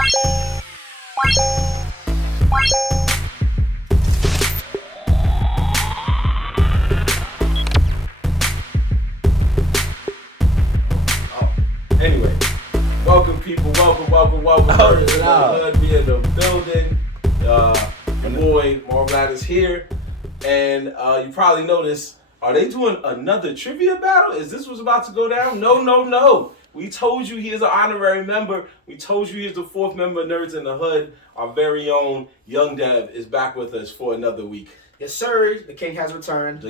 Anyway, welcome people, welcome. Nerdz in the Hood, we in the building. Your boy Marv is here, and you probably noticed. Are they doing another trivia battle? Is this what's about to go down? No. We told you he is an honorary member. We told you he's the fourth member of Nerdz in the Hood. Our very own Young Dev is back with us for another week. Yes, sir. The king has returned.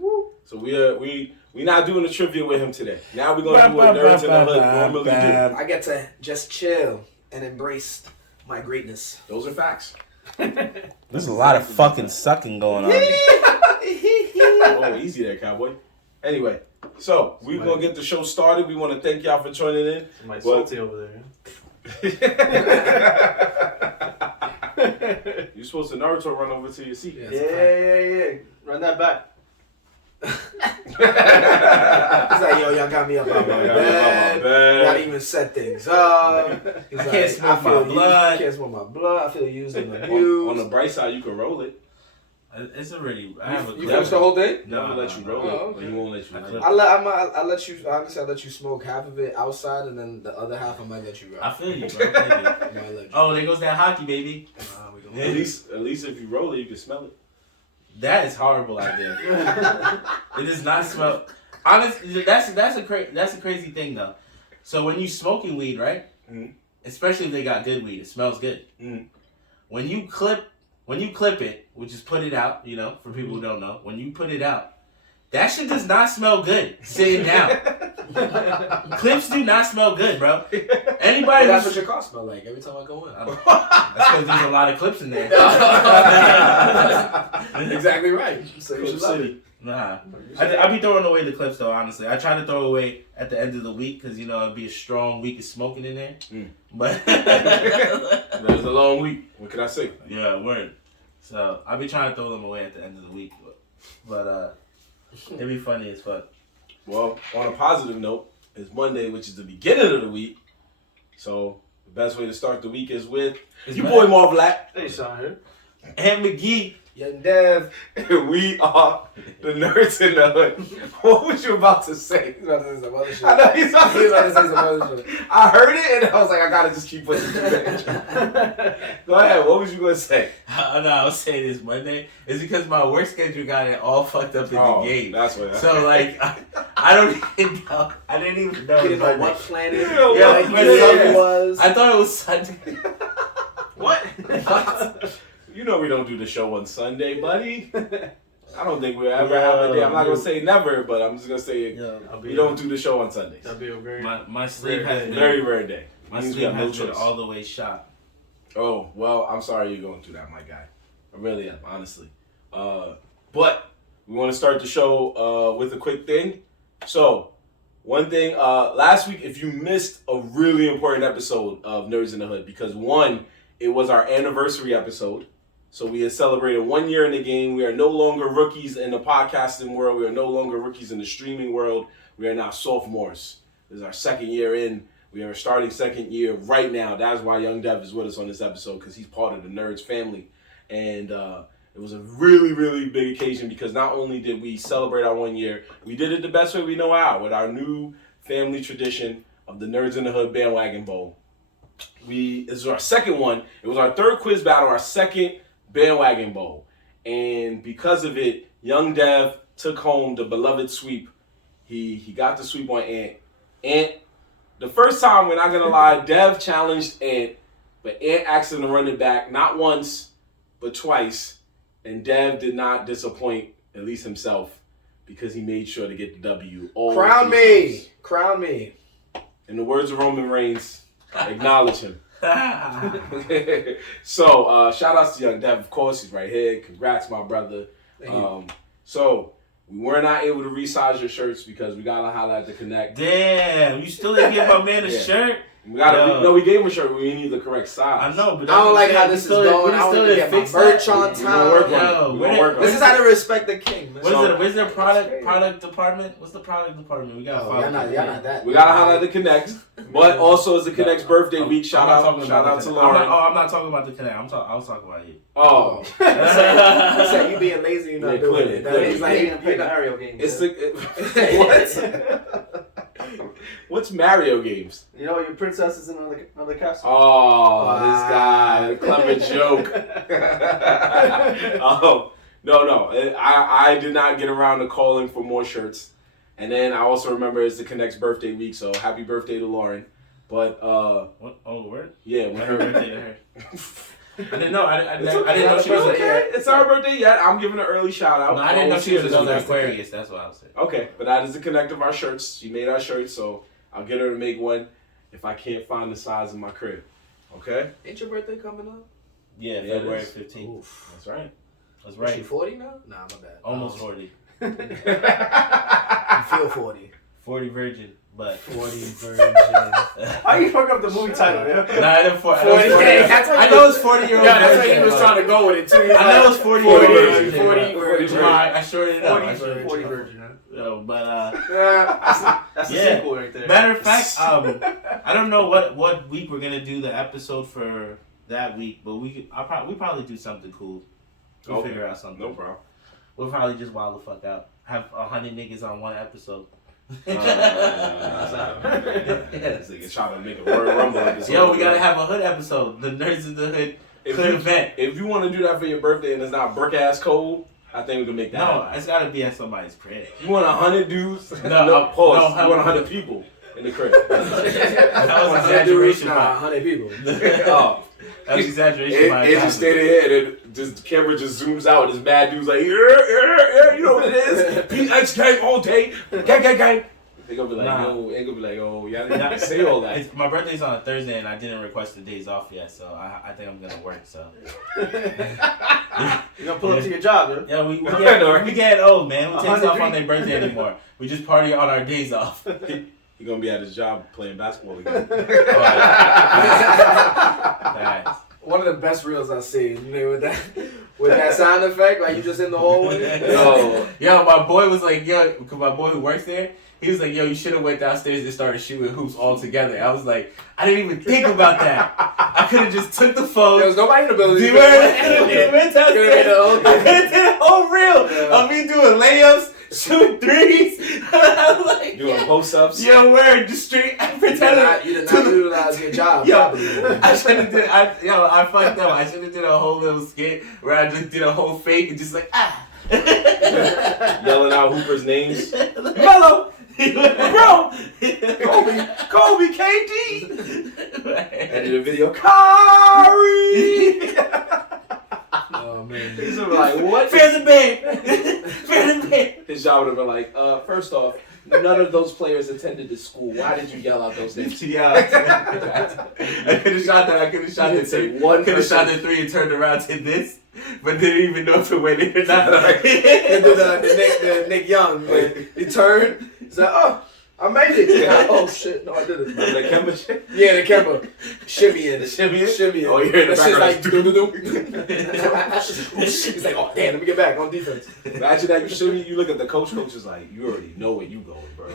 Woo. So we not doing the trivia with him today. Now we're gonna do what Nerdz in the Hood normally do. I get to just chill and embrace my greatness. Those are facts. There's a lot of fucking sucking going on. Oh, easy there, cowboy. Anyway, so we're going to get the show started. We want to thank y'all for joining in. Somebody's salty over there. You're supposed to Naruto run over to your seat. Yeah. Run that back. He's like, yo, y'all got me up out my bed. Y'all even set things up. He's I can't smoke my blood. Can't smoke my blood. I feel used and abused. On the bright side, you can roll it. It's already. I have a You finished the whole thing? Never let you roll it. Okay. He won't let you roll it. I let you. Honestly, I let you smoke half of it outside, and then the other half I might let you roll. I feel you, bro. Oh, there goes that hockey, baby. At least if you roll it, you can smell it. That is horrible idea. It does not smell. Honestly, that's a crazy thing though. So when you smoking weed, right? Mm-hmm. Especially if they got good weed, it smells good. Mm-hmm. When you clip it, which is put it out, you know, for people who don't know, when you put it out, that shit does not smell good sitting down. Clips do not smell good, bro. Anybody that's what your car smell like every time I go in. That's because there's a lot of clips in there. Exactly right. So you should love it. Nah. I be throwing away the clips though, honestly. I try to throw away at the end of the week because, you know, it'd be a strong week of smoking in there. But It was a long week. What can I say? Yeah, word. So I be trying to throw them away at the end of the week. But it'd be funny as fuck. Well, on a positive note, it's Monday, which is the beginning of the week. So the best way to start the week is with your boy Marv Black. Hey, Sean here. And McGee. Young Dev. And we are the Nerdz in the Hood. What was you about to say? He's about to say some other shit. I know he's about to say some other shit. I heard it and I was like, I gotta just keep pushing through the intro. Go ahead, what was you gonna say? No, I was saying this Monday is because my work schedule got it all fucked up in the game. That's what. So like, I don't even know. I didn't even know. You didn't know what planet? Yeah, like what it was. I thought it was Sunday. What? You know we don't do the show on Sunday, buddy. I don't think we'll ever have a day. I'm not gonna say never, but I'm just gonna say we don't do the show on Sundays. That'd be a very my sleep has been very rare day. My sleep has been all the way shot. Oh well, I'm sorry you're going through that, my guy. I really am, honestly. But we want to start the show with a quick thing. So one thing, last week, if you missed a really important episode of Nerdz in the Hood, because one, it was our anniversary episode. So we had celebrated 1 year in the game. We are no longer rookies in the podcasting world. We are no longer rookies in the streaming world. We are now sophomores. This is our second year in. We are starting second year right now. That is why Young Dev is with us on this episode, because he's part of the Nerdz family. And it was a really, really big occasion because not only did we celebrate our 1 year, we did it the best way we know how, with our new family tradition of the Nerdz in the Hood Bandwagon Bowl. This is our second one. It was our third quiz battle, our second Bandwagon Bowl. And because of it, Young Dev took home the beloved sweep. He got the sweep on Ant. Ant, the first time, we're not going to lie, Dev challenged Ant, but Ant asked him to run it back, not once, but twice. And Dev did not disappoint, at least himself, because he made sure to get the W. Crown me! Crown me. In the words of Roman Reigns, acknowledge him. So, shout outs to Young Dev, of course, he's right here. Congrats, my brother. So, we were not able to resize your shirts because we got to holler at the Connect. Damn, you still didn't give my man a shirt? We gave him a shirt. We need the correct size. I know, but I don't like how this is going. I don't even get my merch on time. This is how to respect the king. Where's their product department? What's the product department? We gotta follow. Y'all not that. We gotta highlight the Connects, but also it's the Connect's birthday week. Shout out to Lauren. I'm not talking about the Connect. I was talking about you. Oh, you said you being lazy, you're not doing it. That is like you play the Mario games. It's what? What's Mario games? You know, your princess is in another castle. Oh, this guy, clever joke. Oh, no. I did not get around to calling for more shirts. And then I also remember it's the Connect's birthday week, so happy birthday to Lauren. But, what? Oh, word? Yeah. Happy birthday to her. I didn't know. I didn't know she was okay. It's our birthday yet. I'm giving an early shout out. No, I didn't know she was another Aquarius. That's what I was saying. Okay, but that is the Connect of our shirts. She made our shirts, so I'll get her to make one if I can't find the size in my crib. Okay? Ain't your birthday coming up? Yeah, February 15th. Oof. That's right. That's right. Is she 40 now? Nah, my bad. Almost 40. You feel 40. 40 virgin, but 40 virgin. How you fuck up the movie title, man? Nah, I didn't 40. I know it's 40-year-old. Yeah, that's why he was trying to go with it too. I know it's 40-year-old virgin. 40 virgin. I shorted it up. 40 virgin. But that's the sequel right there. Matter of fact, I don't know what week we're gonna do the episode for that week, but we probably do something cool. We'll figure out something. No problem. We'll probably just wild the fuck out. Have 100 niggas on one episode. This nigga trying to make a word rumble episode. Yo, we gotta have a hood episode. The Nerds in the Hood event. If you want to do that for your birthday and it's not brick ass cold, I think we can make that. No, it's gotta be at somebody's crib. You want 100 dudes? No, pause. You want 100 people in the crib. That was exaggeration. 100 people. Oh. That was exaggeration. It just stayed here and then the camera just zooms out and this mad dude's like, yeah, you know what it is? PX gang all day. Gang. They gonna be like, yo, y'all didn't say all that. My birthday's on a Thursday and I didn't request the days off yet, so I think I'm gonna work. So you gonna pull up to your job, yeah? We get old, man. We take off on their birthday anymore. We just party on our days off. He's gonna be at his job playing basketball again. One of the best reels I've seen, you know, with that sound effect, like you just in the hallway. Yo, my boy was like, because my boy who works there, he was like, yo, you should have went downstairs and started shooting hoops all together. I was like, I didn't even think about that. I could have just took the phone. There was nobody in the building. Went downstairs. I could have did a whole reel of me doing layups, shooting threes. Like, doing post-ups. Yo, word, just straight. I pretended. You did not utilize your job. Yo, I should have did. I fucked up. I should have did a whole little skit where I just did a whole fake and just like yelling out Hooper's names. Mello. Bro, Kobe, KD, and in the video, Kyrie. Oh man, he's like, what? Fair the band. His job would have been like, first off, none of those players attended this school. Why did you yell out those names? Yeah, I could have shot that. I could have shot the three. Could have shot the three and turned around to this, but didn't even know if it went in or not. the Nick Young, man. He turned. He's like, oh, I made it. Oh shit, no, I didn't. The Kemba shit? Yeah, the Kemba. Shimmy in. Oh, you're in the background. He's like, oh damn, let me get back on defense. Imagine that you shimmy. You look at the coach is like, you already know where you going, bro.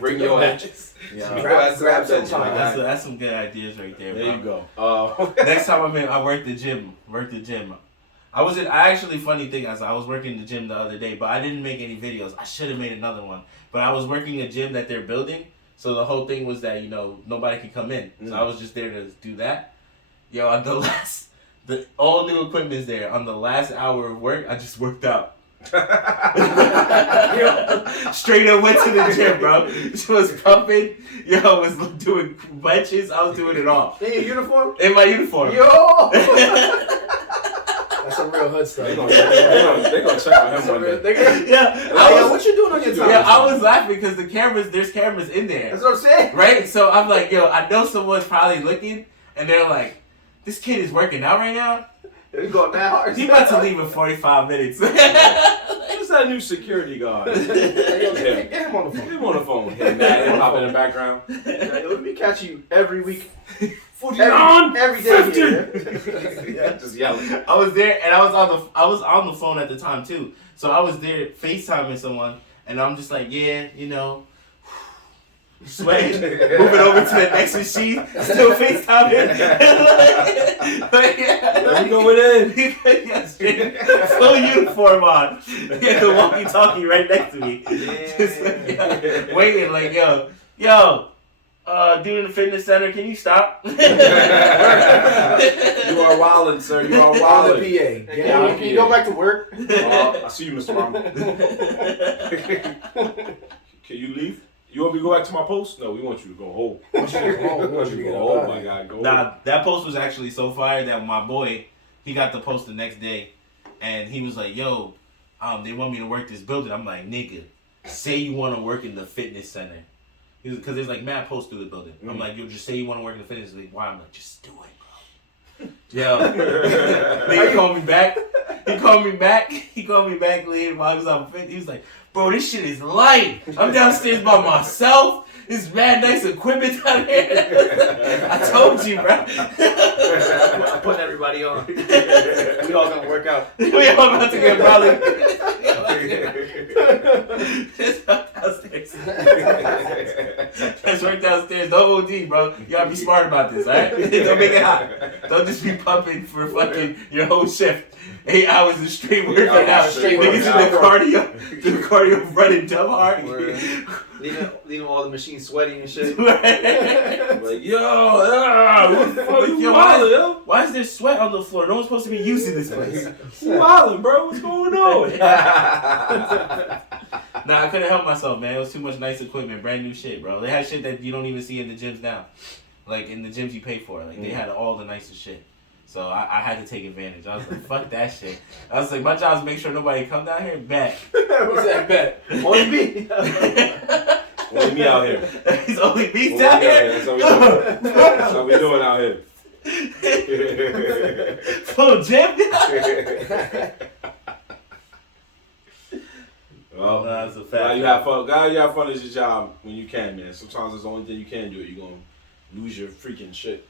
Bring your ass. Yeah, grab some time. That's some good ideas right there. There you go. Next time I work the gym. Funny thing is I was working the gym the other day, but I didn't make any videos. I should have made another one. But I was working a gym that they're building, so the whole thing was that, nobody could come in. So I was just there to do that. Yo, on all new equipment's there. On the last hour of work, I just worked out. Straight up went to the gym, bro. She was pumping. Yo, was doing benches. I was doing it all. In your uniform? In my uniform. Yo! That's some real hood stuff. They gonna check on him one day. Yeah. What you doing on your time? Yeah, I was laughing because there's cameras in there. That's what I'm saying. Right? So I'm like, yo, I know someone's probably looking, and they're like, this kid is working out right now? We going mad hard. He about to leave in 45 minutes. Who's that new security guard? Yo, get him on the phone. Get him on the phone. Hey, man, hop in the background. We catch you every week. 49, every day 50. here. Just yelling. I was there, and I was on the phone at the time too. So I was there FaceTiming someone, and I'm just like, yeah, you know, sweating, moving over to the next machine, still FaceTiming. Let me go in. Yes, full uniform on. He had the walkie-talkie right next to me. Just like, waiting, like, yo, dude in the fitness center, can you stop? You are wildin', sir. You are On the wildin'. PA. Can you go back to work? I see you, Mr. Rama. Can you leave? You want me to go back to my post? No, we want you to go home. We want you to go home, my guy. Go home. Nah, that post was actually so fire that my boy, he got the post the next day, and he was like, yo, they want me to work this building. I'm like, nigga, say you want to work in the fitness center. Because there's like mad posts through the building. I'm like, yo, just say you want to work in the fitness center. Why? I'm like, just do it, bro. Yo. Nigga called me back. He called me back later while I was on fit. He was like, bro, this shit is light. I'm downstairs by myself. This mad nice equipment down here. I told you, bro. I'm putting everybody on. We all gonna work out. We all about to get probably. Just downstairs. That's right downstairs. Don't OD, bro. You gotta be smart about this, alright? Don't make it hot. Don't just be pumping for fucking your whole shift. 8 hours of straight working out. Niggas in the cardio running dumb hard. Leaving all the machines sweaty and shit. Like, yo, what the fuck you Yo, wildin', yo? why is there sweat on the floor? No one's supposed to be using this place. You wildin', bro. What's going on? Nah, I couldn't help myself, man. It was too much nice equipment, brand new shit, bro. They had shit that you don't even see in the gyms now. Like, in the gyms you pay for. Like, they had all the nicest shit. So I had to take advantage. I was like, fuck that shit. I was like, my job is to make sure nobody come down here and bet. What's that bet? Only me. Only me out here. It's only me Only down me out here. That's what we doing. That's what we doing out here. Full gym down Well, that's a fact. gotta you have fun. Gotta you have fun as your job when you can, man. Sometimes it's the only thing you can do. You're gonna lose your freaking shit.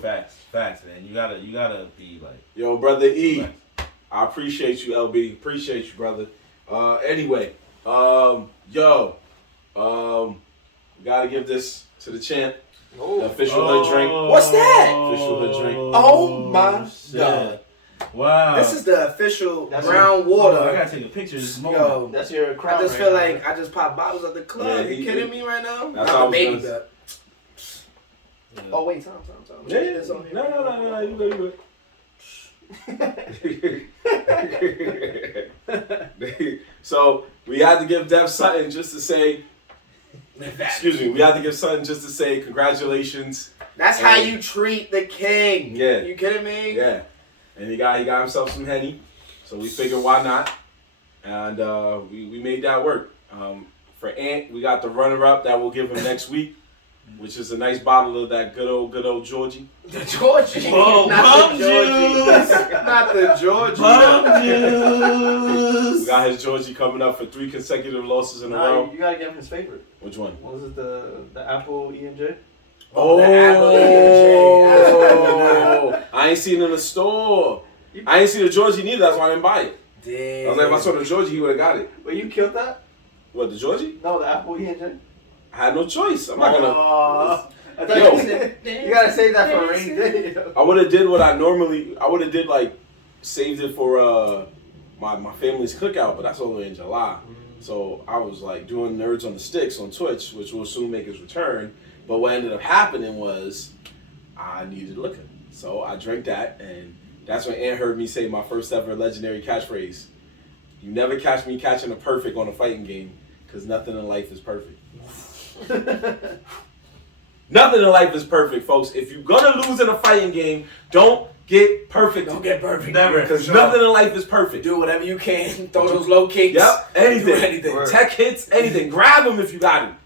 Facts, man. You gotta be like. Yo, brother E, I appreciate you, LB. Appreciate you, brother. Anyway, we gotta give this to the champ. The official hood drink. What's that? Official hood drink. Oh my shit. God. Wow. This is the official That's brown I water. gotta take a picture of this moment. Yo, That's your crown. I just right feel now. like I just popped bottles at the club. Yeah, you kidding me right now? That's Not how I the was baby gonna- bet. Yeah. Oh wait, time. Yeah, It's on here. no, you good. So we had to give Dev something just to say. Excuse me. We had to give something just to say congratulations. That's how you treat the king. Yeah. You kidding me? Yeah, and he got himself some Henny, so we figured why not, and we made that work. For Ant, we got the runner-up that we'll give him next week, which is a nice bottle of that good old Georgie. The Georgie. Oh, not bum the Georgie. juice. Not the Georgie. Bum We juice. got his Georgie coming up for 3 consecutive losses in a row. You gotta give him his favorite. Which one? What was it? The Apple EMJ? Oh, the Apple EMJ. I ain't seen it in the store. I ain't seen the Georgie neither. That's why I didn't buy it. Damn. I was like, if I saw the Georgie, he would have got it. Wait, you killed that? What, the Georgie? No, the Apple EMJ. I had no choice. I'm not gonna. I thought Yo. you said you gotta save that for a rainy day. I would have did what I normally. I would have did like saved it for my family's cookout, but that's only in July. So I was like doing Nerds on the Sticks on Twitch, which will soon make its return. But what ended up happening was I needed liquor, so I drank that, and that's when Ant heard me say my first ever legendary catchphrase: "You never catch me catching a perfect on a fighting game, because nothing in life is perfect." Nothing in life is perfect, folks. If you're gonna lose in a fighting game, don't get perfect. Don't get perfect. Never. Because nothing in life is perfect. Do whatever you can. Throw those low kicks. Yep, anything. Do anything. Tech hits, anything. Grab them if you got him.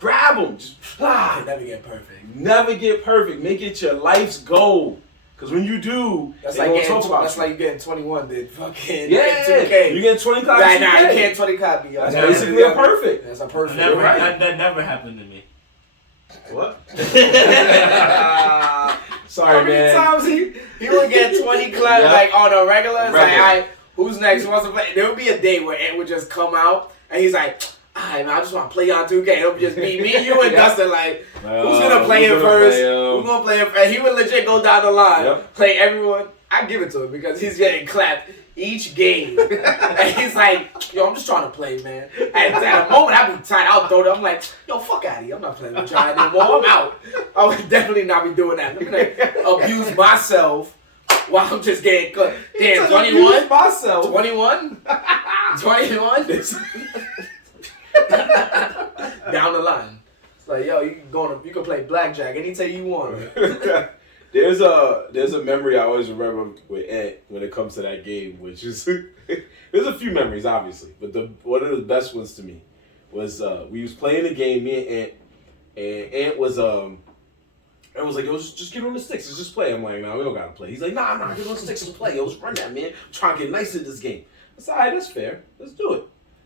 Grab them. Just Never get perfect. never get perfect. Make it your life's goal. Because when you do, that's they like gonna talk about that's you. like you getting 21 did fucking Yeah, 2K. you get 20 copies. Nah, you can't 20 copy. That's basically a perfect. That's a perfect. That never happened to me. What? Sorry, How many man. times he would get 20 claps like on a regular? It's like, all right, who's next? Who wants to play? There would be a day where Ant would just come out and he's like, all right, man, I just want to play y'all 2K. It'll just be me, you, and Dustin. Like, who's gonna play him first? Who's gonna play him? And he would legit go down the line, play everyone. I give it to him because he's getting clapped each game. And he's like, yo, I'm just trying to play, man. And at the moment I be tired, I'll throw it. I'm like, yo, fuck out of here. I'm not playing with y'all anymore. I'm out. I would definitely not be doing that. I'm gonna abuse myself while I'm just getting cut. Damn, 21? Myself. 21? 21? Down the line. It's like, yo, you can play blackjack anytime you want. There's a memory I always remember with Ant when it comes to that game, which is there's a few memories obviously, but one of the best ones to me was we was playing the game, me and Ant was like, yo, just get on the sticks, let's just play. I'm like, nah, we don't gotta play. He's like, nah, get on the sticks and play. Yo, let's run that, man. I'm trying to get nice at this game. I said, all right, that's fair. Let's do it.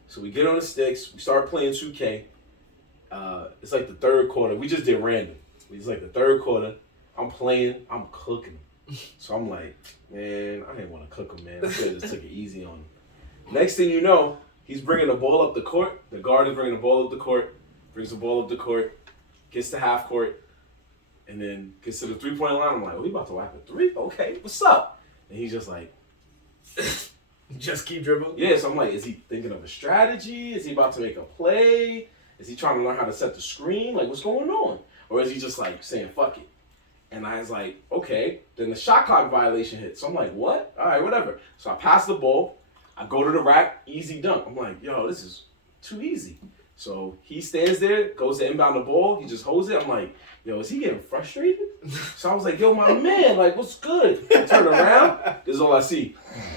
So we get on the sticks, we start playing 2K. It's like the third quarter. We just did random. It's like the third quarter. I'm playing, I'm cooking. So I'm like, man, I didn't want to cook him, man. I should have just took it easy on him. Next thing you know, he's bringing the ball up the court. The guard is bringing the ball up the court, brings the ball up the court, gets to half court, and then gets to the three-point line. I'm like, oh, he about to whack a three? Okay, what's up? And he's just like, just keep dribbling? yeah, so I'm like, is he thinking of a strategy? Is he about to make a play? Is he trying to learn how to set the screen? Like, what's going on? Or is he just like saying, fuck it? And I was like, okay. Then the shot clock violation hit. So I'm like, what? All right, whatever. So I pass the ball. I go to the rack, easy dunk. I'm like, yo, this is too easy. So he stands there, goes to inbound the ball. He just holds it. I'm like, yo, is he getting frustrated? So I was like, yo, my man, like, what's good? I turn around. This is all I see.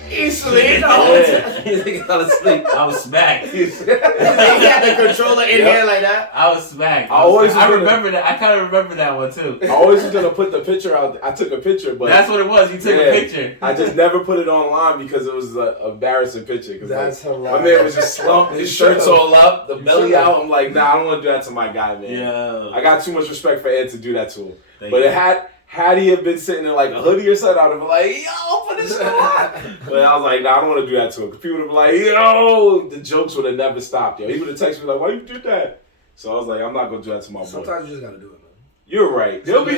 He's sleeping. Yeah. He fell asleep. I was smacked. He had the controller in here like that. I was smacked. I remember that. I kind of remember that one too. I always was gonna put the picture out. I took a picture, but that's what it was. You took a picture. I just never put it online because it was an embarrassing picture. That's like, hilarious. my man was just slumped, his shirt's all up, the belly out. I'm like, nah, I don't want to do that to my guy, man. Yeah. I got too much respect for Ed to do that to him. Thank but you. it had he have been sitting in like a hoodie or something, I'd have been like, yo, put this on. But I was like, nah, I don't want to do that to him. Because people would have been like, yo, the jokes would have never stopped. Yo, he would have texted me like, why you did that? So I was like, I'm not going to do that to my boy. Sometimes you just got to do it, man. You're right. Sometimes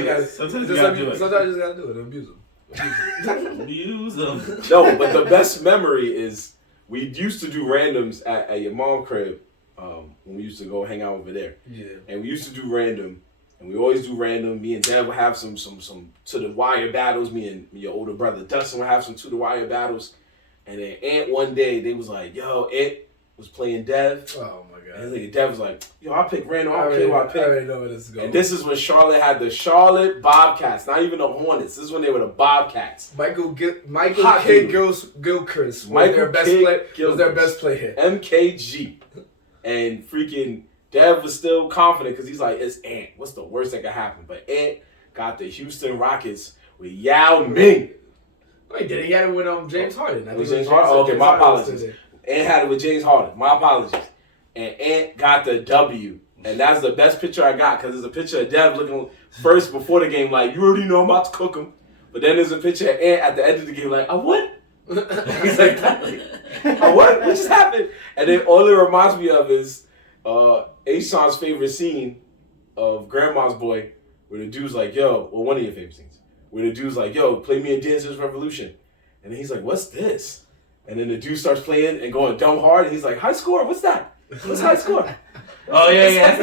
you gotta do it. Sometimes you just got to do it. Abuse them. Abuse them. No, but the best memory is we used to do randoms at your mom's crib when we used to go hang out over there. Yeah. And we used to do random. And we always do random. Me and Dad would have some to the wire battles. Me and your older brother Dustin would have some to the wire battles. And then Ant one day they was like, yo, Ant was playing Dev. Oh my god. And Dev was like, yo, I'll pick random. I don't care what I pick. I already know where this is going. And this is when Charlotte had the Charlotte Bobcats, not even the Hornets. This is when they were the Bobcats. Michael Hot Kidd dude. Gilchrist Michael was their best player. MKG. And freaking Dev was still confident because he's like, it's Ant. What's the worst that could happen? But Ant got the Houston Rockets with Yao Ming. Wait, did he have it with James Harden? I think James Harden? Oh, okay, my apologies. Ant Ant had it with James Harden. My apologies. And Ant got the W. And that's the best picture I got because there's a picture of Dev looking first before the game like, you already know I'm about to cook him. But then there's a picture of Ant at the end of the game like, I what? He's like, I what? What just happened? And then all it reminds me of is Ashawn's favorite scene of Grandma's Boy where the dude's like, yo, well, one of your favorite scenes, where the dude's like, yo, play me a Dancer's Revolution. And then he's like, what's this? And then the dude starts playing and going dumb hard, and he's like, high score? What's that? What's high score? Oh, yeah.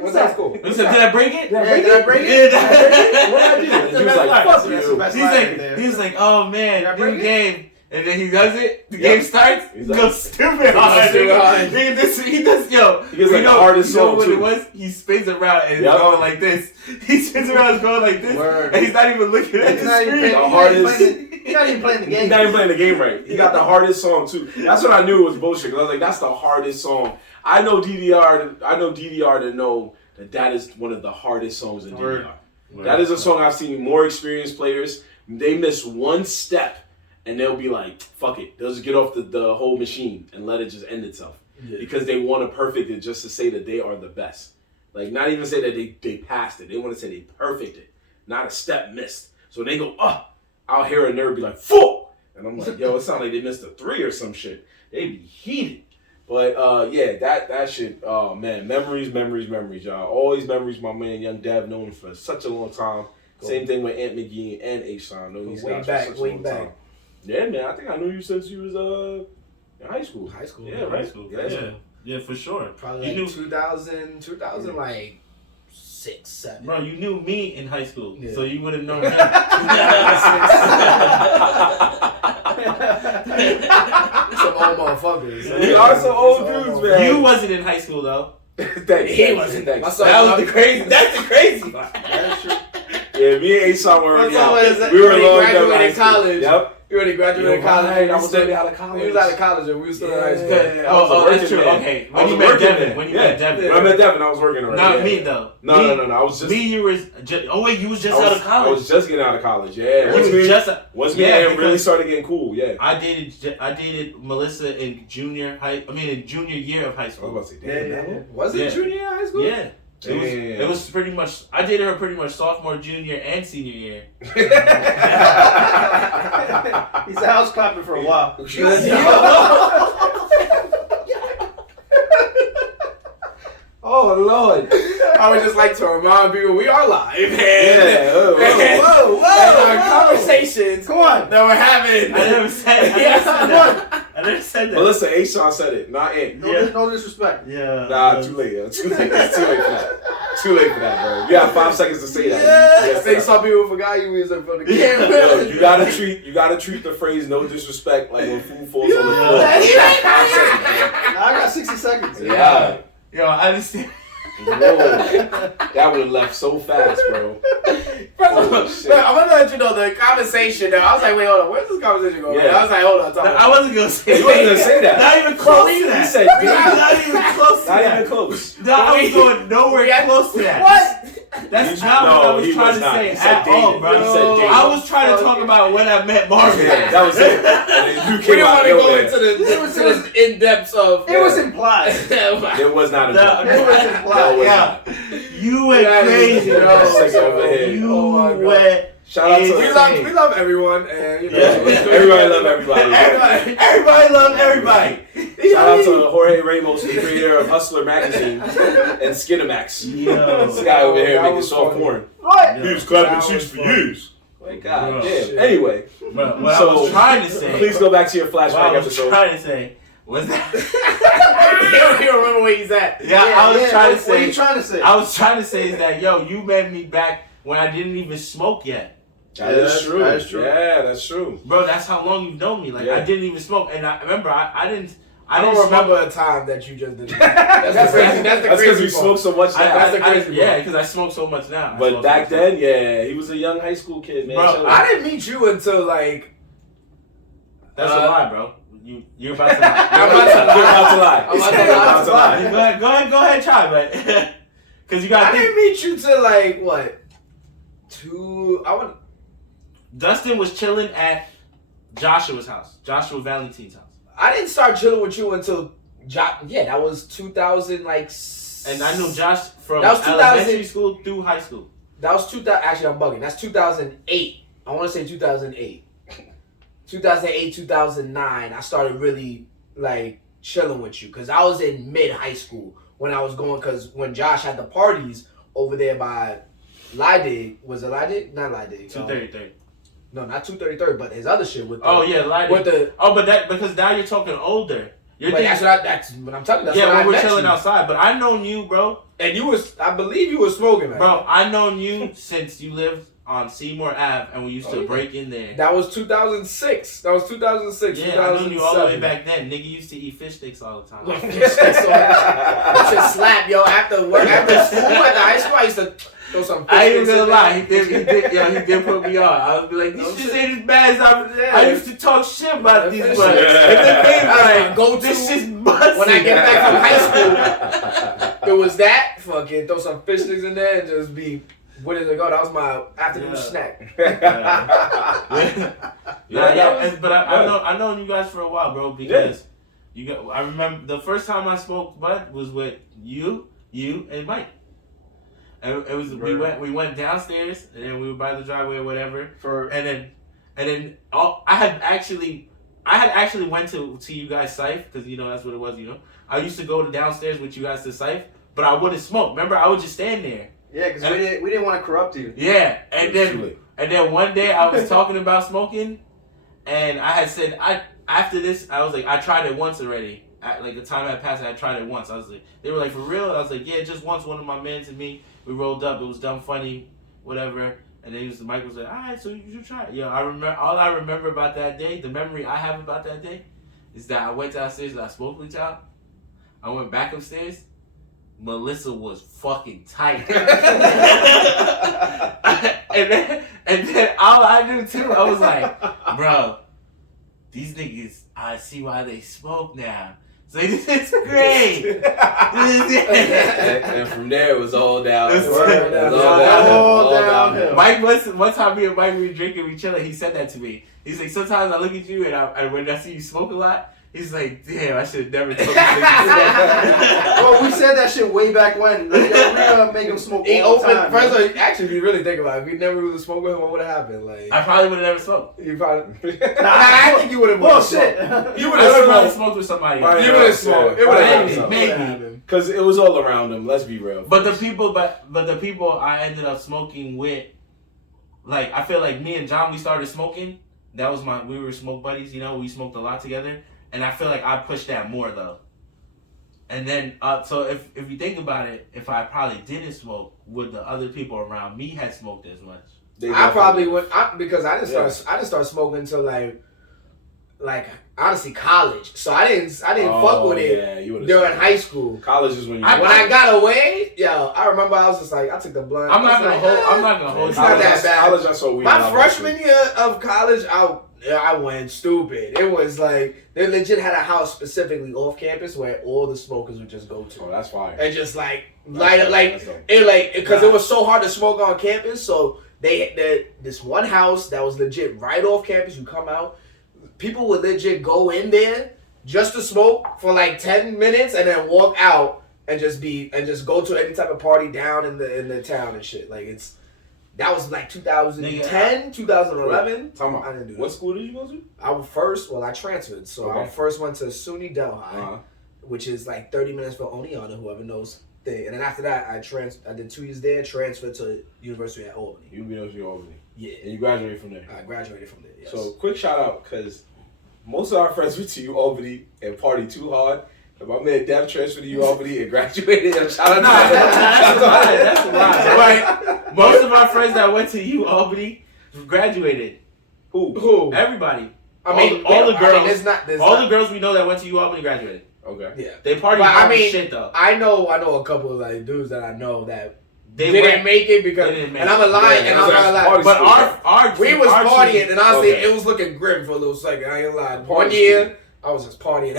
What's that score? Listen, did I break it? Did I break it? What did I do? He was like, fuck you. He's like, oh, man, new game. And then he does it. The game starts. He goes stupid hard. He does, yo. He gets like the hardest song, what too. it was? He spins around and is going like this. He spins around and going like this. Word. And he's not even looking at the screen. The hardest. He's not even playing the game. He's not even playing the game right. He got the hardest song, too. That's what I knew was bullshit. Because I was like, that's the hardest song. I know DDR to know that is one of the hardest songs in DDR. That is a song I've seen more experienced players. They miss one step, and they'll be like, "Fuck it." They'll just get off the whole machine and let it just end itself because they want to perfect it just to say that they are the best. Like, not even say that they passed it. They want to say they perfect it, not a step missed. So when they go, I'll hear a nerd be like, "Fuck," and I'm like, "Yo, it sounds like they missed a 3 or some shit." They be heated. But yeah, that shit. Oh man, memories, y'all. Always memories. My man, Young Dev, known him for such a long time. Cool. Same thing with Ant McGee and H-Son. Known these guys for such a long time. Yeah, man. I think I knew you since you was in high school. High school. Yeah, right. School. Yeah, for sure. Probably you like 2000 like 6, 7. Bro, you knew me in high school, so you would have known him. Some old motherfuckers. We are some old dudes, man. You wasn't in high school though. He wasn't. That was the crazy. That's the crazy part. That's true. Yeah, me and A-Son were We were graduated college. Yep. You already graduated college. I was already out of college. He was out of college and we were still in high school. Oh, that's true. Okay. When you met Devin. When I met Devin, I was working already. Not me, though. No. I was just... you was... you was just out of college? I was just getting out of college, yeah. Once me and really started getting cool, yeah. I dated Melissa in junior year of high school. I was about to say, damn. Was it junior year of high school? Yeah. It was pretty much. I dated her pretty much sophomore, junior, and senior year. He said, "I was clapping for a while." Oh Lord! I would just like to remind people we are live. Yeah. Whoa! Our conversations. Come on. That we're having. I never said that. Melissa, A-Sean said it, not Ant. No disrespect. Yeah. Nah, too late. It's too late for that. Too late for that, bro. You got 5 seconds to say that. I think some people forgot you was in front of the camera. Yo, you gotta treat the phrase "no disrespect" like when food falls on the floor. Nah, I got 60 seconds. Yeah. Yo, I understand. Whoa. That would have left so fast, bro. I'm gonna let you know the conversation. Though. I was like, wait, hold on. Where's this conversation going? Yeah. I was like, hold on. I wasn't gonna say. You wasn't gonna say that. Not even close to that. He said, not even close to that. Not even close. No, I was going nowhere close to that. What? That's not what I was trying to say at all, bro. I was trying to talk about when I met Marvin. Yeah, that was it. We didn't want to go into the in depths of. It was implied. It was not implied. It was implied. Yeah. You went crazy, bro. You went. Shout out to we love everyone, and everybody love everybody. Everybody love everybody. Shout out to Jorge Ramos, the creator of Hustler magazine and Skinamax. This guy over here making soft porn. What? He was clapping cheeks for years. Like, God damn. Anyway, what I was trying to say. Please go back to your flashback what episode. I was trying to say was that. You don't remember where he's at. I was trying to say. What are you trying to say? I was trying to say is that, yo, you met me back when I didn't even smoke yet. That is true. That's true. Yeah, that's true. Bro, that's how long you've known me. Like, I didn't even smoke. And I remember, I didn't remember a time that you just didn't. That's crazy. That's because we smoke so much now. That's the crazy yeah, because I smoke so much now. But back then, he was a young high school kid, man. Bro, I didn't meet you until like. That's a lie, bro. You're about to lie. I'm about to lie. Go ahead, try, but because you got. I didn't meet you till like what? Dustin was chilling at Joshua's house, Joshua Valentine's house. I didn't start chilling with you until that was 2000 like. And I knew Josh from that was elementary school through high school. That was 2000. Actually, I'm bugging. That's 2008. I want to say 2008. 2008, 2009. I started really like chilling with you because I was in mid high school when I was going. Because when Josh had the parties over there by Lydig, was it Lydig? Not Lydig. 233. No, not 233, but his other shit with the, Lydig. With the but that because now you're talking older. That's what I'm talking about. Yeah, when we're chilling outside. But I known you, bro. And I believe you were smoking, man. Bro, I known you since you lived on Seymour Ave, and we used to break in there. That was 2006. Yeah, 2007. I known you all the way back then. Nigga used to eat fish sticks all the time. Fish sticks all the time. You should slap, yo, after work, after school, at the high school, I used to throw some fish I ain't sticks even gonna lie. He did put me on. I would be like, these shit ain't as bad as I used to talk shit about these, but this shit's busting. When I get back from high school, it was that, fucking throw some fish sticks in there and just be Where did it go? That was my afternoon snack. But I've known you guys for a while, bro, because I remember the first time I smoked bud was with you and Mike. And it was we went downstairs and then we were by the driveway or whatever. I had actually went to you guys' Syph because that's what it was. I used to go downstairs with you guys to Syph, but I wouldn't smoke. Remember, I would just stand there. Yeah, because we didn't want to corrupt you. Yeah, and then one day I was talking about smoking, and I had said after this I was like I tried it once already. Like the time had passed, I tried it once. I was like, they were like, for real? I was like, yeah, just once. One of my men and me, we rolled up. It was dumb funny, whatever. And then Mike was like, all right, so you should try it. I remember all I remember about that day. The memory I have about that day is that I went downstairs and I smoked with y'all. I went back upstairs. Melissa was fucking tight. and then all I knew too, I was like, bro, these niggas, I see why they smoke now. So this is great. And from there it was all downhill. All downhill. Mike, one time me and Mike we were drinking, we chilling. He said that to me. He's like, sometimes I look at you and when I see you smoke a lot, he's like, damn, I should have never told this nigga. Well, we said that shit way back when. We're gonna make him smoke all the time. First of all, actually, if you really think about it, if you never really smoked with him, what would have happened? Like, I probably would have never smoked. You probably. I think you would have. Bullshit. You would I have probably smoked. smoked with somebody. You would have smoked. It would have maybe. Because it was all around him. Let's be real. But the people I ended up smoking with, like I feel like me and John, we started smoking. That was we were smoke buddies. We smoked a lot together. And I feel like I pushed that more though. And then, so if you think about it, if I probably didn't smoke, would the other people around me had smoked as much? I probably would, because I didn't start smoking until like honestly college. So I didn't fuck with it during high school. College is when I got away, I remember I was just like I took the blunt. I'm not gonna hold. It's not that bad. College, I saw weed. My freshman year of college, I went stupid. It was like they legit had a house specifically off campus where all the smokers would just go to. Oh, that's fire. And just because it was so hard to smoke on campus. So they this one house that was legit right off campus. You come out, people would legit go in there just to smoke for like 10 minutes and then walk out and just go to any type of party down in the town and shit. Like that was like 2010, 2011. Tell me, I didn't do that. What school did you go to? I transferred. So I first went to SUNY Delhi, which is like 30 minutes from Oneonta, whoever knows thing. And then after that, I did 2 years there, transferred to University at Albany. University of Albany. Yeah. And you graduated from there? I graduated from there, yes. So quick shout out, because most of our friends went to U Albany and partied too hard. And my man Dev transferred to U Albany and graduated. And shout out to that's right. Most of our friends that went to U Albany graduated. Who? Everybody. I mean, all the girls. The girls we know that went to U Albany graduated. Okay. Yeah. They partied shit though. I know a couple of like dudes that I know that they didn't make it because, and I'm a lie, and I'm not lying. But our we was partying, and honestly, it was looking grim for a little second. I ain't lying. One year, I was just partying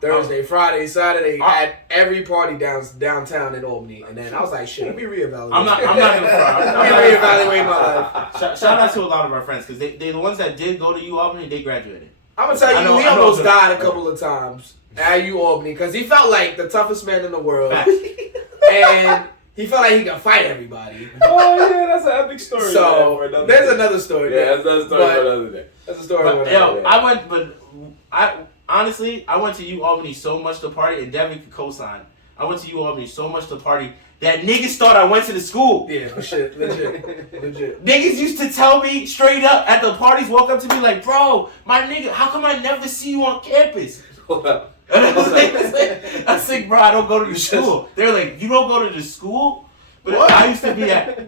Thursday, Friday, Saturday at every party downtown in Albany, and then I was like, shit, let me reevaluate. I'm not gonna front. Let me reevaluate my life. Shout out to a lot of our friends because they the ones that did go to U Albany, they graduated. I'm gonna tell you, he almost died a couple of times at U Albany because he felt like the toughest man in the world, and he felt like he could fight everybody. Oh yeah, that's an epic story. So there's another story. Yeah, that's another story for another day. That's a story. I went to U Albany so much to party, and Devin could co-sign. I went to U Albany so much to party that niggas thought I went to the school. Yeah, for shit, legit. Niggas used to tell me straight up at the parties, walk up to me like, bro, my nigga, how come I never see you on campus? And I was like, bro, I don't go to the school. They're like, you don't go to the school? But what? I used to be at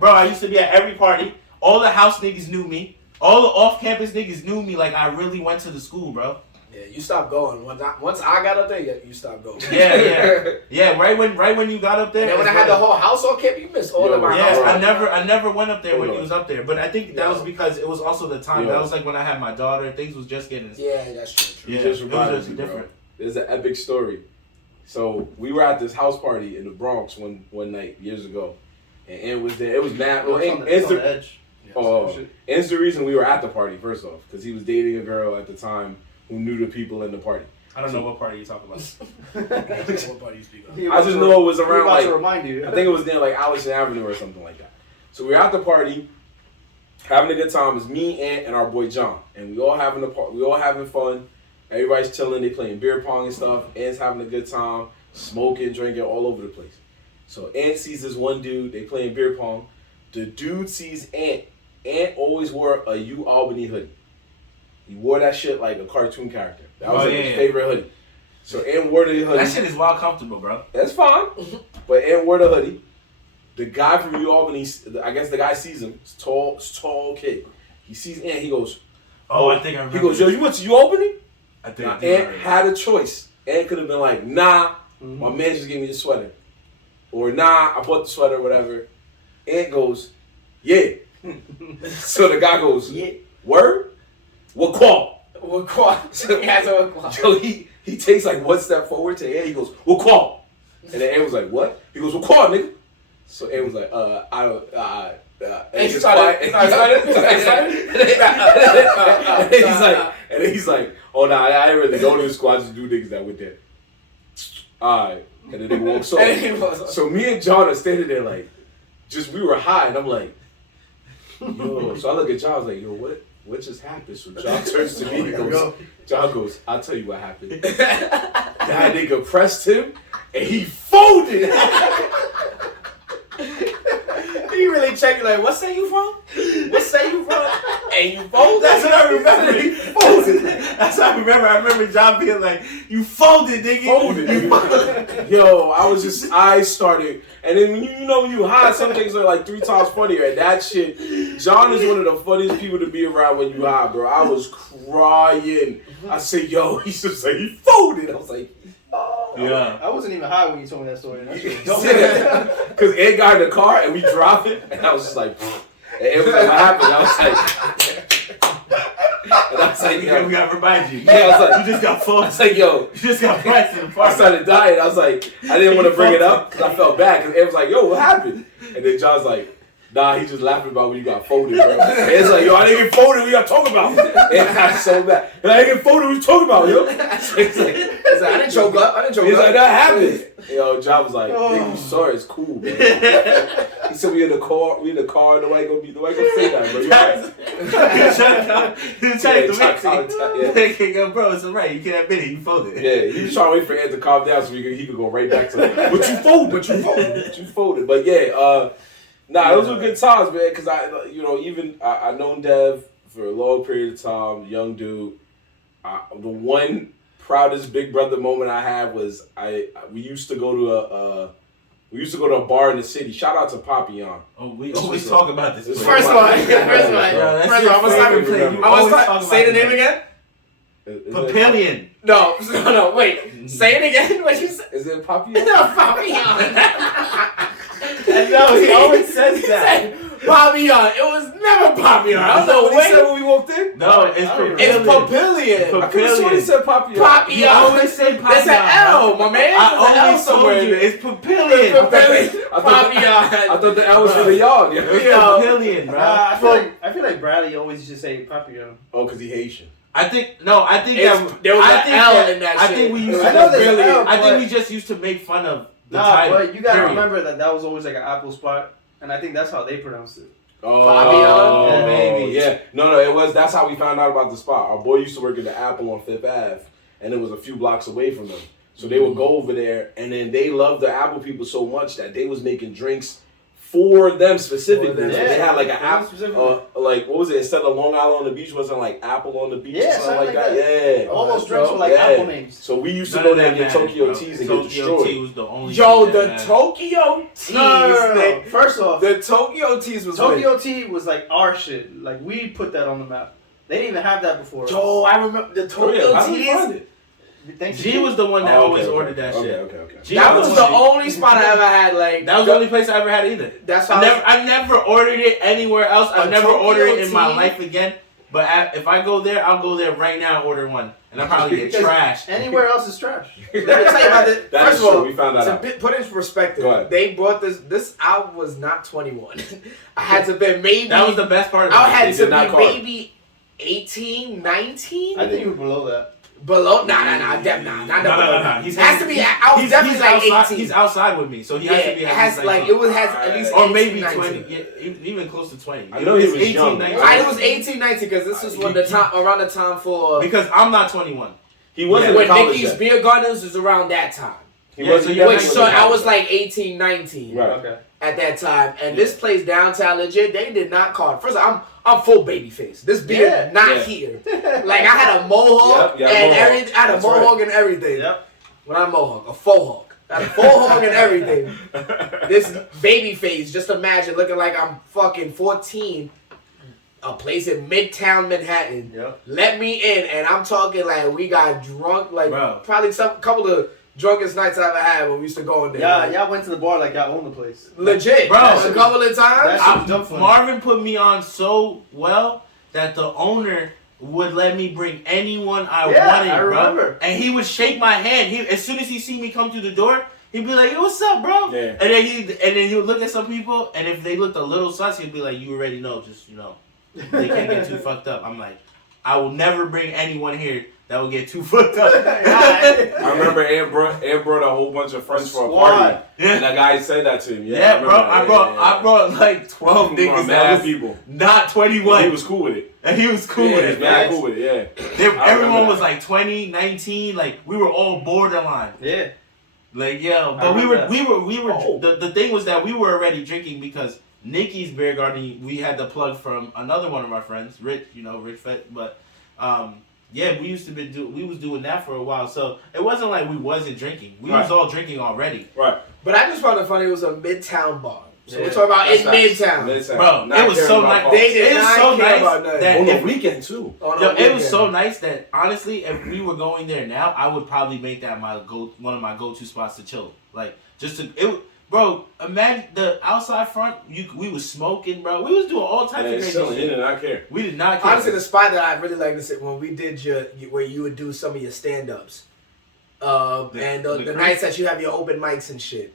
every party. All the house niggas knew me. All the off-campus niggas knew me like I really went to the school, bro. Yeah, you stopped going. Once I got up there, you stopped going. Yeah. Right when you got up there. And then when I had the whole house on campus, you missed all of my house. I never went up there when you was up there. But I think that was because it was also the time. That was like when I had my daughter. Things was just getting. Yeah, that's true. Yeah, it was just different. There's an epic story. So we were at this house party in the Bronx one night years ago, and Ant was there. It was mad. Well, It's on Ant's the the, edge. Ant's the reason we were at the party, first off, because he was dating a girl at the time who knew the people in the party. I don't know what party you're talking about. What part you speak of? I just know it was around about like, to remind you. I think it was near like Allison Avenue or something like that. So we were at the party, having a good time. It's me, Ant, and our boy John, and we all having fun. Everybody's chilling. They playing beer pong and stuff. Ant's having a good time, smoking, drinking all over the place. So Ant sees this one dude. They playing beer pong. The dude sees Ant. Ant always wore a U Albany hoodie. He wore that shit like a cartoon character. That was his favorite hoodie. So Ant wore the hoodie. That shit is wild comfortable, bro. That's fine. But Ant wore the hoodie. The guy from U Albany, I guess the guy sees him. It's tall kid. He sees Ant. He goes, Oh, I think I remember. He goes, yo, you went to U Albany? I think Now, Ant had a choice. Ant could have been like, nah, my man just gave me the sweater. Or nah, I bought the sweater or whatever. Ant goes, yeah. So the guy goes, Yeah. word? What qual? What quad? So he has a what quad? Yo, he takes like one step forward to Ant. He goes, what qual? And then Ant was like, what? He goes, what qual, nigga? So Ant was like, I don't, and he started. And then he's like, oh nah, I ain't really go to the squad to do niggas that went there. Alright. And then they walks off. So me and John are standing there like, we were high, and I'm like, yo. So I look at John, I was like, yo, what just happened? So John turns to me and goes, John goes, I'll tell you what happened. That nigga pressed him, and he folded. He really checked you like, what say you from? What say you from? And you folded. That's what I remember. He folded. That's what I remember. I remember John being like, you folded, nigga. Folded. Yo, I started, and then when you high, some things are like 3 times funnier. And that shit, John is one of the funniest people to be around when you high, bro. I was crying. I said, yo, he's just like, he folded. I was like, oh. Yeah. I wasn't even high when you told me that story. That shit was dope. Because Ed got in the car and we dropped it, and I was just like, and Ed was like, what happened? I was like, we gotta remind you. Yeah, I was like, you just got folded. I was like, yo, you just got pressed in the park. I started dying. I was like, I didn't want to bring it up because I felt bad. Because Ed was like, yo, what happened? And then John's like, nah, he just laughing about when you got folded, bro. And it's like, yo, I didn't get folded. What y'all talking about? And I got so bad. And I didn't get folded. What you talking about, yo? It's like, I didn't choke up. He's like, that happened. Yo, John was like, nigga, you sorry, it's cool, man. He said we in the car, nobody gonna say that, bro. He was trying to make it. Yo, bro, it's alright. You can't admit it. You folded. Yeah, he was trying to wait for Ed to calm down so he could go right back to but you folded. But yeah, those were good times, man, because I known Dev for a long period of time, young dude. The one proudest big brother moment I had was we used to go to a bar in the city. Shout out to Papillon. Oh, we always talk about this. First one. I'm gonna say the name again. Papillion. No, wait. Say it again. What you say? Is it Papillon? No, Papillon. No, he always says that. Papillon. It was never Papillon. I don't know what he said when we walked in. No, it's Papillion. It's Papillion. I could have sworn he said Papillon. Papillon. You always say Papillon. There's an L, my man. I always told you. It's Papillion. Papillon. I thought the L was for the yard. It's Papillion, bro. I feel like Bradley always just say Papillon. Oh, because he Haitian. I think there was an L in that shit. I think we used I think we just used to make fun of the Nah, title. but you gotta remember that was always like an Apple spot, and I think that's how they pronounced it. Oh, Papillon? maybe. Yeah. No, it was. That's how we found out about the spot. Our boy used to work at the Apple on 5th Ave, and it was a few blocks away from them. So they would go over there, and then they loved the Apple people so much that they was making drinks for them specifically. So they had like an apple, like what was it? Instead of Long Island on the beach, wasn't like Apple on the beach or something like that? Yeah. All those drinks were like Apple names. So we used to go there and get Tokyo Teas and get destroyed. Tokyo Tea was the only. Tokyo Teas. No. First off, the Tokyo Teas was Tokyo Tea was like our shit. Like we put that on the map. They didn't even have that before. Yo, I remember the Tokyo Teas. G was the one that always ordered that shit. Okay. That was the only spot I ever had. Like that was the only place I ever had either. That's I never ordered it anywhere else. I've never ordered it in my life again. But if I go there, I'll go there right now and order one. and I probably get trashed. Anywhere else is trash. Let me tell you about this. That First is of all, true. We found that out. put it in perspective. Go ahead. They brought this. I was not 21. I had to be maybe. That was the best part I about had it. They to did not be card. maybe 18, 19. I think you were below that. Below? Nah. Not No. It has to be. I was definitely like outside, 18. He's outside with me, so he Yeah, has to be. it has like it was has at least or 18, maybe 19. 20, yeah, even close to 20. I know he was 18, young. 19. It was 18, 19 because this was when the time around the time for Because I'm not 21. He wasn't in when college Nicky's yet. Beer Gardens was around that time. He Yeah, wasn't. so he you're Which definitely so wasn't in I was college. like 18, 19 Right. Okay. at that time, and this place downtown legit they did not card. First of all, I'm full baby face. This beard not here. Like I had a mohawk Yep, and mohawk. everything. I had a That's mohawk right. and everything. Yep. When I mohawk, a faux hawk. I had a faux hawk and everything. This baby face, just imagine looking like I'm fucking 14. A place in Midtown Manhattan. Yep. Let me in, and I'm talking like we got drunk, like Bro. probably some couple of drunkest nights I ever had when we used to go in there. Yeah, y'all went to the bar like y'all owned the place. Legit, Bro. a couple of times. That shit was funny. Marvin put me on so well that the owner would let me bring anyone I wanted, I bro. remember. And he would shake my hand. As soon as he see me come through the door, he'd be like, "Yo, what's up, bro?" Yeah. And then he would look at some people, and if they looked a little sus, he'd be like, "You already know, just they can't get too fucked up." I'm like, I will never bring anyone here that will get too fucked up. I remember Ant brought a whole bunch of friends for a party, Yeah. and that guy said that to him. Yeah, bro. I remember. brought like 12 He brought niggas mad that was people. not 21. He was cool with it. And he was cool He with was it, mad man. cool with it. Yeah. I Everyone remember was that. like 20, 19, like we were all borderline. Yeah. Like yo, I but we remember were Oh. the thing was that we were already drinking because Nikki's Beer Garden, we had the plug from another one of our friends, Rich, Rich Fett, but yeah, we was doing that for a while. So it wasn't like we wasn't drinking. We was all drinking already. Right. But I just found it funny. It was a Midtown bar. So Yeah. we're talking about in That's Midtown. Bro, Not it was caring so about nice. cost. They did It was not so care nice about nothing. that On the if weekend too. On a Yo, it was weekend. so nice that honestly, if we were going there now, I would probably make that one of my go-to spots to chill. Like just to bro. Imagine the outside front. We was smoking, bro. We was doing all types of And crazy chilling. He shit. did not care. We did not care. Honestly, the spot that I really like to sit when we did where you would do some of your stand-ups, and the creek? nights that you have your open mics and shit.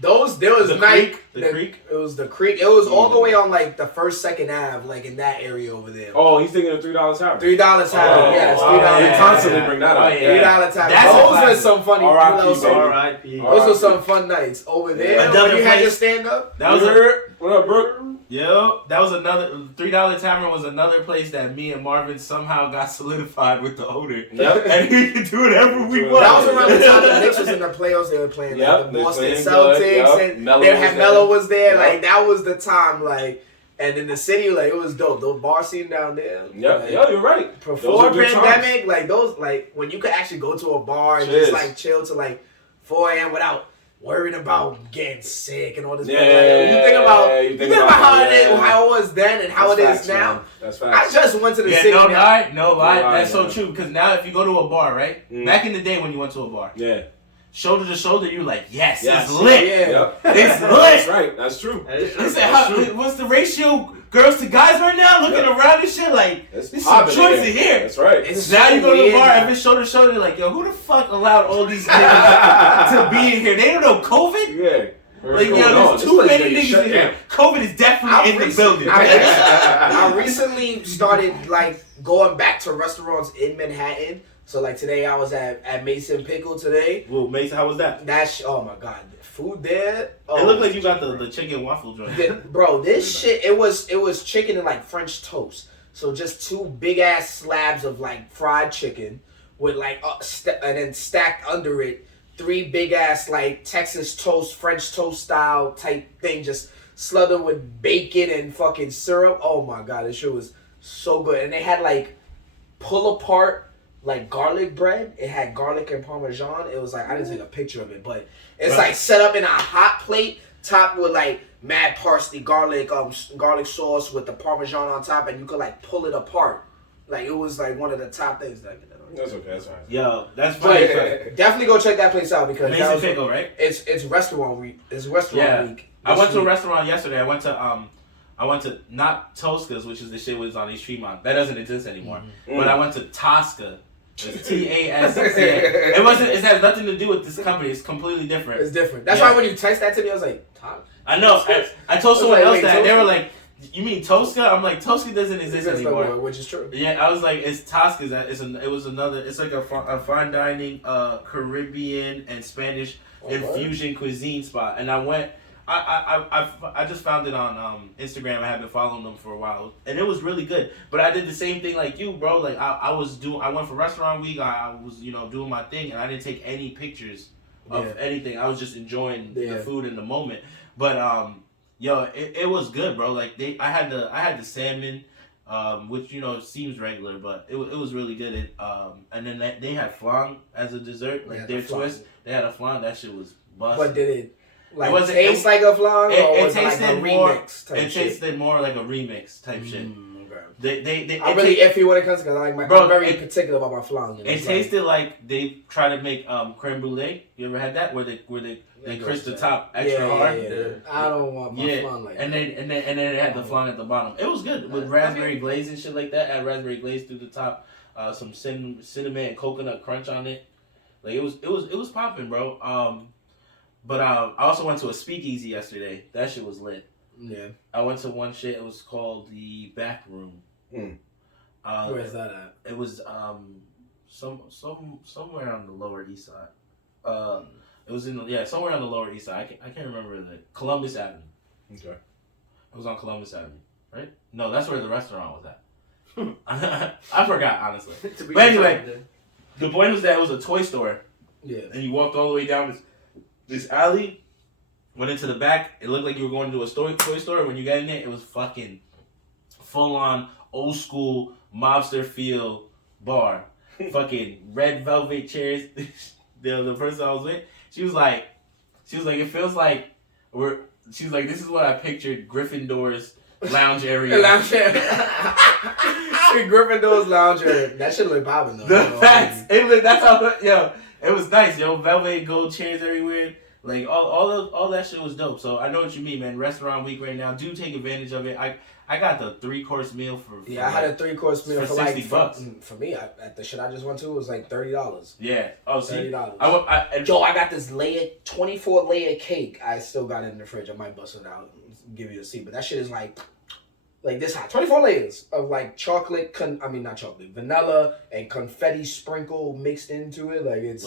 There was The night creek? The creek? It was the creek. It was all the way on like the first, second Ave, like in that area over there. Oh, he's thinking of $3 Tavern. $3 tavern, yes, $3 You tavern. constantly bring that up. Oh, yeah. $3 tavern. That's a Those were classic. some funny. R.I.P., those baby. R.I.P. were some fun nights over there. Another When you had your place- stand-up. That was What up, Brooke? that was another $3 Tavern was another place that me and Marvin somehow got solidified with the owner. Yep. And we could do whatever we want. That was around the time the Knicks was in the playoffs. They were playing Yep, like, the they Boston playing Celtics, good, yep. and Melo they was had there. Melo was there. Yep. Like that was the time. Like, and in the city, like it was dope. The bar scene down there. Yep. Like, Yo, you're right. Those Before are good pandemic, like those, like when you could actually go to a bar and Cheers. just like chill to like 4 a.m. without worrying about getting sick and all this. Yeah, Like, you think about you think about how about it is, yeah. how it was then, and how That's it facts, is now. man. That's I facts. just went to the Yeah, city. no now. lie. No lie, That's so yeah. true. Because now if you go to a bar, right? Mm. Back in the day when you went to a bar, Yeah. shoulder to shoulder, you're like, yes, Yes. it's lit. Yeah. Yep. It's That's lit. right. That's true. That is true. Listen, That's how, true. what's the ratio girls to guys right now? Looking around and shit, like, It's there's some popping choice here. in here. That's right. It's Now so you go to the weird bar, now. if it's shoulder to shoulder, like, yo, who the fuck allowed all these niggas to be in here? They don't know COVID? Yeah. Like, yo, What's going on? there's This too place many getting niggas shut in here. down. COVID is definitely in the building. I recently started like going back to restaurants in Manhattan. So like today I was at Mason Pickle today. Well, Mason, how was that? Oh my god, the food there. Oh, It looked like you got the chicken waffle joint. Bro, this shit it was chicken and like French toast. So just two big ass slabs of like fried chicken with like and then stacked under it 3 big ass like Texas toast, French toast style type thing, just slathered with bacon and fucking syrup. Oh my god, this shit was so good. And they had like pull apart like garlic bread. It had garlic and parmesan. It was like I didn't take a picture of it, but it's like set up in a hot plate, topped with like mad parsley, garlic sauce with the parmesan on top, and you could like pull it apart. Like it was like one of the top things that I could. That's okay. That's fine. Yo, that's funny. But definitely go check that place out because that Mason was, Pickle, right? it's restaurant week. It's restaurant week. I went to a This restaurant yesterday. I went to not Tosca's, which is the shit was on East Tremont. That doesn't exist anymore. Mm. But I went to Tosca, It's TASCA. It wasn't. It has nothing to do with this company. It's completely different. It's different. That's why when you text that to me, I was like, Tom. I know. I told someone else that. Tosca? They were like, "You mean Tosca?" I'm like, "Tosca doesn't exist anymore." Which is true. Yeah, I was like, "It's Tosca's." It was another. It's like a fine dining, Caribbean and Spanish infusion cuisine spot, and I went. I just found it on Instagram. I have been following them for a while, and it was really good. But I did the same thing like you, bro. Like I went for restaurant week. I was doing my thing, and I didn't take any pictures of anything. I was just enjoying the food in the moment. But it was good, bro. Like I had the salmon, which seems regular, but it was really good. And then they had flan as a dessert, like their twist. They had a flan. That shit was bust. But did it? Like, it taste like a flan, or was it like a remix type shit? It tasted more like a remix type shit. Okay. I'm really iffy when it comes to I'm very particular about my flan. It tasted like they try to make creme brulee. You ever had that? Where they crisp the top extra hard. Yeah. I don't want my flan like that. And then it had the flan at the bottom. It was good with raspberry glaze and shit like that. Add raspberry glaze through the top. Some cinnamon and coconut crunch on it. Like it was popping, bro. But I also went to a speakeasy yesterday. That shit was lit. Yeah. I went to one shit. It was called the Back Room. Where's that at? It was somewhere on the Lower East Side. It was somewhere on the Lower East Side. I can't remember the Columbus Avenue. Okay. It was on Columbus Avenue, right? No, that's where the restaurant was at. I forgot, honestly. But anyway, the point was that it was a toy store. Yeah. And you walked all the way down this alley, went into the back. It looked like you were going to a toy store. When you got in there, it was fucking full on old school mobster feel bar. Fucking red velvet chairs. The person I was with, she was like, it feels like she was like, this is what I pictured Gryffindor's lounge area. Gryffindor's lounge area. That shit look popping though. The facts. It was nice, velvet gold chairs everywhere. Like all that shit was dope. So I know what you mean, man. Restaurant week right now. Do take advantage of it. I got the 3-course meal for I had a 3-course meal for like $60. For me, at the shit I just went to, it was like $30. Yeah. Oh, see. $30. Joe, I got this 24 layer cake. I still got it in the fridge. I might bust it out and give you a seat. But that shit is like this high. 24 layers of like chocolate, not chocolate, vanilla and confetti sprinkle mixed into it. Like it's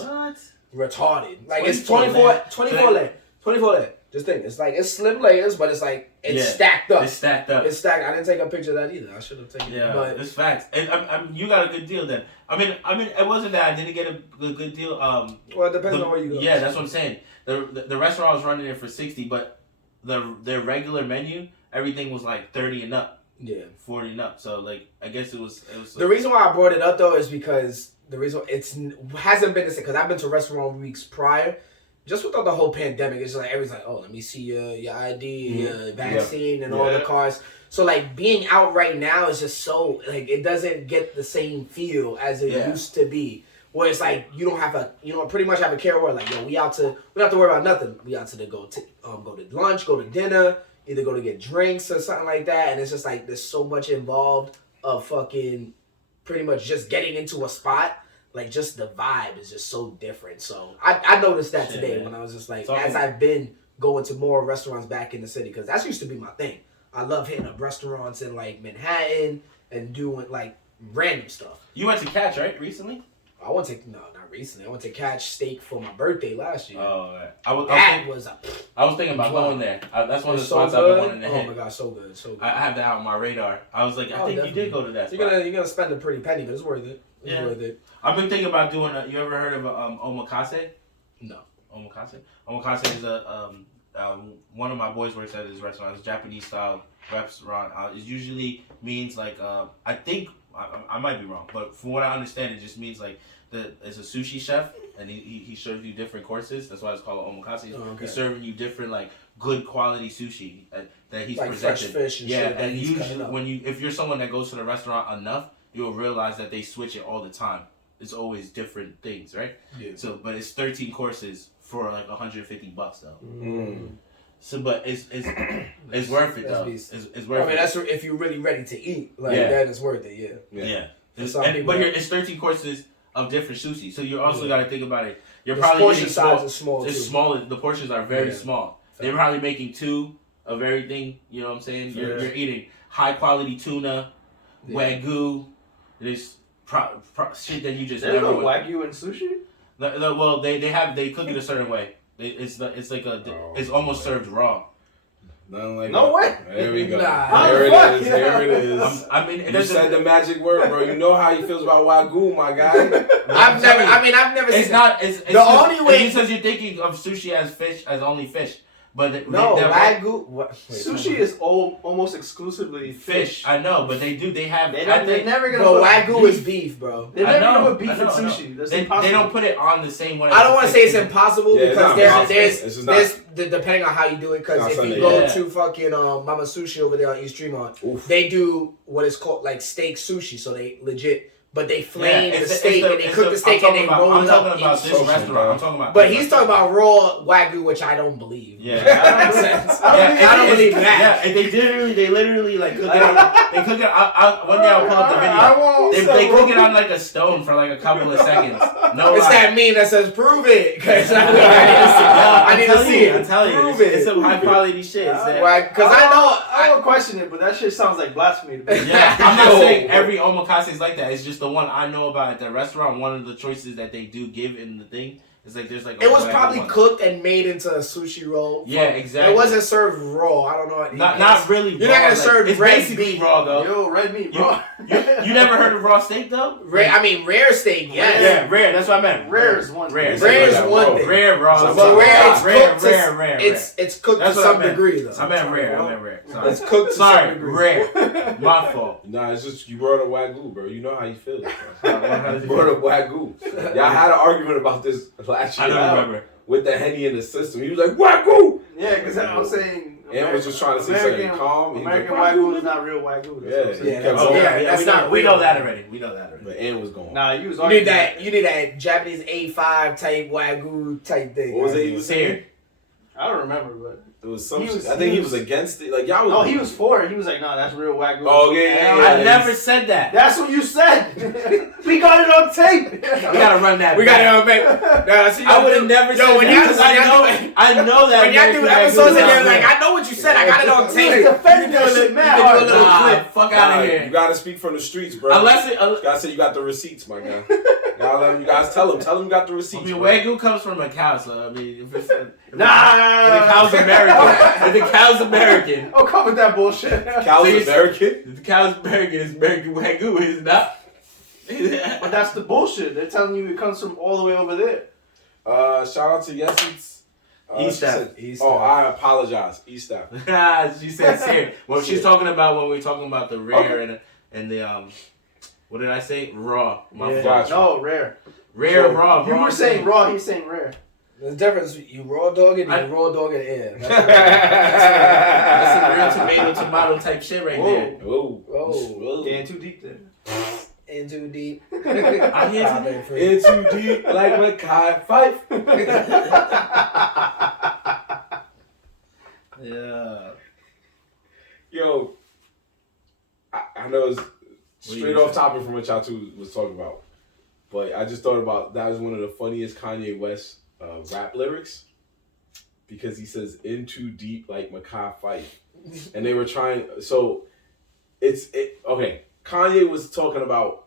retarded. Like it's 24 layer. Just think, it's slim layers, but it's like stacked up. It's stacked up. It's stacked. I didn't take a picture of that either. I should have taken it. But it's facts. And you got a good deal then. I mean, it wasn't that I didn't get a good deal. Well, it depends on where you go. Yeah, that's what I'm saying. The restaurant was running it for $60, but their regular menu, everything was like 30 and up. Yeah. 40 and up. So like, I guess it was. The reason why I brought it up though is because the reason hasn't been the same, because I've been to restaurant weeks prior. Just without the whole pandemic, it's like everyone's like, oh, let me see your ID, your vaccine, and all the cards. So like being out right now is just so like it doesn't get the same feel as it used to be. Where it's like you don't have pretty much have a care where like we don't have to worry about nothing. We out to go to lunch, go to dinner, either go to get drinks or something like that. And it's just like there's so much involved of fucking pretty much just getting into a spot. Like, just the vibe is just so different. So, I noticed that today when I was just like, as I've been going to more restaurants back in the city, because that used to be my thing. I love hitting up restaurants in, like, Manhattan and doing, like, random stuff. You went to Catch, right, recently? I went to, no, not recently. I went to Catch Steak for my birthday last year. Oh, right. I was thinking about going there. That's one of the spots I've been wanting to hit. Oh, my God, so good, so good. I have that on my radar. I was like, I think definitely. You did go to that spot. You're gonna spend a pretty penny, but it's worth it. It's worth it. I've been thinking about doing you ever heard of omakase? No. Omakase? Omakase is one of my boys works at his restaurant. It's a Japanese style restaurant. It usually means like, I think, I might be wrong, but from what I understand, it just means like, it's a sushi chef, and he serves you different courses. That's why it's called omakase. Oh, okay. He's serving you different like good quality sushi that he's like presenting. Fresh fish and shit. And usually if you're someone that goes to the restaurant enough, you'll realize that they switch it all the time. It's always different things, right? Yeah. So, but it's 13 courses for like $150 though. Mm. So, but it's worth it though. It's worth it. That's if you're really ready to eat. Like then it's worth it. Yeah. But here it's 13 courses. of different sushi. So you also got to think about it. You're The probably portion getting size is small It's too. small. The portions are very Yeah. small. They're probably making 2 of everything. You know what I'm saying? You're eating high quality tuna, wagyu. There's shit that you just There's never. no would. wagyu in sushi. Well, they cook it a certain way. It's like it's almost served raw. Nothing like No that. way. There we go. Nah. There How it is. the fuck? There it is. I mean, You said the magic word, bro. You know how he feels about wagyu, my guy. I've never It's seen not. It's The only way- it's because you're thinking of sushi as fish, as only fish. But No, that wagyu. What? Sushi is almost exclusively fish. I know, but they do. They have. They're never gonna. Bro, put wagyu beef. is beef, bro. They're I never know, gonna put beef I in know, I know. sushi. That's They impossible. don't put it on the same way. I don't as want to fish. say it's impossible Yeah, it's because not there's impossible. It's just not. there's depending on how you do it. Because Not if Sunday, you go yeah. to fucking Mama Sushi over there on East Tremont, Oof. they do what is called like steak sushi. So they legit, but they flame the it's steak and they cook the steak and they roll I'm it talking up. about in this sushi. restaurant. I'm talking about. But this he's talking about raw wagyu, which I don't believe. Yeah. That makes sense. Yeah, I don't believe that. Yeah, and they literally like cook it on. They cook it. One day I'll pull up the I video. won't. They cook it on like a stone for like a couple of seconds. No It's lie. that meme that says "prove it," because I need to see it. I'm telling you, Prove it's some high quality shit. It's that- Because I don't question it, but that shit sounds like blasphemy to me. Yeah, I'm not No. saying every omakase is like that. It's just the one I know about at the restaurant. One of the choices that they do give in the thing is like there's like. It was wagyu probably one. cooked and made into a sushi roll. Yeah, exactly. It wasn't served raw. I don't know. Not really. You're raw, not gonna like, serve It's red basically meat. raw though. Yo, red meat, bro. You never heard of raw steak though? Rare. I mean, rare steak. Yes. Yeah, rare. That's what I meant. Rare is one. Rare. thing. Rare is Yeah, one raw. thing. Rare raw. But rare, it's rare, cooked rare. It's cooked That's to what I some meant. degree though. I meant rare. Sorry. It's cooked to some Sorry, degree. rare. My fault. Nah, it's just you brought up wagyu, bro. You know how you feel. Bro. You 100%. brought up wagyu. Y'all had an argument about this last I year don't remember. with the Henny in the system. He was like wagyu. Yeah, because I was saying. And was just trying to say something calm. He was American like, wagyu is not real wagyu. Yeah, That's what I'm he saying. kept Oh, going. yeah, that's not we real. know that already. We know that already. But Ann was going. Nah, you was You need that. You need that Japanese A5 type wagyu type thing. What was it he was saying? I don't remember, but. It was some He was- shit. I think he was against it. Like y'all was. No, he was for it. He was like, nah, that's real wagyu. Oh, yeah. I never said that. That's what you said. We got it on tape. We gotta run that. We back. got to make. See, I would have never said when that. y'all- because when I know that. When y'all do American episodes wagyu and is they're not like, real. I know what you said. I got it on He tape. was defending that shit mad hard. Nah, fuck out of You here. gotta speak from the streets, bro. Unless it. You gotta say you got the receipts, my guy. Y'all let him, you guys tell him you got the I receipts. mean, bro. wagyu comes from a cow, so I mean, if it's, if the Nah. cow's American, if the cow's American, Oh, come with that bullshit. Cow's See, American. if the cow's American, it's American wagyu, is not. But that's the bullshit. They're telling you it comes from all the way over there. Shout out to Yesens. East she Ave. said- East Oh, Ave. I apologize. East Ave. She said here. Well, she's talking about when we're talking about the rare and the what did I say? Raw. My Yeah. fault. Gotcha. No, rare. Rare, So, raw. You were saying raw, he's saying rare. There's a difference. You raw dog it, I- you raw dog it in. That's some real tomato type shit right there. Whoa. Whoa. Getting too deep there. In too deep. I hear Top you. and free. In too deep, like Mackay Fife. Yeah. Yo, I know it's straight you off say? topic from what y'all two was talking about, but I just thought about that was one of the funniest Kanye West rap lyrics because he says "in too deep like Mackay Fife," and they were trying. So okay. Kanye was talking about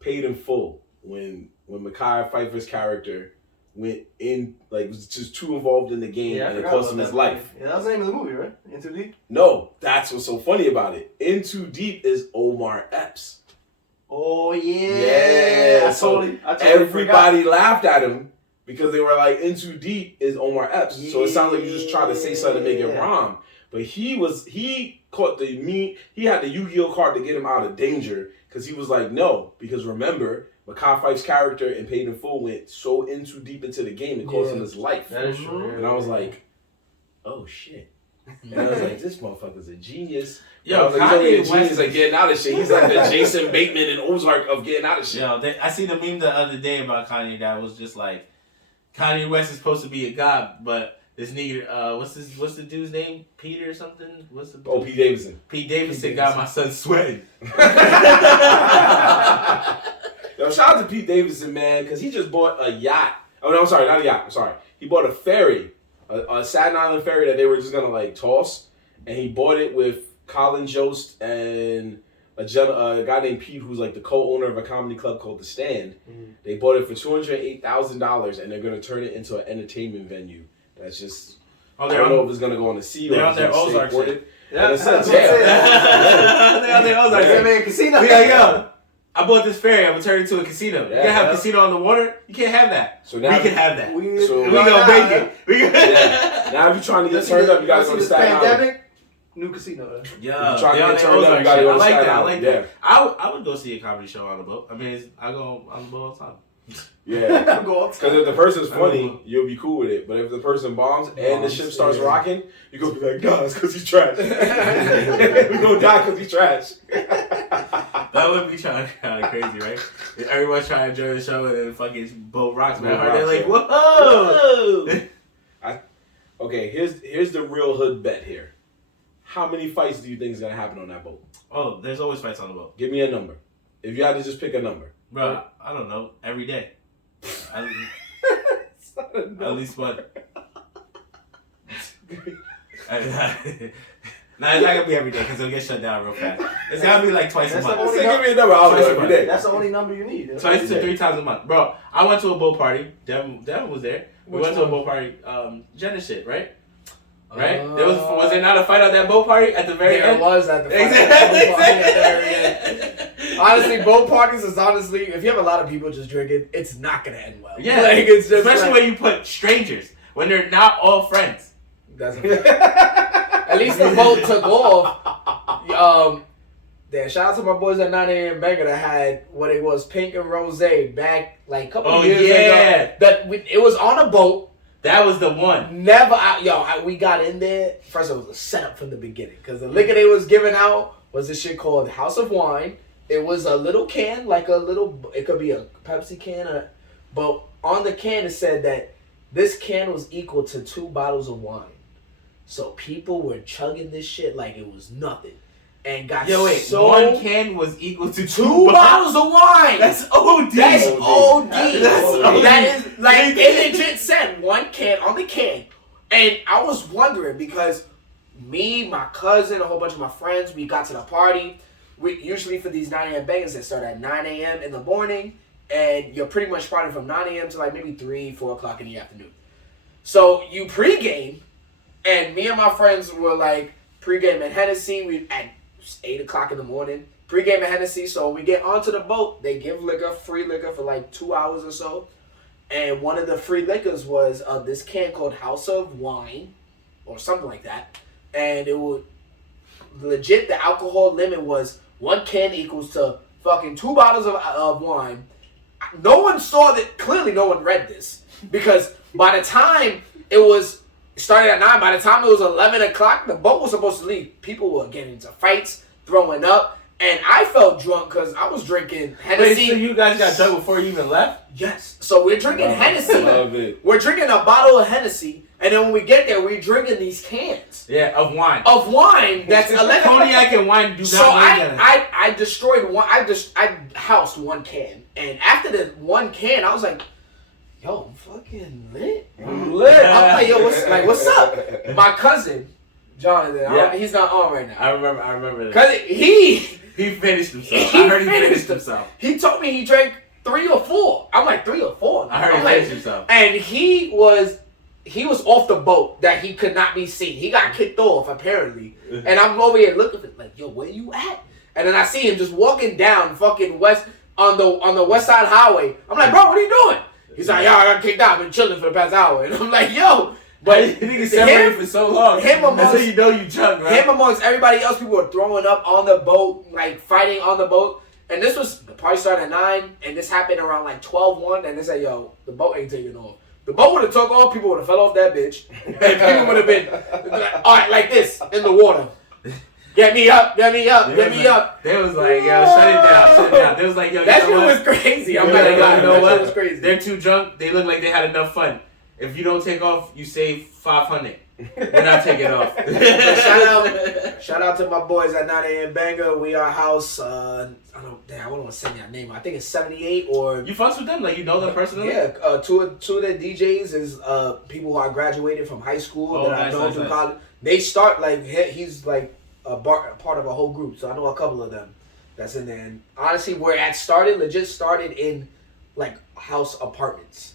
Paid in Full when Mackay Pfeiffer's character went in, like, was just too involved in the game and it cost him his life. Yeah, that was the name of the movie, right? In Too Deep? No, that's what's so funny about it. In Too Deep is Omar Epps. Oh, yeah. Yeah, I so totally everybody laughed at him because they were like, In Too Deep is Omar Epps. So it sounds like you just tried to say something to make it Yeah. rhyme. But he caught he had the Yu-Gi-Oh card to get him out of danger because he was like, no, because remember, Mackay Fife's character in Paid in Full went so in too deep into the game it cost him his life. That is true. And I was like, oh shit. And I was like, this motherfucker's a genius. Yo, I was like, he's only a Kanye genius West. at getting out of shit. He's like the Jason Bateman and Ozark of getting out of shit. Yo, I seen a meme the other day about Kanye that was just like, Kanye West is supposed to be a god, but this nigga, what's the dude's name? Peter or something? What's the Oh, Pete Davidson. Pete Davidson got my son sweating. Yo, Yo, shout out to Pete Davidson, man, because he just bought a yacht. Oh, no, I'm sorry, not a yacht. I'm sorry. He bought a ferry, a Staten Island ferry that they were just going to, like, toss. And he bought it with Colin Jost and a guy named Pete, who's, like, the co-owner of a comedy club called The Stand. Mm-hmm. They bought it for $208,000, and they're going to turn it into an entertainment venue. That's just... I don't know if it's going to go on the sea or if it's going to stay ported. Yeah, that's what I'm saying. They're on their Ozark. Yeah, man, casino. We like, yo, I bought this ferry. I'm going to turn it into a casino. You can't have a casino on the water. You can't have that. So now we can have that. We gonna make it. Now if you're trying to get turned up, you gotta go to Staten Island. New casino. Yeah, trying to get turned up, you gotta go to Staten Island. I like that. I would go see a comedy show on the boat. I mean, I go on the boat all the time. Yeah, because if the person's funny, you'll be cool with it. But if the person bombs and the ship starts rocking, you're going to be like, God, it's because he's trash. We're going to die because he's trash. That would be kind of crazy, right? If everyone's trying to enjoy the show and then fucking boat rocks, man. They're like, whoa! Okay, here's the real hood bet here. How many fights do you think is going to happen on that boat? Oh, there's always fights on the boat. Give me a number. If you had to just pick a number. Bro, I don't know. Every day. At least one. Nah, it's not gonna be every day because it'll get shut down real fast. It's gotta be like twice a month. Give me a number. I'll do every day. That's the only number you need. Twice to 3 times a month. Bro, I went to a boat party. Devin was there. We went to a boat party. Jenna shit, right? Right? Was there not a fight at that boat party at the very end? There was at the very end. Honestly, boat parties is honestly, if you have a lot of people just drinking, it's not gonna end well. Yeah, like, it's just especially when you put strangers when they're not all friends. That's a fact. At least the boat took off. Shout out to my boys at 9 a.m. Banger that had what it was, pink and rose back like a couple years ago. It was on a boat. That was the one. We got in there. First, it was a setup from the beginning because the liquor they was giving out was this shit called House of Wine. It was a little can, it could be a Pepsi can, but on the can it said that this can was equal to 2 bottles of wine. So people were chugging this shit like it was nothing. And got one can was equal to 2 bottles of wine. That's OD. That's OD. That is like it legit said 1 can on the can. And I was wondering because me, my cousin, a whole bunch of my friends, we got to the party. We usually for these 9 a.m. bangers that start at 9 a.m. in the morning, and you're pretty much partying from 9 a.m. to like maybe 3, 4 o'clock in the afternoon. So you pregame, and me and my friends were like pregame at Hennessy. We at 8 o'clock in the morning. Pregame at Hennessy. So when we get onto the boat, they give free liquor for like 2 hours or so. And one of the free liquors was this can called House of Wine, or something like that. And it would legit the alcohol limit was 1 can equals to fucking 2 bottles of wine. No one saw that. Clearly, no one read this because by the time it started at 9, by the time it was 11 o'clock, the boat was supposed to leave. People were getting into fights, throwing up, and I felt drunk because I was drinking Hennessy. Wait, so you guys got drunk before you even left? Yes. So we're drinking Hennessy. Love it. We're drinking a bottle of Hennessy. And then when we get there, we're drinking these cans. Yeah, of wine. That's 11. Cognac and wine do not So I destroyed one. I housed 1 can. And after the 1 can, I was like, yo, I'm fucking lit. I'm lit. I'm like, yo, what's up? My cousin, Jonathan, he's not on right now. I remember that. Because he finished himself. I heard he finished himself. He told me he drank 3 or 4. I'm like, 3 or 4? I heard he finished himself. And he was off the boat that he could not be seen. He got kicked off, apparently. And I'm over here looking for him, like, yo, where you at? And then I see him just walking down fucking west on the West Side Highway. I'm like, bro, what are you doing? He's like, yo, I got kicked out. I've been chilling for the past hour. And I'm like, yo. But nigga separated for so long. That's how you know you drunk, right? Him amongst everybody else, people were throwing up on the boat, like fighting on the boat. And the party started at 9, and this happened around like 12:01. And they said, yo, the boat ain't taking off. The boat would have took off, people would have fell off that bitch. And people would have been, all right, like this, in the water. Get me up, get me up, get me up. They was like, yo, shut it down. They was like, yo, that shit was crazy. I'm not gonna lie. You know what? That was crazy. They're too drunk. They look like they had enough fun. If you don't take off, you save $500. We're not taking off. Shout out to my boys at 9 a.m. Banger. We are house. I don't want to say your name. I think it's 78 or. You fucks with them? Like you know them personally? Yeah. Two of their DJs is people who I graduated from high school that I know through college. They start like he's like a part of a whole group, so I know a couple of them that's in there. And honestly, where it legit started in like house apartments.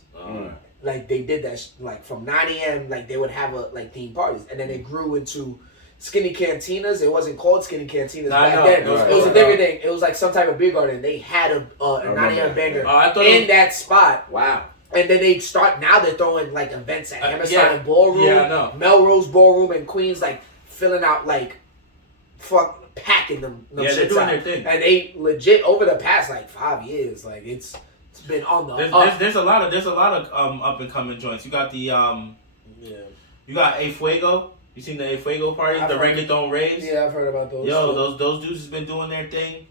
Like they did that like from 9 a.m. like they would have theme parties, and then it grew into skinny cantinas. It wasn't called skinny cantinas back then. It was a different thing. It was like some type of beer garden. They had a 9 a.m. banger in that spot. Wow. And then they're throwing like events at Hammerstein Ballroom, Melrose Ballroom in Queens, like filling out like packing them they're doing out. their thing. And they legit over the past like 5 years, like it's been on the up. There's a lot of up and coming joints. You got the you got A Fuego. You seen the A Fuego parties, the reggaeton raves? Yeah, I've heard about those. Yo, those dudes has been doing their thing.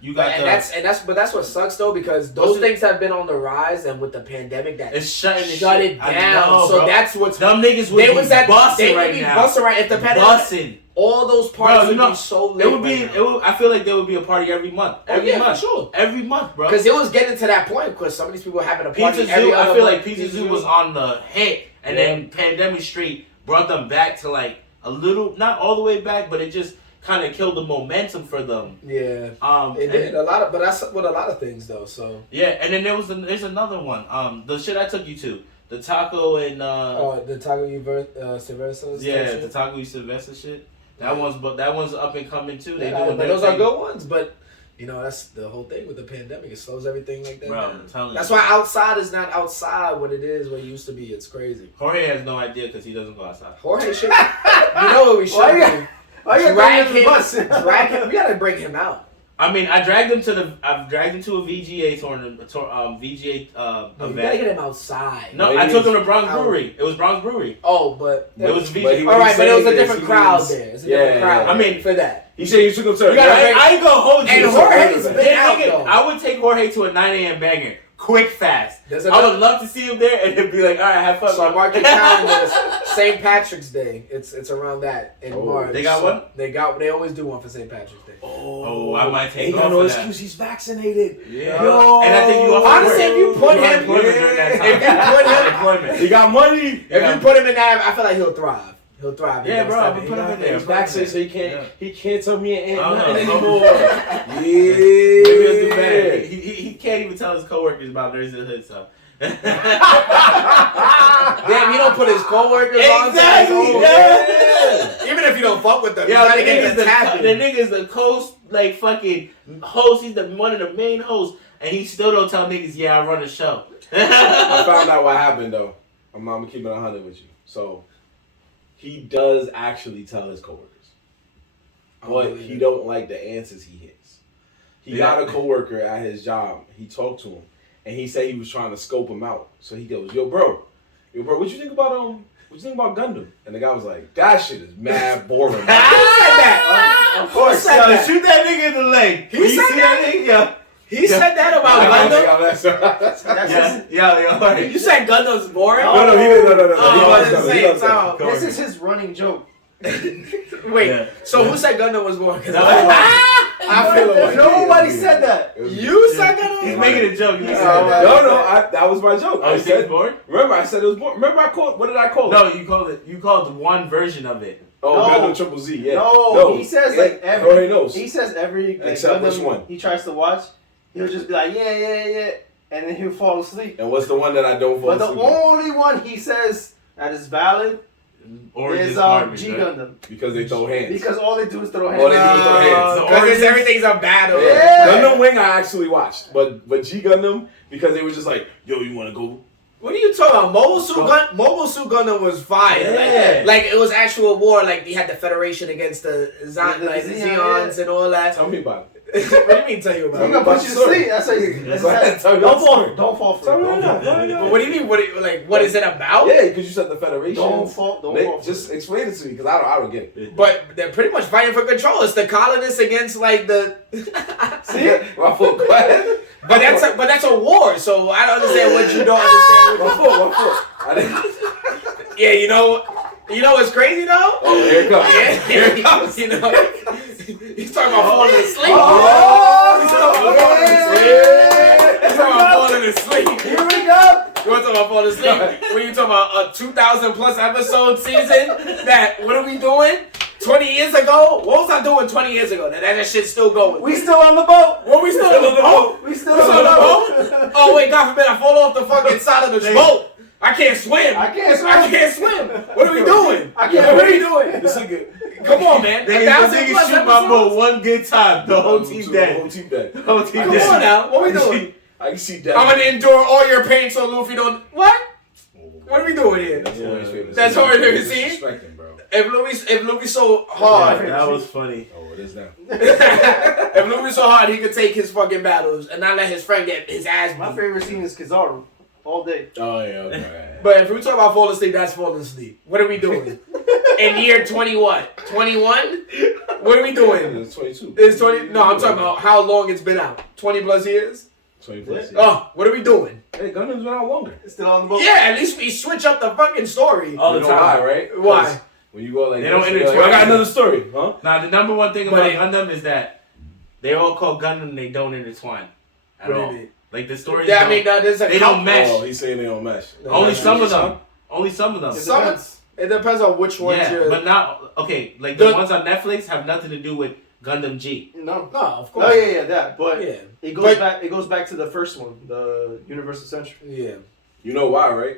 You got that's what sucks though, because those things have been on the rise, and with the pandemic it's shut it down. Know, so bro. that's what's them niggas would be busting right now. Busting right if the pandemic. All those parties would be so lit. I feel like there would be a party every month. Every month, sure. Every month, bro. Because it was getting to that point. Because some of these people were having a party Pizza every Zoo, other I feel month. like Pizza Zoo was on the hit, and then Pandemic Street brought them back to like a little, not all the way back, but it just kind of killed the momentum for them. Yeah. It did a lot of, but that's with a lot of things though. So. Yeah, and then there's another one. The shit I took you to. The taco and the taco Silvestre. Yeah, the taco Silvestre shit. That one's up and coming too. They doing those are good ones, but you know that's the whole thing with the pandemic. It slows everything like that. Bro, I'm telling you. That's why outside is not outside what it is, what it used to be. It's crazy. Jorge has no idea because he doesn't go outside. Jorge should. You know what we should do? Why you drag him? We gotta bring him out. I mean, I've dragged him to a VGA tournament, VGA You event. gotta get him outside. No, I took him to Bronx Brewery. It was Bronx Brewery. Oh, but it was VGA. All right, but it was a different crowd there. It's a different crowd. I mean, for that. You said you took him to. I ain't gonna hold you. And Jorge's been out though. I would take Jorge to a 9 a.m. banger. Quick, fast. I would love to see him there, and it'd be like, all right, have fun. So mark your calendars. St. Patrick's Day. It's around that in March. They got one. They always do one for St. Patrick's Day. Oh, I might take. He got no excuse. He's vaccinated. Yeah. Yo. And I think you honestly, if you put him, he got money. If you put him in that, I feel like he'll thrive. He'll thrive. Yeah, bro. I'm gonna put him in there. He's vaccinated, so he can't tell me ain't nothing anymore. Yeah. Maybe he'll do bad. He can't even tell his coworkers about Nerdz in the Hood, so. Damn, he don't put his coworkers on. Exactly. Yeah. Even if you don't fuck with them, yeah, the nigga's the co like fucking host. He's one of the main hosts, and he still don't tell niggas, yeah, I run a show. I found out what happened though. I'm gonna keep it 100 with you. So he does actually tell his coworkers, but he don't like the answers he hits. He got a coworker at his job. He talked to him, and he said he was trying to scope him out. So he goes, "Yo, bro, what you think about Gundam?" And the guy was like, "That shit is mad boring." Who said that? Of course, shoot that nigga in the leg. He said that? Yeah. He said that about Gundam? Yeah. You said Gundam's boring? No, he didn't. This is his running joke. Wait, so who said Gundam was boring? I feel like nobody said that. You said Gundam? He's making a joke. No, that was my joke. I said boring? Remember, I said it was boring. Remember, what did I call it? No, you called one version of it. Oh, Gundam Triple Z, yeah. No, he says like every. Knows. He says every except which one he tries to watch. He'll just be like, yeah, and then he'll fall asleep. And what's the one that I don't fall asleep? But the only one he says that is valid is G Gundam. Because they throw hands. Because all they do is throw hands. Because everything's a battle. Yeah. Gundam Wing I actually watched, but G Gundam, because they were just like, yo, you want to go? What are you talking about? Mobile Suit Gundam was fire. Yeah. Like it was actual war. Like they had the Federation against the Zeons and all that. Tell me about it. What do you mean tell you about it? I'm gonna put you to sleep. That's how you. Don't fall for it. What do you mean? What is it about? Yeah, because you said the Federation. Don't fall. Just explain it to me, because I don't get it. But they're pretty much fighting for control. It's the colonists against like the. See, my foot. Go ahead. But that's a war. So I don't understand what you don't understand. My foot. Yeah, you know what's crazy though? Oh, here it comes. Yeah, here it comes. You know, he's talking about falling asleep. Oh, he's talking about falling asleep. Here we go. You want to talk about falling asleep? When you talking about a 2,000 plus episode season? What are we doing? 20 years ago? What was I doing 20 years ago? That shit's still going. We still on the boat. What we still on the boat? We still on the boat? Oh wait, God forbid I fall off the fucking side of the boat. I can't swim. I can't swim. What are we doing? I can't What are we doing? This nigga. Come on, man. They can shoot my boat one good time. The whole team dead. Whole team dead. The whole team Come dead. on now. What we doing? I can see that. I'm gonna endure all your pain so Luffy don't. What? What are we doing here? That's all we've ever seen. Disrespecting, bro. If Luffy's so hard, Yeah, that was funny. Oh, it is now. if Luffy's so hard, he could take his fucking battles and not let his friend get his ass My beat. favorite scene is Kizaru. All day. Oh yeah. Okay. But if we talk about falling asleep, that's falling asleep. What are we doing? In year 20 what? 21? What are we doing? It's 22. It's 20. No, I'm talking about how long it's been out. 20 plus years. 20 plus. Oh, what are we doing? Hey, Gundam's been out longer. It's still on the boat. Yeah, at least we switch up the fucking story. All the You know time. why, right? Why? 'Cause when you go like They don't this, you're intertwine. I got another story, huh? Now, the number one thing But about Gundam is that they all call Gundam, they don't intertwine at What do you all. mean? Like the stories, Yeah, I mean, there's a they don't mesh. Oh, he's saying they don't mesh. Only That's some what of them. Only some of them. Some, it depends on which ones Yeah, you're. but not okay. Like The- the ones on Netflix have nothing to do with Gundam G. No. No, of course. Oh yeah, that. But Yeah. it goes But- back. It goes back to the first one, the Universal Century. Yeah. You know why, right?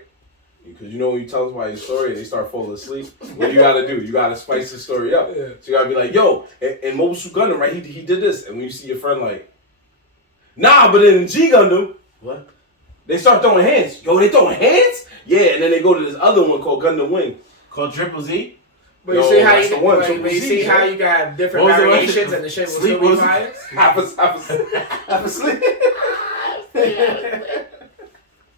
Because you know when you tell somebody your story and they start falling asleep, what you gotta do? You gotta spice the story up. Yeah. So you gotta be like, yo, in Mobile Suit Gundam, right? He did this, and when you see your friend like, nah, but in G Gundam, What? they start throwing hands. Yo, they throwing hands? Yeah, and then they go to this other one called Gundam Wing. Called Triple Z. But Yo, you see how that's you, the one, but Triple you Z, see yo. how you can have different What was the one? variations and the shit will Sleep still be was- fire? Half asleep.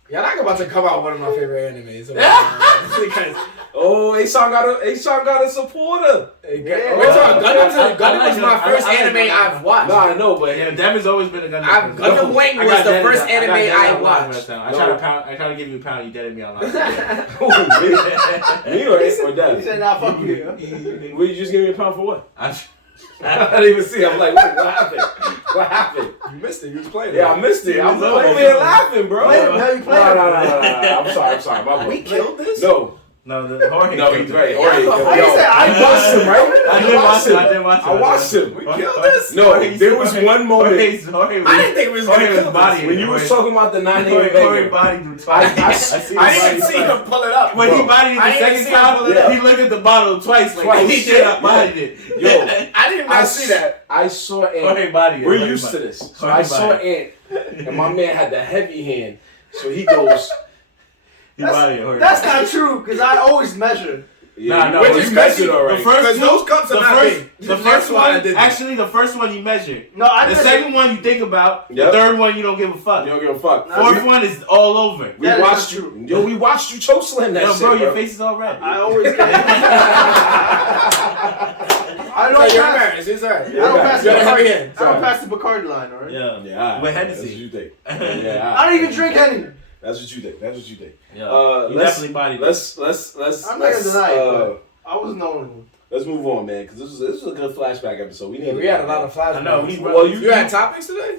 Yeah, I'm about to come out with one of my favorite animes. Because Oh, A-Song got a supporter. we're talking Gundam is my I first like anime Gundam. I've watched. Nah, I know, but Yeah, Dev has always been a Gundam. I've- fan. Gundam Wing I was got the dead first on- I got anime dead I on live watched. last time. No. I try to give you a pound. You dead at me on live. me or He Dad? said, "Nah, fuck you." Will you just give me a pound for what? I I didn't even see. I'm like, what happened? What happened? You missed it. You was playing. Yeah, I missed it. I was It was over over. here laughing, bro. Play it, hell, you play it. No. I'm sorry. My bad. We killed this? No, the Jorge. no, he's right. Yeah, Jorge, I yo, said, I watched him, right? I did watch it. I watched him. We killed this? No, there was one moment I didn't think we was gonna kill body this. when you was talking about the 9 a.m. Jorge banger. bodied him I twice. I didn't see him pull it up. When Bro. he bodied I it the didn't second see him time, pull it up. he looked at the bottle twice. Like, Twice. oh shit, I bodied it. Yo, I did not see that. I saw Ant. Jorge bodied it. We're Jorge used to bodied it. this. So Jorge I saw bodied Ant, and my man had the heavy hand. So he goes, He bodied it. Jorge That's bodied not true, because I always measure. yeah, no, you which is measured crazy. already. The first Because those cups are not big. The That's first why I one, did that. actually, the first one you measure. No, I The measure. second one you think about. Yep. The third one you don't give a fuck. You don't give a fuck. Fourth one is all over. We That is watched not you. Yo, we watched you choke slam that Yo, shit, bro, bro. your face is all red. I always get I No, don't you're pass. embarrassed. It's alright. I don't pass You the gotta hurry Bacardi. in. I don't pass the Bacardi line, alright? Yeah. Yeah, With That's Hennessy. what you think. Yeah, I don't even drink any. That's what you think. That's what you think. Yeah. You let's- definitely bodied it. Let's I'm not gonna deny it, I was knowing. let's move on, man, because this was a good flashback episode. We Yeah, needed we had that, a lot man. of flashbacks. I know, we- Well, You had topics today?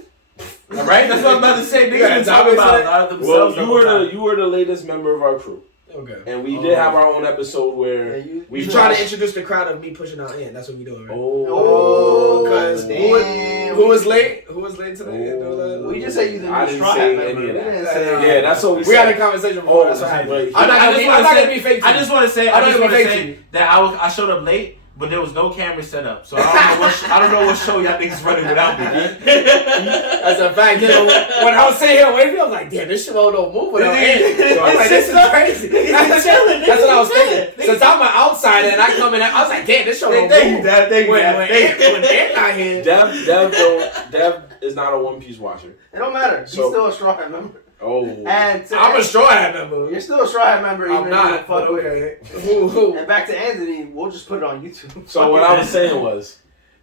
Right? That's what I'm about to say. You got Niggas been a talking topic about today? out of Well, themselves. you were the latest member of our crew, Okay. and we did have our own episode where we You trying to introduce the crowd of me pushing out in. That's what we doing, right? Oh, Because damn. who was late? Who was late today? Oh. We just said you the I new didn't straw say hat any member. of We that. didn't say Yeah, that's what we We had a said. conversation before. Oh, That's what happened. right. I'm not gonna be fake. I just want to say, I'm not gonna be fake to you. that I showed up late, but there was no camera set up, so I don't know what show y'all niggas running without me. That's a fact. You know, when I was sitting here waiting, I was like, damn, this shit don't move without in. So I was like, this is crazy. That's what I was thinking. Since I'm an outsider and I come in, I was like, damn, this show don't Thank you, move. Dad. Thank you, When Dad. they're not here. Dev is not a One Piece watcher. It don't matter. He's So- still a straw hat member. Oh, And I'm a straw hat member. You're still a straw hat member, even I'm if you don't not. fuck But with it. okay. Who? And back to Anthony, we'll just put it on YouTube. so what I was saying was,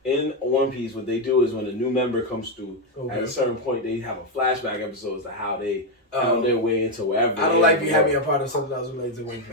in One Piece, what they do is when a new member comes through, at a certain point, they have a flashback episode as to how they found their way into wherever. I don't like you having me a part of something else related to women.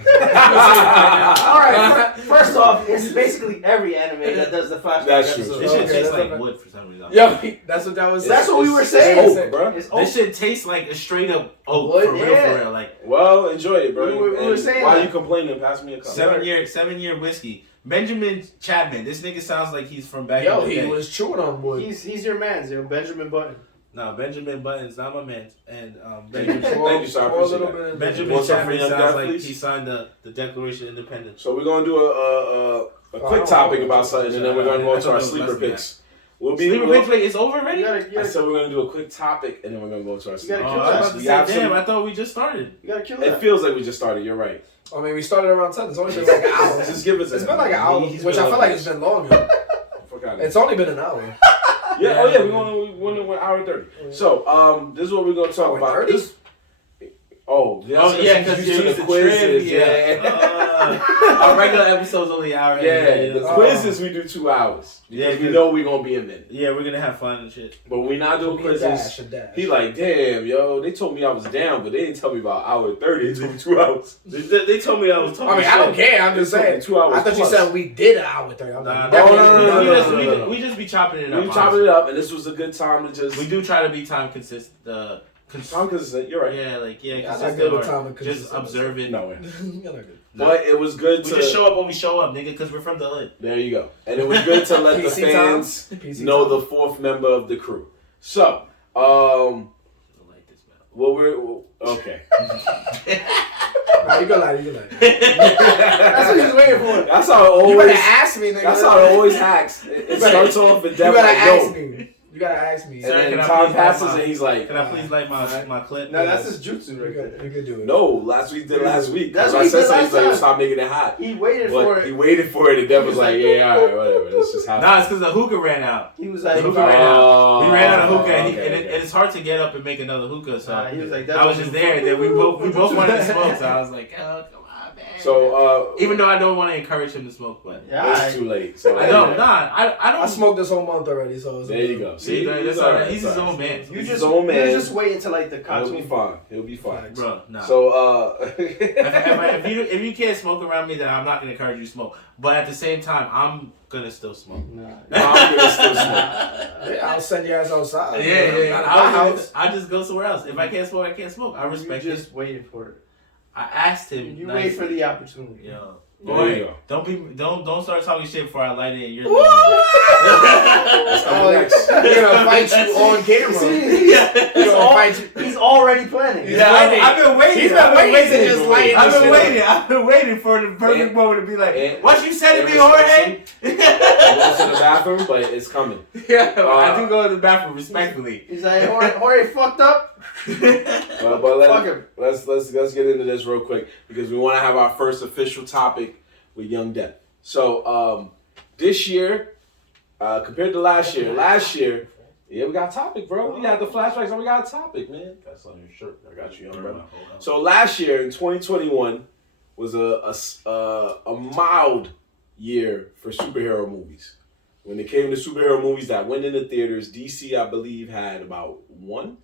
Alright, first off, it's basically every anime that does the flashback That's true. episode. This shit Okay, tastes that's like not- wood for some reason. Yo, that's what that was. That's what we were It's saying. oak, bro. It's This shit tastes like a straight up oak Wood? for real, Yeah. for real. Like Well, enjoy it, bro. We were And saying while that. you complaining, pass me a cup. 7-year whiskey. Benjamin Chapman. This nigga sounds like he's from back Yo, in the he day. was chewing on wood. He's your man's, Benjamin Button. No, Benjamin Button's not my man. And Thank you, Benjamin, sir. I Pour a appreciate little that. bit of Benjamin Want some for Chapman Young sounds Death, like please? he signed the Declaration of Independence. So we're gonna do a I quick don't topic know. about something, and then we're gonna go I into thought our it was sleeper less than picks. We'll be. Sleeper picks, wait, it's over You already? I said we're gonna do a quick topic, and then we're gonna go to our sleeper. gotta Oh, kill I was that. about to We say, have damn, some- I thought we just started. You gotta kill It that. feels like we just started. You're right. I mean, we started around 10. It's only been like an hour. Just give us. It's been like an hour, He's which been I feel up like there. it's been longer. It's only been an hour. Yeah. Oh yeah. We went hour 30. So this is what we're gonna talk Hour about. 30? This. Oh Yeah, because you're you're the quizzes. Our regular episode's only an hour. Yeah, the Oh. quizzes we do 2 hours. Yeah, Because we know we're gonna be a minute. Yeah, we're gonna have fun and shit. But when we not doing A quizzes, dash, a dash. he like, damn, yo, they told me I was down, but they didn't tell me about hour 30. They told me 2 hours. They told me I was talking I mean, I don't care. I'm just They told me saying. 2 hours I thought you plus. said we did an hour 30. I'm Nah, like, no, definitely- no. We just be chopping it up. We chopping it up, and this was a good time to just. We do try to be time consistent. I'm consistent. You're right. Yeah, I'm not consistent. good with or time and just consistency. observe it. No way. You're not good. But it was good We to. just show up when we show up, nigga, because we're from the hood. There you go. And it was good to let the PC fans PC know time. the fourth member of the crew. So, I don't like this, man. well, we're okay. Nah, you can lie. That's what he's waiting for. That's how it You always. better ask me, nigga. That's how it always hacks. It starts off with You Devil gotta like, ask yo. me. You gotta ask me. And Sir, then can I time please passes have my- and he's like, Can I please like my clip? No, that's his jutsu You right could, there. you could do it. no, last week did last week. That's That's what I he said did something. last He's like, time. stop making it hot. He waited for But he it. waited for it, and Dev was like, yeah, alright, whatever. Let's just have Nah, it's because the hookah ran out. He was The like, hookah ran out. We ran out of hookah, and, okay, and okay. it's hard to get up and make another hookah. So he was like, I was just there, and then we both wanted to smoke. So I was like, oh, come on, man. So, even though I don't want to encourage him to smoke, but yeah, it's too late. So I don't. Nah, I I don't. smoked this whole month already, so it's There you go. See, that's it's all right. alright, He's it's his own alright. man. You He's just his own man. You just wait until like the He'll be cartoon. fine. He'll be fine. Bro, nah. So, if you can't smoke around me, then I'm not gonna encourage you to smoke. But at the same time, I'm gonna still smoke. Nah. I'm gonna still smoke. Yeah, I'll send your ass outside. Yeah. Not at my house. I just go somewhere else. If I can't smoke, I can't smoke. I respect You it. just waited for it. I asked him. You nicely. wait for the opportunity. Yo, There you boy, don't start talking shit before I light it. And you're Oh, you're gonna fight you on camera. He's gonna fight you. He's already planning. Yeah, I've been waiting. He's been waiting to just light I've been waiting for the perfect moment to be like, what you said to me, Jorge? I'm going to the bathroom, but it's coming. Yeah, I do go to the bathroom respectfully. He's like, Jorge fucked up. But Fuck him. let's get into this real quick because we want to have our first official topic with Young Death. So this year, compared to last year, yeah, we got a topic, bro. We got the flashbacks, and we got a topic, man. That's on your shirt. I got you, young brother. So last year in 2021 was a mild year for superhero movies. When it came to superhero movies that went into theaters, DC, I believe, had about one.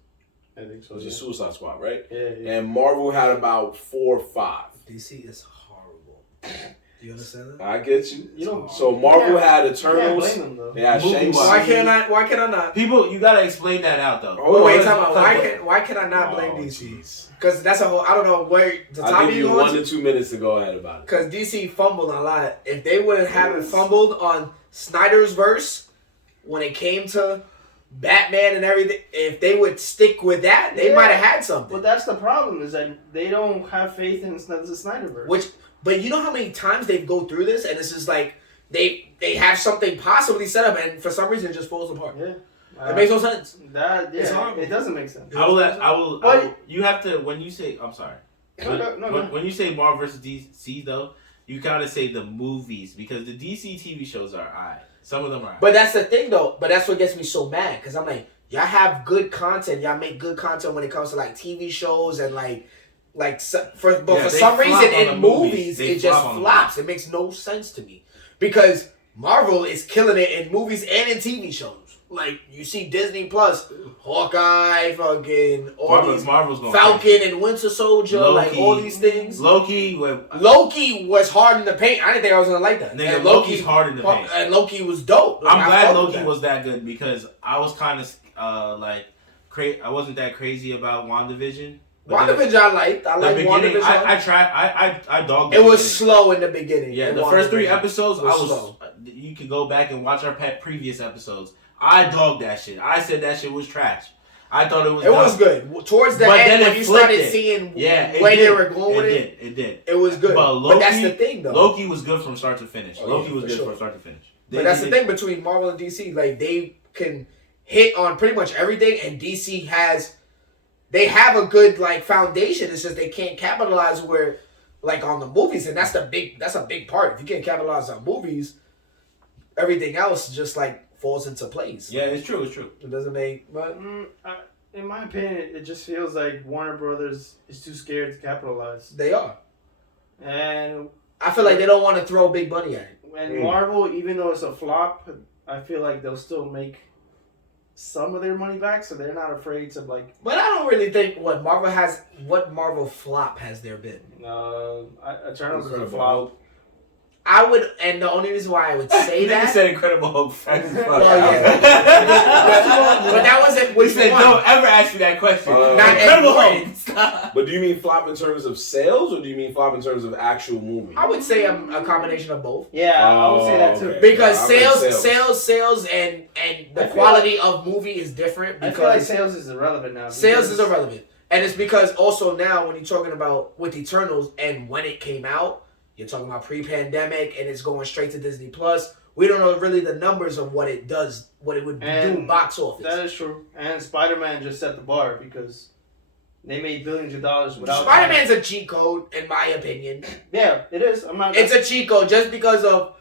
I think so. It was a Suicide Squad, right? Yeah. And Marvel had about 4 or 5. DC is horrible. Do you understand that? I get you. You know, So Marvel had you can't Eternals. blame him though. They had Movie-wise. Shang-Chi. Why can I not? People, you gotta explain that out though. Oh, Wait, no, time out. it's- Why can I not blame Oh, DC? jeez. Because that's a whole. I don't know where the I'll topic give you you 1 going to 2 minutes to go ahead about it. Because DC fumbled a lot. If they wouldn't have it fumbled on Snyder's verse when it came to Batman and everything, if they would stick with that, they Yeah. might have had something. But that's the problem is that they don't have faith in the Snyderverse. But you know how many times they go through this, and it's just like they have something possibly set up, and for some reason it just falls apart. Yeah. It makes no sense. It's horrible. It doesn't make sense. I will. But- You have to when you say. I'm sorry. When you say Marvel versus DC though, you gotta say the movies because the DC TV shows are alright. Some of them are. But that's the thing, though. But that's what gets me so mad, because I'm like, y'all have good content. Y'all make good content when it comes to like TV shows and for some flop reason on in the movies They it just flop on the flops. It makes no sense to me because Marvel is killing it in movies and in TV shows. like you see Disney Plus, Hawkeye, fucking all these Marvel's going Falcon and Winter Soldier, Loki. like all these things. Loki was hard in the paint. I didn't think I was gonna like that. Nigga, And Loki's hard in the paint. And Loki was dope. Like, I'm glad Loki was that good because I was kind of I wasn't that crazy about WandaVision. WandaVision I liked. I liked WandaVision. I tried. I dogged it. It was slow in the beginning. Yeah, the first 3 episodes, slow. You can go back and watch our previous episodes. I dogged that shit. I said that shit was trash. I thought it was. It was good. Towards the end, when you started seeing where they were going with it, it did. It was good. But that's the thing, though. Loki was good from start to finish. Loki was good from start to finish. But that's the thing between Marvel and DC. Like, they can hit on pretty much everything, and DC has. They have a good like foundation. It's just they can't capitalize where, like on the movies, and that's a big part. If you can't capitalize on movies, everything else just like falls into place. Yeah, it's true. It doesn't make. But in my opinion, it just feels like Warner Brothers is too scared to capitalize. They are, and I feel like they don't want to throw big money at it. And Marvel, even though it's a flop, I feel like they'll still make some of their money back, so they're not afraid to like. But I don't really think what Marvel flop has there been. Eternals is a flop. I would, and the only reason why I would say that. You said Incredible Hulk fast as fuck. Well, yeah. But that wasn't. We said don't ever ask me that question. Not Incredible Hulk. But do you mean flop in terms of sales, or do you mean flop in terms of actual movie? I would say a combination of both. Yeah, I would say that too. Okay. Because sales, and the quality of movie is different. Because I feel like sales is irrelevant now. Sales is irrelevant, and it's because also now when you're talking about with Eternals and when it came out. You're talking about pre-pandemic, and it's going straight to Disney Plus. We don't know really the numbers of what it does, what it would do box office. That is true. And Spider-Man just set the bar because they made billions of dollars without. Spider-Man's a cheat code, in my opinion. Yeah, it is. It's a cheat code just because of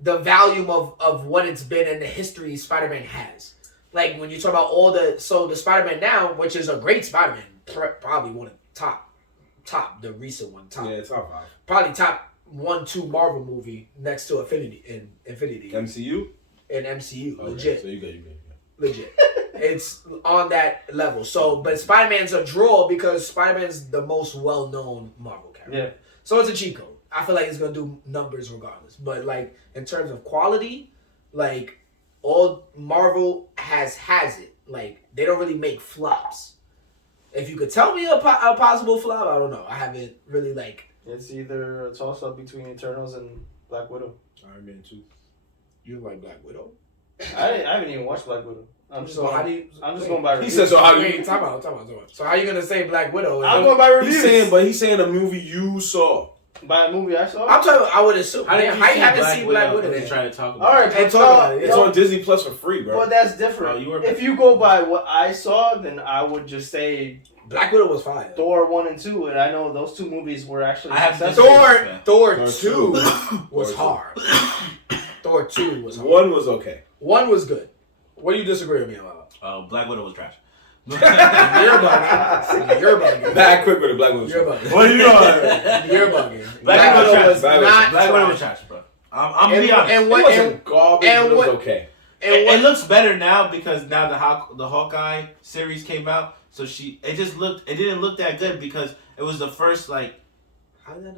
the volume of what it's been and the history Spider-Man has. Like when you talk about the Spider-Man now, which is a great Spider-Man, probably one of the top, the recent one, top. Yeah, top 5. Probably top 1-2 Marvel movie next to Infinity. MCU? In MCU, okay, legit. So you good. Legit. It's on that level. So, but Spider-Man's a draw because Spider-Man's the most well-known Marvel character. Yeah. So it's a cheat code. I feel like it's gonna do numbers regardless. But like in terms of quality, like all Marvel has it. Like they don't really make flops. If you could tell me a possible flop, I don't know. I haven't really like. It's either a toss-up between Eternals and Black Widow. Iron Man 2. You like Black Widow? I haven't even watched Black Widow. I'm just going by He reviews. said so. How do you? Wait, time out. So how you gonna say Black Widow? I'm going by reviews. He's saying a movie you saw. By a movie I saw. I'm talking. I would assume. How How you haven't seen Black Widow? They try to talk about. All right, And talk about it. It's on Disney Plus for free, bro. Well, that's different. If you go by what I saw, then I would just say Black Widow was fire. Thor 1 and 2, and I know those 2 movies were actually. Thor 2 was hard. Thor 2 was hard. 1 was okay. 1 was good. What do you disagree with me about? Black Widow was trash. You're bugging. Back quick with the Black Widow. You're bugging. What are you doing? You're bugging. Black Widow was not. Black Widow was trash, bro. I'm gonna be honest. It wasn't garbage, but it was okay. It looks better now because now the Hawkeye series came out. So it didn't look that good because it was the first like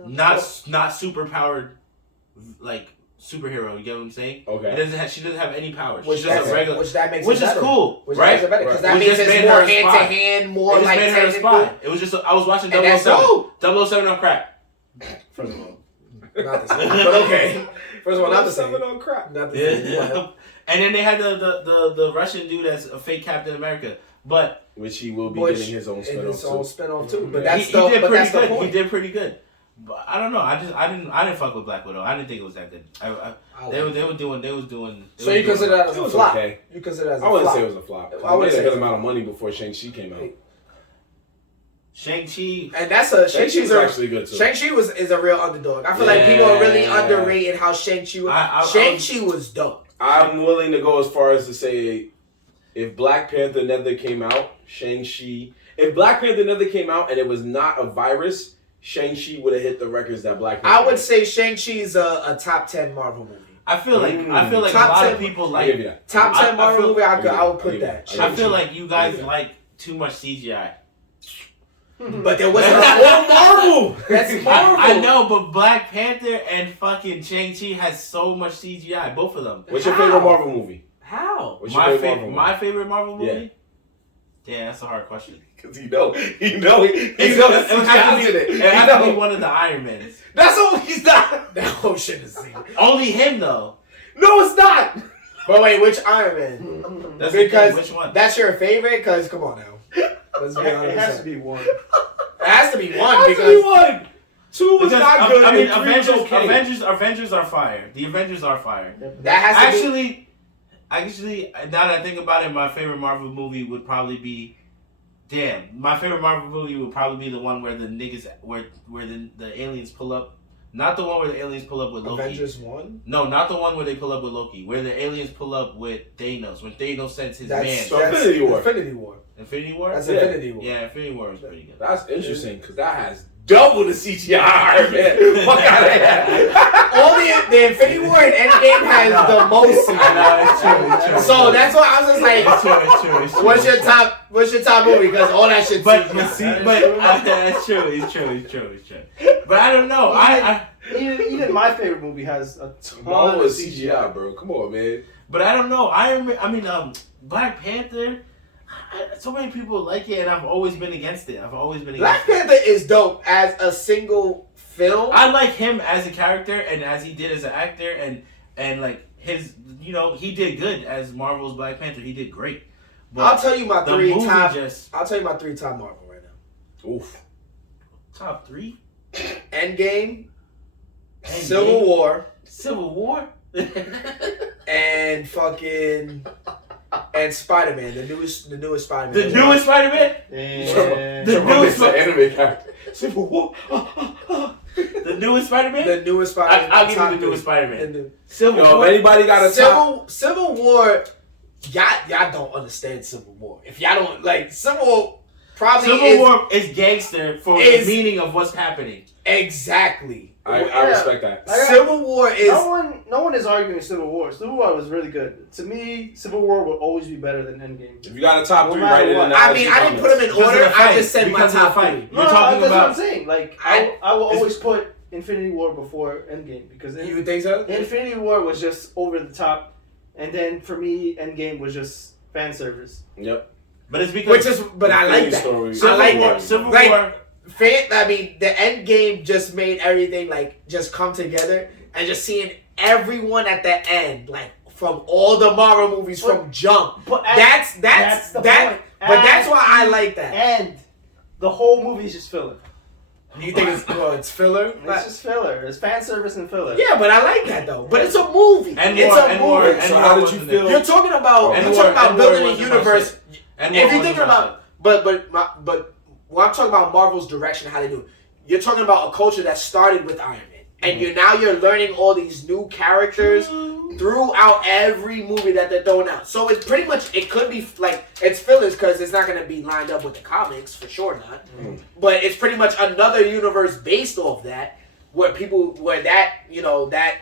not super powered like superhero. You get what I'm saying? Okay. She doesn't have any powers. Which She's just a regular. Which that makes which it better. is cool, which right? Makes it better because that We means just it's made more her a hand spy. to hand, more It just like made her a spy. It was just I was watching 007 on crack. First of all, not the same. But okay. First of all, not the same. on crack. Not the same. Yeah. And then they had the Russian dude that's a fake Captain America, but which he will be getting his own spinoff too. But he did pretty good. But I don't know. I didn't fuck with Black Widow. I didn't think it was that good. They was doing. So you consider that as a flop? Okay. You consider that as a flop? I wouldn't say it was a flop. I would say a good amount of money before Shang-Chi came out. Shang-Chi, and that's Shang-Chi's actually good too. Shang-Chi is a real underdog. I feel like people are really underrated how Shang-Chi was. Shang-Chi was dope. I'm willing to go as far as to say, if Black Panther never came out, Shang-Chi. If Black Panther never came out and it was not a virus, Shang-Chi would have hit the records that Black Panther. I would say Shang-Chi is a top 10 Marvel movie. I feel like Top a lot 10 of people I give you like. that. Top 10 Marvel movie, I would put I that. I feel like you guys like too much CGI. But there wasn't all Marvel. That's Marvel. I know, but Black Panther and fucking Shang-Chi has so much CGI. Both of them. What's your favorite Marvel movie? How? What's your favorite Marvel movie? My favorite Marvel movie? Yeah. Yeah, that's a hard question. Because he knows It has to be one of the Iron Mans. That's all he's not. That whole shit is seen. Only him though. No, it's not. But wait, which Iron Man? That's Because which one? that's your favorite? Because come on now. Let's be honest. It has to be one. It has to be one Has because to be one. Two was Because, not good. I mean, and three was okay. Avengers are fire. The Avengers are fire. that has to be. Actually, now that I think about it, my favorite Marvel movie would probably be. Damn, my favorite Marvel movie would probably be the one where the niggas, where the aliens pull up. Not the one where the aliens pull up with Loki. Avengers 1? No, not the one where they pull up with Loki. Where the aliens pull up with Thanos. When Thanos sends his man. So Infinity War. Infinity War. Infinity War? That's Yeah. Infinity War. Yeah, Infinity War was pretty good. That's interesting because that has double the CGI Iron Man. Fuck out of here. Only the Infinity War and Endgame has the most. I know, it's true. So that's why I was just like, It's true. what's your top movie? Because all that shit. But that's true. It's true. But I don't know. Even my favorite movie has a ton All of the CGI, bro. Come on, man. But I don't know. Black Panther. So many people like it, and I've always been against it. Black Panther is dope as a single film. I like him as a character and as he did as an actor, and like his, he did good as Marvel's Black Panther. He did great. But I'll tell you my three top. Just I'll tell you my 3 top Marvel right now. Oof. top 3. Endgame, Civil War, and fucking and Spider-Man, the newest Spider-Man. The newest Spider-Man. And It's an anime character. Civil War. The newest Spider-Man. The newest Spider-Man. I'll give you the newest Spider-Man. The Civil Yo, War. if anybody got a top. Civil War. Y'all don't understand Civil War. If y'all don't like Civil War is gangster for the meaning of what's happening. Exactly. I respect that. Civil War is no one is arguing Civil War. Civil War was really good. To me, Civil War will always be better than Endgame. If you got a top No 3, matter write it in what. the I mean, I didn't put them in Because of order. the fight. I just said my Because of the top fight. 3. You're talking that's about. what I'm saying. Like I will always put Infinity War before Endgame because You think so? Infinity War was just over the top, and then for me, Endgame was just fan service. Yep. But it's because But I like that. Story. I like War, that. Civil Like, War. The end game just made everything like just come together, and just seeing everyone at the end, like from all the Marvel movies from jump. But That's the that. point. But that's why I like that. And the whole movie is just filler. You think it's filler? It's just filler. It's fan service and filler. Yeah, but I like that though. But it's a movie. And it's more, a and movie. more, and So more how did wasn't you there. feel? You're talking about And you're more- talking about and more building a wasn't universe. And If more you're thinking wasn't about, but when I'm talking about Marvel's direction, how they do it, you're talking about a culture that started with Iron Man, and you're learning all these new characters throughout every movie that they're throwing out. So it's pretty much, it could be like it's fillers because it's not going to be lined up with the comics for sure not, but it's pretty much another universe based off that where that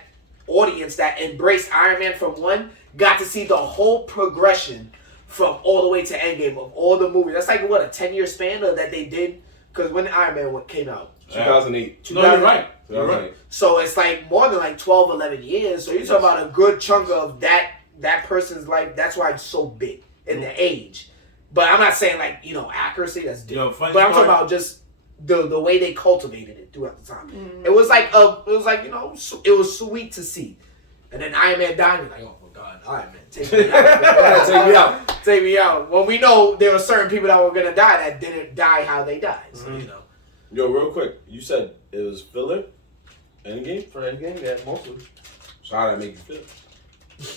audience that embraced Iron Man from 1 got to see the whole progression from all the way to Endgame of all the movies. That's like a 10-year span that they did, because when Iron Man came out, 2008. No, you're right. You're 2008. right. so it's like more than like 12, 11 years. So you're talking about a good chunk of that person's life. That's why it's so big in the age. But I'm not saying like accuracy. That's different. funny But I'm talking part- about just the way they cultivated it throughout the time. It was like it was sweet to see. And then Iron Man died. You're like, oh my God, Iron Man, take me out. Take me out. Take me out. Well, we know there were certain people that were gonna die that didn't die how they died. So Yo, real quick. You said it was filler? Endgame? For Endgame, yeah, mostly. So how did that make you feel?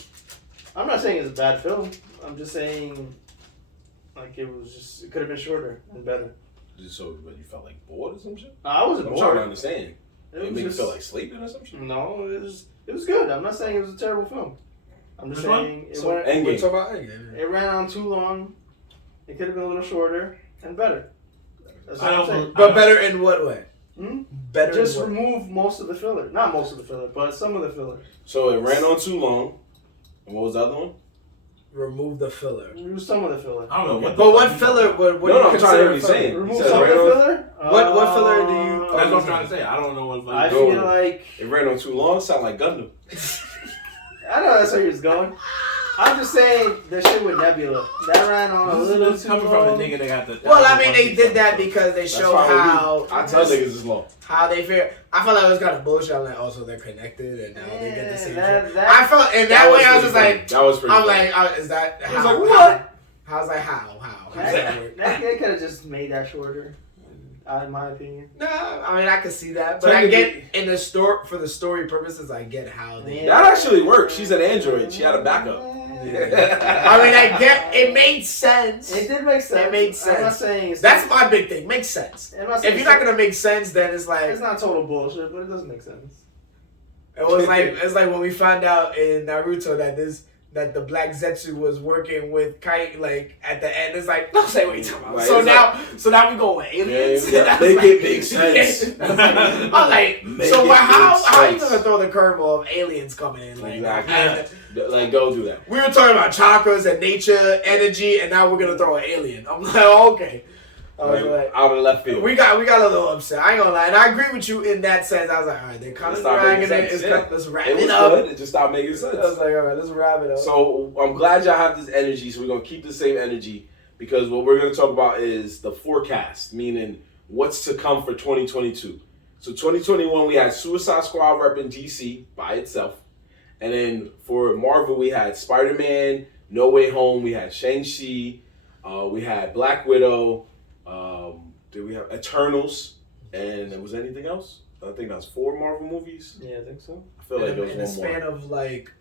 I'm not saying it's a bad film. I'm just saying, like, it could have been shorter and better. Just so you felt like bored or some shit? I wasn't I'm trying to bored. understand. It made you feel like sleeping or some shit? No, it was good. I'm not saying it was a terrible film. I'm just Which one? saying So Endgame. we're talking about Endgame. it ran on too long. It could have been a little shorter and better. That's what I I'm don't saying. believe- But better in what way? Better. Just than what? remove most of the filler. Not most of the filler, but some of the filler. So it ran on too long. And what was the other one? Remove the filler. Remove some of the filler. I don't know what. But what filler? What No, do you I'm trying to hear what consider you're filler? saying. Remove You said some of the ran on- filler? What filler do you- That's what I'm trying to say. I don't know what. I No. feel like... It ran on too long. Sound like Gundam. I know that's where he was going. I'm just saying the shit with Nebula. That ran on a little This too coming long. from a nigga that got the. Well, I mean, they did that because they That's show fine with me. how I tell niggas it's long. how they feel. I felt like it was kind of bullshit. I'm like, also they're connected and now they get the same that- shit. that- I felt in that way. I was just pretty like, funny. That was pretty I'm funny. like, is that? was How, like, what? I was like, how? How does that work? They could have just made that shorter, in my opinion. No, I mean I can see that, but I get in the store for the story purposes. I get how they. That actually worked. She's an android. She had a backup. I mean, I get it made sense. It did make sense. It made I'm sense. not saying it's That's my big thing. Makes sense. I'm not saying If you're not gonna make sense, then it's like it's not total bullshit, but it doesn't make sense. it was like it's like when we found out in Naruto that the Black Zetsu was working with Kai, like at the end. It's like, don't say what you're talking about. Right, So now we go with aliens. Yeah, That's make like- it make sense. I was like, Make so it how make are you sense. gonna throw the curveball of aliens coming in? Like, Exactly. and Like, don't do that. we were talking about chakras and nature, energy, and now we're gonna throw an alien. I'm like, oh, okay. I was like, Out of left field. we got a little upset. I ain't gonna lie, and I agree with you in that sense. I was like, all right, they're kind of It's not dragging making it. sense, It's yeah. let's wrap It was it up. good. It just stopped making sense. I was like, all right, let's wrap it up. So I'm glad y'all have this energy. So we're gonna keep the same energy because what we're gonna talk about is the forecast, meaning what's to come for 2022. So 2021 we had Suicide Squad repping DC by itself, and then for Marvel we had Spider-Man, No Way Home. We had Shang-Chi. We had Black Widow. Did we have Eternals? And there was anything else? I think that's 4 Marvel movies. Yeah, I think so. I feel like in there the was one span more. of like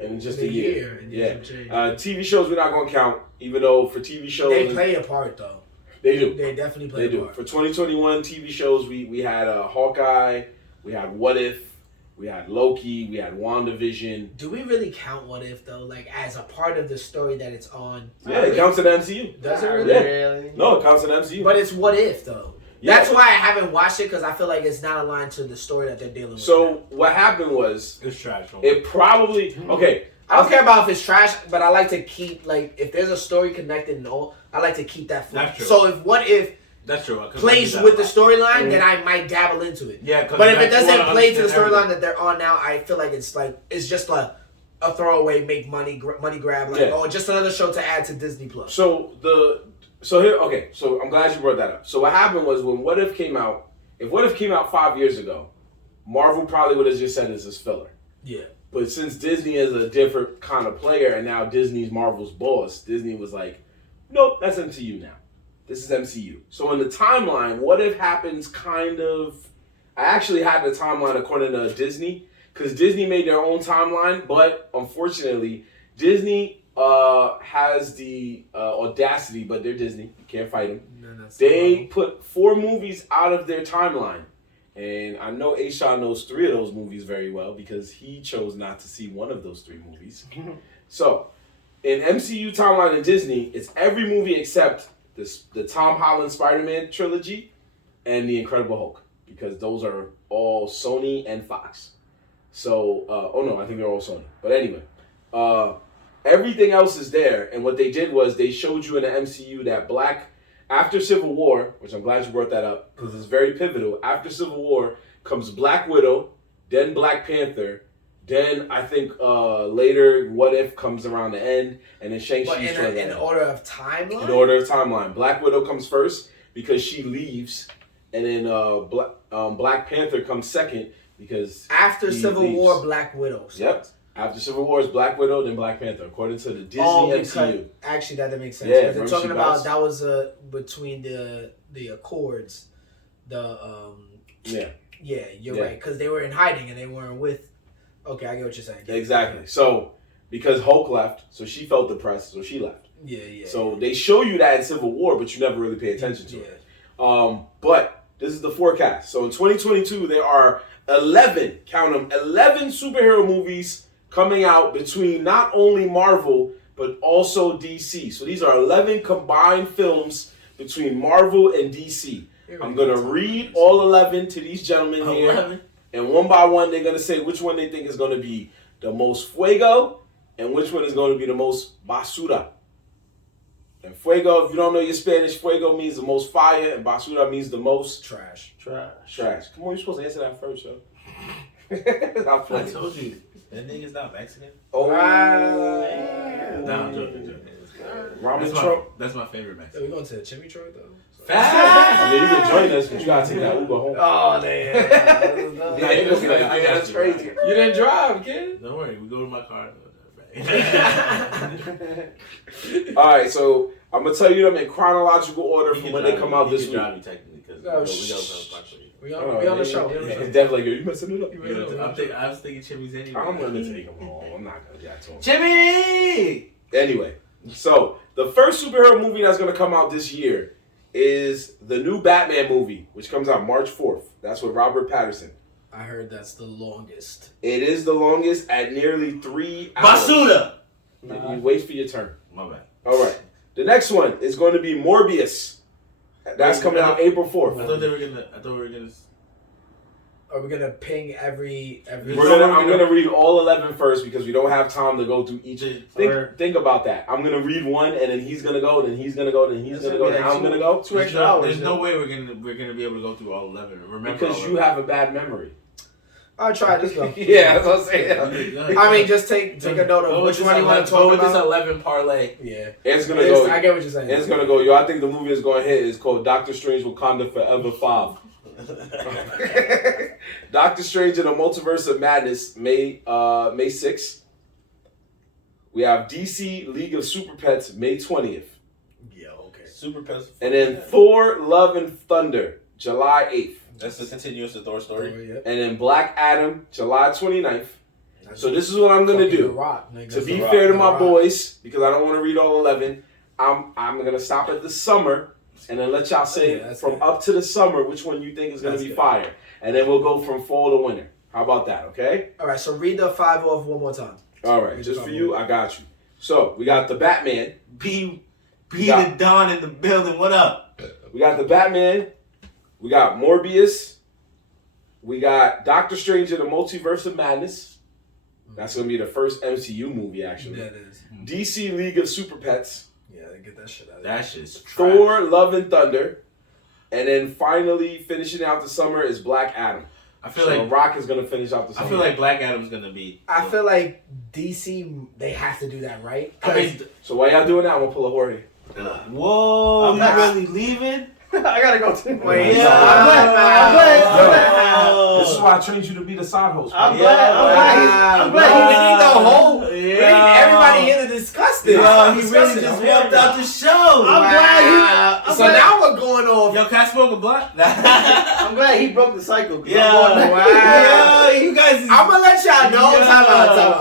And just a a year. and Yeah. some change. TV shows we're not gonna count, even though for TV shows They play a part though. they do. They definitely play They a do. part. For 2021 TV shows, we had Hawkeye, we had What If, we had Loki, we had WandaVision. Do we really count What If though, like as a part of the story that it's on? Yeah, it counts in the MCU. Does it Not really? really? No, it counts in the MCU. But it's What If though. Yeah. That's why I haven't watched it because I feel like it's not aligned to the story that they're dealing with. So what happened was It's trash. it probably okay. I don't care about if it's trash, but I like to keep like if there's a story connected and all, I like to keep that flow. That's true. So if What If That's true. 'cause I plays do that with a the lot. storyline, then I might dabble into it. Yeah, 'cause But if it you doesn't wanna play to the understand storyline everything. that they're on now, I feel like it's just a throwaway make money grab like Yeah. just another show to add to Disney Plus. So here okay. So I'm glad you brought that up. So what happened was when What If came out. If What If came out 5 years ago, Marvel probably would have just said this is filler. Yeah. But since Disney is a different kind of player and now Disney's Marvel's boss, Disney was like, nope, that's MCU now. This is MCU. So in the timeline, What If happens kind of... I actually had the timeline according to Disney because Disney made their own timeline, but unfortunately, Disney has the audacity, but they're Disney. You can't fight them. They put 4 movies out of their timeline. And I know A-Shaw knows 3 of those movies very well because he chose not to see one of those 3 movies. So, in MCU timeline in Disney, it's every movie except the Tom Holland Spider-Man trilogy and the Incredible Hulk because those are all Sony and Fox. So, I think they're all Sony. But anyway, everything else is there. And what they did was they showed you in the MCU that after Civil War, which I'm glad you brought that up because it's very pivotal. After Civil War comes Black Widow, then Black Panther, then I think later What If comes around the end, and then Shang-Chi's But in order of timeline? In order of timeline. Black Widow comes first because she leaves, and then Black Panther comes second because After he Civil leaves. War, Black Widow. Yep. After Civil War is Black Widow, then Black Panther, according to the Disney MCU. Actually, that makes sense. Yeah, They're remember talking she about bounced? that was between the Accords, Yeah. Yeah, you're Yeah. right because they were in hiding and they weren't with. Okay, I get what you're saying. Exactly. So, because Hulk left, so she felt depressed, so she left. Yeah. So they show you that in Civil War, but you never really pay attention to it. But this is the forecast. So in 2022, there are 11, count them, 11 superhero movies coming out between not only Marvel, but also DC. So these are 11 combined films between Marvel and DC. I'm going to read all 11 to these gentlemen here. 11. And one by one, they're going to say which one they think is going to be the most fuego and which one is going to be the most basura. And fuego, if you don't know your Spanish, fuego means the most fire and basura means the most Trash. trash. Come on, you're supposed to answer that first, yo. I told you, that nigga's not Mexican. Oh, No, I'm joking. Ramen truck. That's my favorite Mexican. We going to the Chimney truck though. I mean, you can join us, but you gotta take that Uber home. Oh damn! That's crazy. You didn't drive, kid. Don't worry, we go to my car. All right, so I'm gonna tell you them in chronological order from when they come out this week. Drive me technically because We on the show. It's definitely like, you messing it up. I was thinking Chimmy's anyway. I'm gonna take them home. I'm not gonna get to him. Jimmy! Anyway, so the first superhero movie that's gonna come out this year is the new Batman movie, which comes out March 4th. That's with Robert Pattinson. I heard that's the longest. It is the longest at nearly 3 hours. Basura! You wait for your turn. My bad. All right. The next one is going to be Morbius. That's coming out April 4th. I thought we were gonna. Are we gonna ping every? I'm gonna read all 11 first because we don't have time to go through each. Think about that. I'm gonna read one, and then he's gonna go, and then he's gonna go, and then he's gonna go, and I'm gonna go. 2 extra hours. There's no way we're gonna be able to go through all 11. Remember, because you have a bad memory. I'll try this though. Yeah, that's what I'm saying. I mean, just take a note of which one you want to talk about. This 11 parlay. Yeah, it's gonna go. I get what you're saying. It's gonna go. Yo, I think the movie is going to hit. It's called Doctor Strange Wakanda Forever 5. Doctor Strange and the Multiverse of Madness, May 6th. We have DC League of Super Pets, May 20th. Yeah, okay. Super Pets. And then Thor, Love and Thunder, July 8th. That's the continuous the Thor story. And then Black Adam, July 29th. So this is what I'm going to do. To be fair to my boys, because I don't want to read all 11, I'm going to stop at the summer and then let y'all say from up to the summer which one you think is going to be fire. And then we'll go from fall to winter. How about that, okay? All right, so read the 5 off one more time. All right, just for you, I got you. So, we got the Batman. P the Don in the building. What up? We got the Batman. We got Morbius. We got Doctor Strange in the Multiverse of Madness. That's going to be the first MCU movie, actually. Yeah, it is. DC League of Super Pets. Yeah, get that shit out of That shit's trash. Thor, Love and Thunder. And then finally, finishing out the summer is Black Adam. I feel like Rock is going to finish out the summer. I feel like Black Adam's going to be... I feel like DC, they have to do that, right? I mean, so while y'all doing that, I'm going to pull a Jorge. Whoa, you really leaving? I gotta go too. Wait, I'm glad. This is why I trained you to be the side host. I'm glad. We need the whole. We need everybody here to discuss this. He really just helped out the show. I'm glad. So now we're going off. Yo, can I smoke a blunt? I'm glad he broke the cycle. Wow. You guys. I'm gonna let y'all know.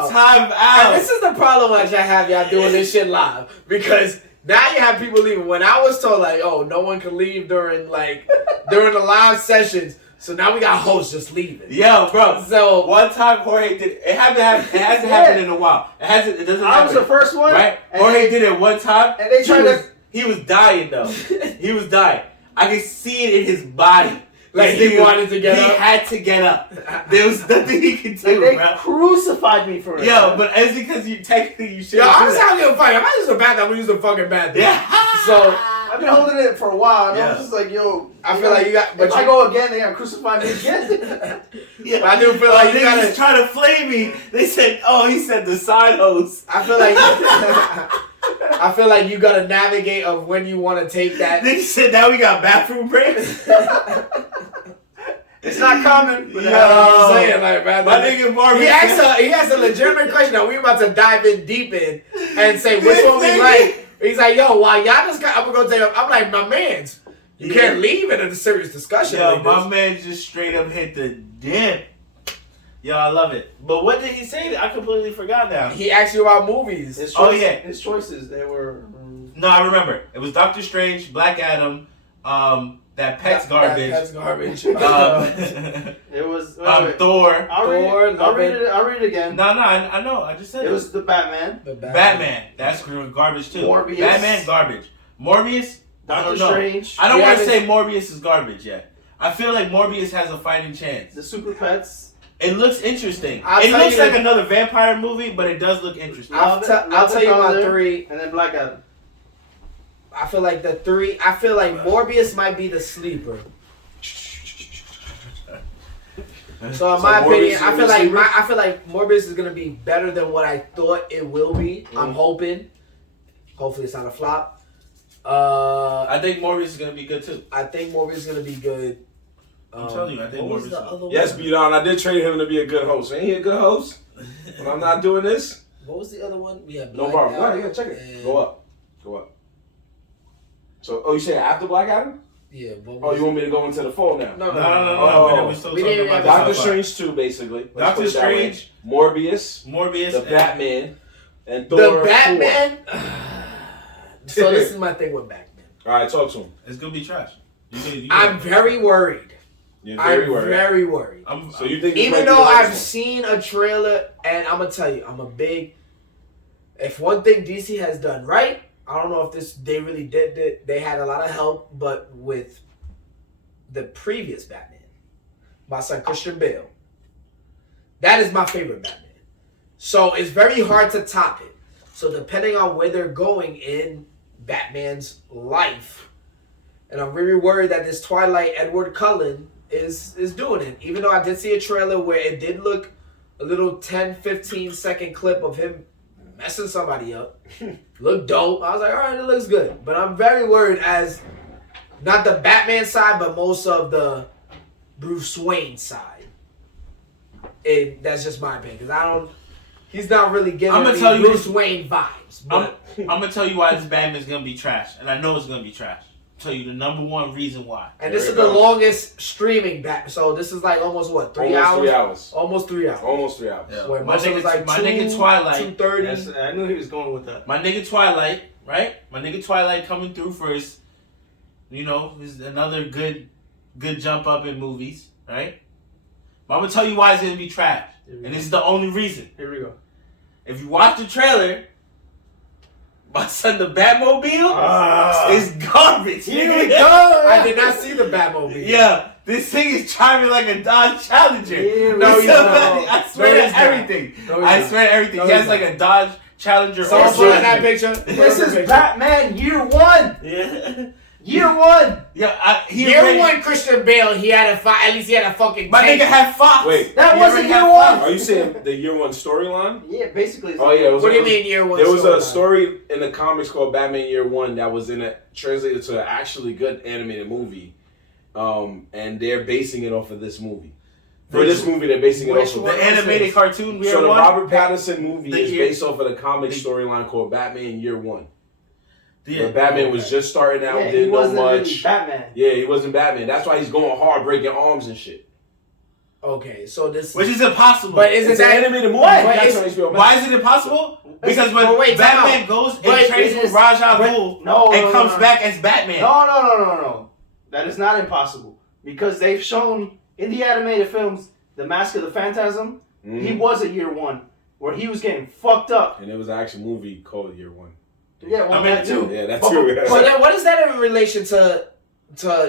Time out. And this is the problem that y'all have y'all doing this shit live because. Now you have people leaving. When I was told like, oh, no one can leave during the live sessions, so now we got hosts just leaving. Yo, bro. So one time Jorge did it. Hasn't happened in a while. It doesn't. I was the first one. Right? Jorge did it one time. And they tried He was dying though. He was dying. I could see it in his body. Like he wanted to get up. He had to get up. There was nothing he could do, they bro. crucified me for it. Yo, but it's because you technically you should. Yo, I'm just having a fight. If I use a bathroom, I'm gonna use the fucking bathroom. Yeah. So I've been holding it for a while, and I'm just like, yo. I feel like you got. But if I go again, they gotta crucify me again. Yeah, but I do feel like you gotta try to flame me. They said, oh, he said the side host. I feel like you gotta navigate of when you want to take that. They said now we got bathroom breaks. It's not common. But I'm saying, like, man, my nigga Marvin. He asked a legitimate question that we about to dive in deep in and say which one we like. He's like, yo, why y'all just got? I'm gonna take. I'm like, my man's. You can't leave it in a serious discussion. Yo, like my man just straight up hit the dip. Yo, I love it. But what did he say? I completely forgot now. He asked you about movies. His choices. They were. No, I remember. It was Doctor Strange, Black Adam, that Pet's garbage. That Pet's garbage. It was Thor. I'll read it again. No, I know. I just said it. It was the Batman. Batman. That's garbage too. Morbius. Batman, garbage. Morbius, I don't Doctor know. Strange. I don't Yeah, want to it's- say Morbius is garbage yet. I feel like Morbius has a fighting chance. The Super Pets. It looks interesting. I'll It tell looks you like that- another vampire movie, but it does look interesting. I'll tell you my Thunder, 3. And then Black Adam. I feel like Morbius might be the sleeper. So in my Morbius opinion, is gonna be a sleeper? I feel like Morbius is gonna be better than what I thought it will be. I'm hoping. Hopefully, it's not a flop. I think Morbius is gonna be good too. I think Morbius is gonna be good. I'm telling you, I think what was Morbius the is- other Yes, one? Beat-On, I did trade him to be a good host. Ain't he a good host? When I'm not doing this? What was the other one? We had No Black problem. Adam Yeah, check it. and- Go up. Go up. So, you said after Black Adam? Yeah, but Oh, you want me to go into the phone now? No. No. We're still We talking didn't about have- Doctor this. Strange 2, basically. Let's Doctor put it that way. Strange, Morbius, Morbius, the and- Batman, and The Thor 4. Batman. So this is my thing with Batman. All right, talk to him. It's gonna be trash. You I'm very worried. You're very worried. Very worried. So you think this Even might be though the next I've one? seen a trailer, and I'm gonna tell you, I'm a big. If one thing DC has done right, I don't know if they really did it. They had a lot of help, but with the previous Batman, my son Christian Bale, that is my favorite Batman. So it's very hard to top it. So depending on where they're going in Batman's life, and I'm very worried that this Twilight Edward Cullen is doing it. Even though I did see a trailer where it did look a little 10-15 second clip of him messing somebody up. Looked dope. I was like, all right, it looks good. But I'm very worried as not the Batman side, but most of the Bruce Wayne side. That's just my opinion. Because he's not really giving I'ma me tell you Bruce this- Wayne vibes. But I'm gonna tell you why this Batman's gonna be trash, and I know it's gonna be trash. I'll tell you the number one reason why. and this There is it the goes. longest streaming Bat. So this is like almost what, 3 Almost hours? 3 hours. Almost 3 hours. Almost 3 hours. Yeah. Where My most of it was like nigga Twilight. 2:30. I knew he was going with that. My nigga Twilight, right? My nigga Twilight coming through first. You know, is another good jump up in movies, right? But I'm gonna tell you why it's gonna be trash, and this is the only reason. Here we go. If you watch the trailer, my son, the Batmobile is garbage. Here nigga. we go. I did not see the Batmobile. Yeah, this thing is driving like a Dodge Challenger. No, he's not. I swear No, to he's not. everything. No, he's I not. swear to everything. No, He has he's like not. a Dodge Challenger. Someone or put in that something. picture. This is Batman Year One. Yeah. Year One. Yeah, Year one, Christian Bale. He had at least he had a fucking. My tank. nigga had Fox. Wait, That He wasn't already Year had One. Fox. are you saying the year one storyline? Yeah, basically. Oh yeah. It was What do you mean year one? There was a storyline? story in the comics called Batman Year One that was translated to an actually good animated movie, and they're basing it off of this movie. For this movie, they're basing it Which off of one? The animated cartoon. So the one? Robert Pattinson movie The is year- based off of the comic the- storyline called Batman Year One. Yeah. Where Batman was just starting out, Yeah, he didn't know wasn't much. really Batman. Yeah, he wasn't Batman. That's why he's going hard, breaking arms and shit. Okay, so this. Which is impossible. But isn't It's an that animated movie. What? That's But on HBO Max. Why is it impossible? Because when But wait, time Batman out. goes But and trains it with is- Ra's al Ghul No, and no, comes no. back as Batman. No. That is not impossible. Because they've shown in the animated films, The Mask of the Phantasm, he was at Year One, where he was getting fucked up. And it was an actual movie called Year One. Yeah, well, I mean, that too. Yeah, that But- too. So then, what is that in relation to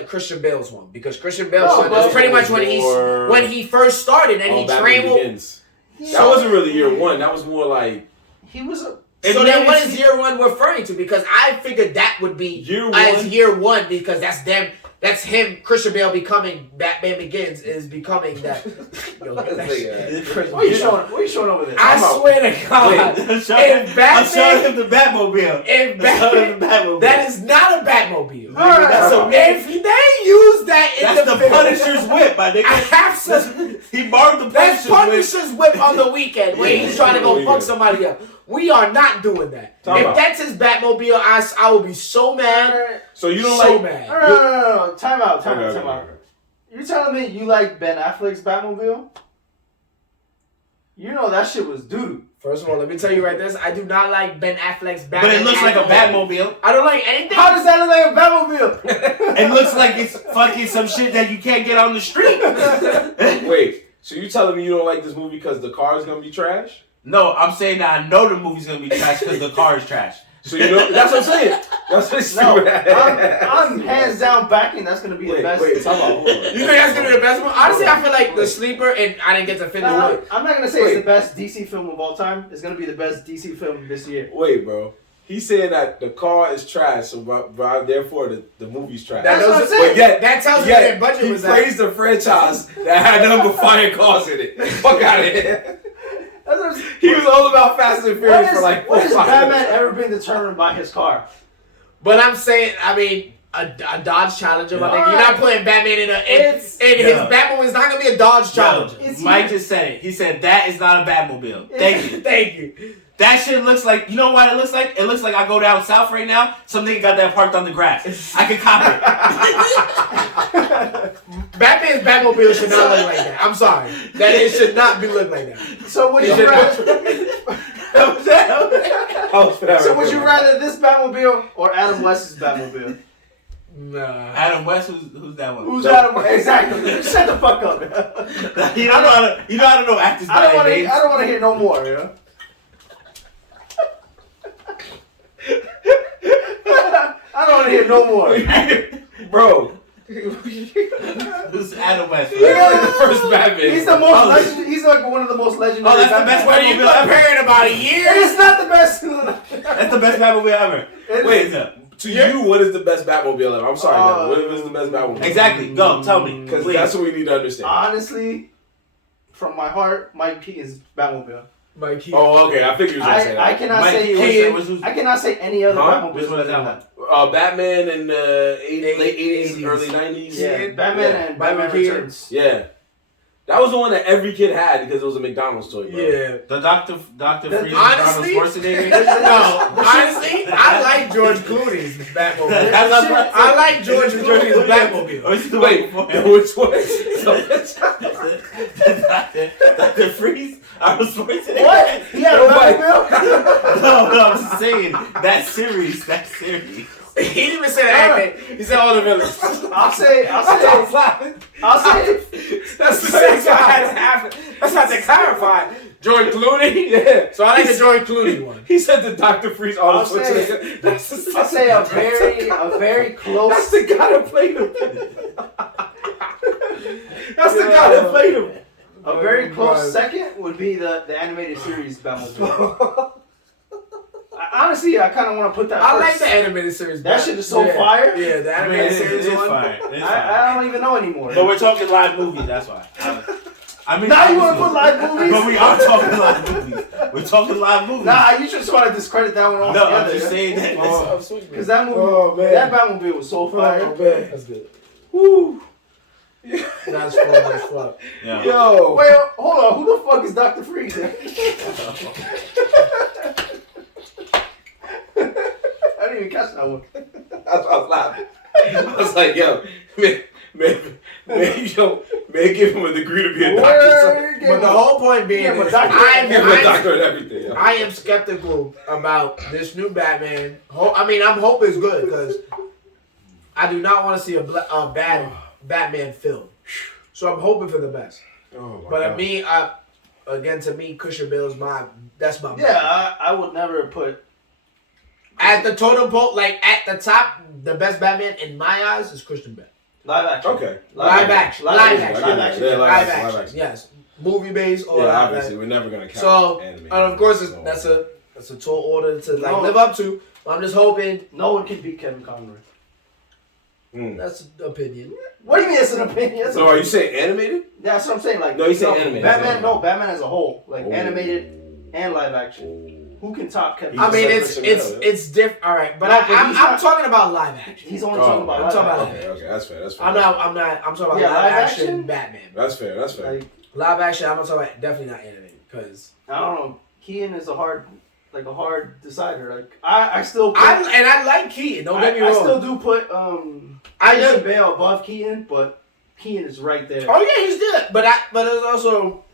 Christian Bale's one? Because Christian Bale's No, one but- is pretty much when he first started and he Batman trained with. Begins. That wasn't really Year One. That was more like He was a. So then, what is year one referring to? Because I figured that would be Year as one? year one because that's them. That's him. Christian Bale becoming Batman Begins is becoming that. Yo, that shit. What are you showing over there? I swear to God, I'm showing if I'm Batman, showing him the Batmobile. if I'm showing him the Batman, Batmobile. that is not a Batmobile. Alright. That's a, if they use that in That's the film, Punisher's whip, my I nigga. have to. He borrowed the That's Punisher's whip. Punisher's whip on the weekend when he's trying to go fuck somebody up. We are not doing that. Time If out. that's his Batmobile, I will be so mad. so you don't So like. mad. No. Time out. Okay. You're telling me you like Ben Affleck's Batmobile? You know that shit was doo-doo. First of all, let me tell you right this. I do not like Ben Affleck's Batman. But it looks like a at all. Batmobile. I don't like anything. How does that look like a Batmobile? It looks like it's fucking some shit that you can't get on the street. Wait, so you telling me you don't like this movie because the car is gonna be trash? No, I'm saying that I know the movie's gonna be trash because the car is trash. So you know that's what I'm saying. That's what No, I'm hands down backing. That's gonna be the best. Wait, talk about. Hold on. You think that's gonna be the best one? Honestly, I feel like the sleeper, and I didn't get to finish it. I'm not gonna say it's the best DC film of all time. It's gonna be the best DC film this year. Wait, bro. He's saying that the car is trash, so therefore the movie's trash. That That's what I'm doesn't- saying. But yet, that tells me yet their budget was he at. praised the franchise that had nothing but fire cars in it. Fuck out of here. That's what I'm saying. He was all about Fast and Furious for like 4 What has 5 Batman minutes. ever been determined by his car? But I'm saying, I mean, a Dodge Challenger, my Yeah. nigga. You're not putting Batman in It's- his Yeah. Batman is not gonna be a Dodge Challenger. It's Mike here. just said it. He said that is not a Batmobile. Thank you. Thank you. That shit looks like, you know what it looks like? It looks like I go down south right now, some nigga got that parked on the grass. I can cop Batman's Batmobile should not look like that. I'm sorry. That it should not be look like that. So would It you should rather? it. So would you rather this Batmobile or Adam West's Batmobile? Nah. Adam West, who's that one? Who's Adam West? Exactly. Shut the fuck up. You know how to know actors I by don't their want names. to. I don't want to hear no more. You know. I don't want to hear no more. Bro. Who's Adam West? He like the first Batman. He's the most. He's like one of the most legendary. Oh, that's the best What are you Batmobile ever. comparing about a year? It is not the best. That's the best Batmobile ever. Wait, to you, what is the best Batmobile ever? I'm sorry, Devin. What is the best Batmobile? Exactly. Go, tell me. Because Please. that's what we need to understand. Honestly, from my heart, Mike Keaton's Batmobile. Mike Oh, okay. I figured you were going to say I that. cannot Mike say. Keaton, who's- I cannot say any other Huh? Batmobile. Which one is that one? Batman in the late 80s, 80s. early 90s. Yeah, Batman Yeah. and Batman Keaton. Returns. Yeah. That was the one that every kid had because it was a McDonald's toy, bro. Yeah. The Dr. Freeze Honestly? Arnold Schwarzenegger? No, honestly, I like George Clooney's Batmobile. That's not right. I like George Clooney's Batmobile. Or is it the Wait, one before? which one? Dr. Freeze Arnold Schwarzenegger? What? He had a Nobody- Batmobile? No, I'm just saying. That series. He didn't even say that acting. He said all the villains. I'll say. That's That's the same guy. That's not to clarify. George Clooney? Yeah. So I like the George Clooney one. He said the Dr. Freeze Arnold I'll say- Schwarzenegger. That's the I'll say a very That's close. the guy that played him. That's the guy that played him. A very close God. second would be the animated series Batmobile. Honestly, I kind of want to put that I first. like the animated series. That shit is so fire. Yeah, the I mean, animated it's series one. fire. It's fire. I don't even know anymore. But we're talking live movies, that's why. I mean, Now you want to put live movies? But we are talking live movies. We're talking live movies. Nah, you just want to discredit that one No, altogether. I'm just saying that. Because that movie, Oh, man. that Batmobile was so fire. Oh, man. That's good. Woo. That's fun as fuck. Yeah. Yo. Wait, hold on. Who the fuck is Dr. Freeze? I didn't even catch that one. That's why I was laughing. I was like, yo, man, give him a degree to be a doctor. But the whole point being Yeah, but is, Doctor- Give him a doctor and everything. Yo. I am skeptical about this new Batman. I'm hoping it's good because I do not want to see a bad Batman film. So I'm hoping for the best. Oh, my But God. to me, Christian Bale is that's my Yeah, I would never put. At the totem pole, like at the top, the best Batman in my eyes is Christian Bale. Live action. Okay. Live action. Live Live action. action. Live action. Yeah, Live live action. action. Yes. Movie based or Yeah, live obviously, action. we're never gonna count So, anime. and of course, So- that's a tall order to No. live up to. But I'm just hoping No one can beat Kevin Conroy. that's an opinion. What do you mean it's an opinion? So are you saying animated? That's what I'm saying. Like, No, you say animated. Batman, no, Batman as a whole, like Oh. animated and live action. Who can top Kevin? I mean, said it's Christian Bale, yeah. it's different. All right, but No, but I'm he's not- talking about live action. He's only talking about I'm live talking about action. Okay, that's fair. That's fair. I'm talking about Yeah, live live action action? Batman. That's fair. That's fair. Like, Live action, I'm gonna talk about definitely not animated because I don't know. Keaton is a hard decider. Like, I still put, I like Keaton. Don't get me wrong. I still do put Christian Bale above Keaton, but Keaton is right there. Oh yeah, he's good. But there's also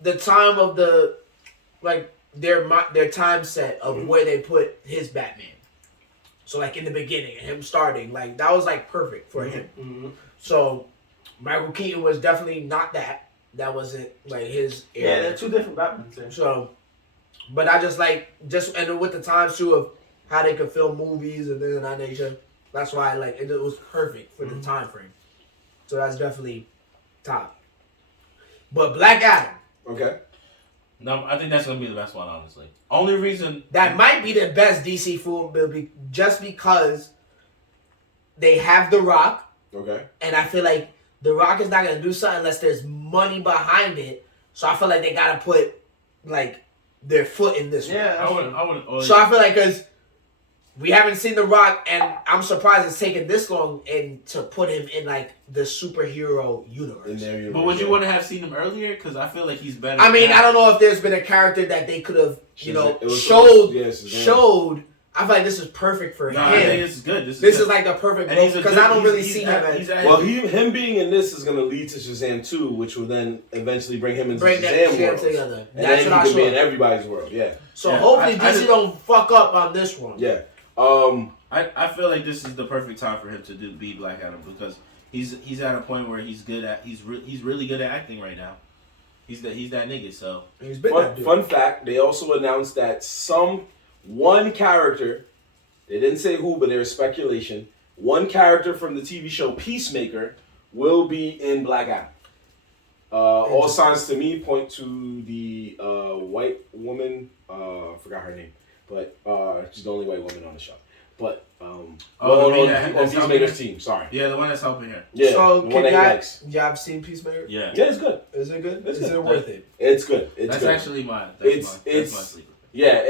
the time of the their time set of where they put his Batman. So like in the beginning, him starting like that was like perfect for him. Mm-hmm. So Michael Keaton was definitely not that. That wasn't like his Yeah, era. they're two different Batmans. There. So, but I just and with the times too of how they could film movies and things of that nature. That's why it was perfect for the time frame. So that's definitely top. But Black Adam. Okay. No, I think that's gonna be the best one, honestly. Only reason That might be the best DC film just because they have The Rock. Okay. And I feel like The Rock is not going to do something unless there's money behind it. So I feel like they got to put, their foot in this one. I would. So I feel like because we haven't seen The Rock, and I'm surprised it's taken this long to put him in, the superhero universe. But would you want to have seen him earlier? Because I feel like he's better. I mean, I don't know if there's been a character that they could have, showed. I feel like this is perfect for him. I think this is good. This is like the perfect role because I don't really see him as... Well, him being in this is going to lead to Shazam 2, which will then eventually bring him into Shazam world. Together. And then he can be in everybody's world, yeah. So hopefully DC don't fuck up on this one. Yeah. I feel like this is the perfect time for him to be Black Adam because he's at a point where he's really good at acting right now. He's that nigga. So he's been fun fact: they also announced that one character, they didn't say who, but there was speculation. One character from the TV show Peacemaker will be in Black Adam. All signs to me point to the white woman. I forgot her name, but she's the only white woman on the show. But on Peacemaker's team. Sorry. Yeah, the one that's helping her. Yeah. So the one that he likes. Y'all seen Peacemaker? Yeah. Yeah, it's good. Is it good? Is it worth it? It's good. It's good. Actually mine. That's my sleeper. Yeah.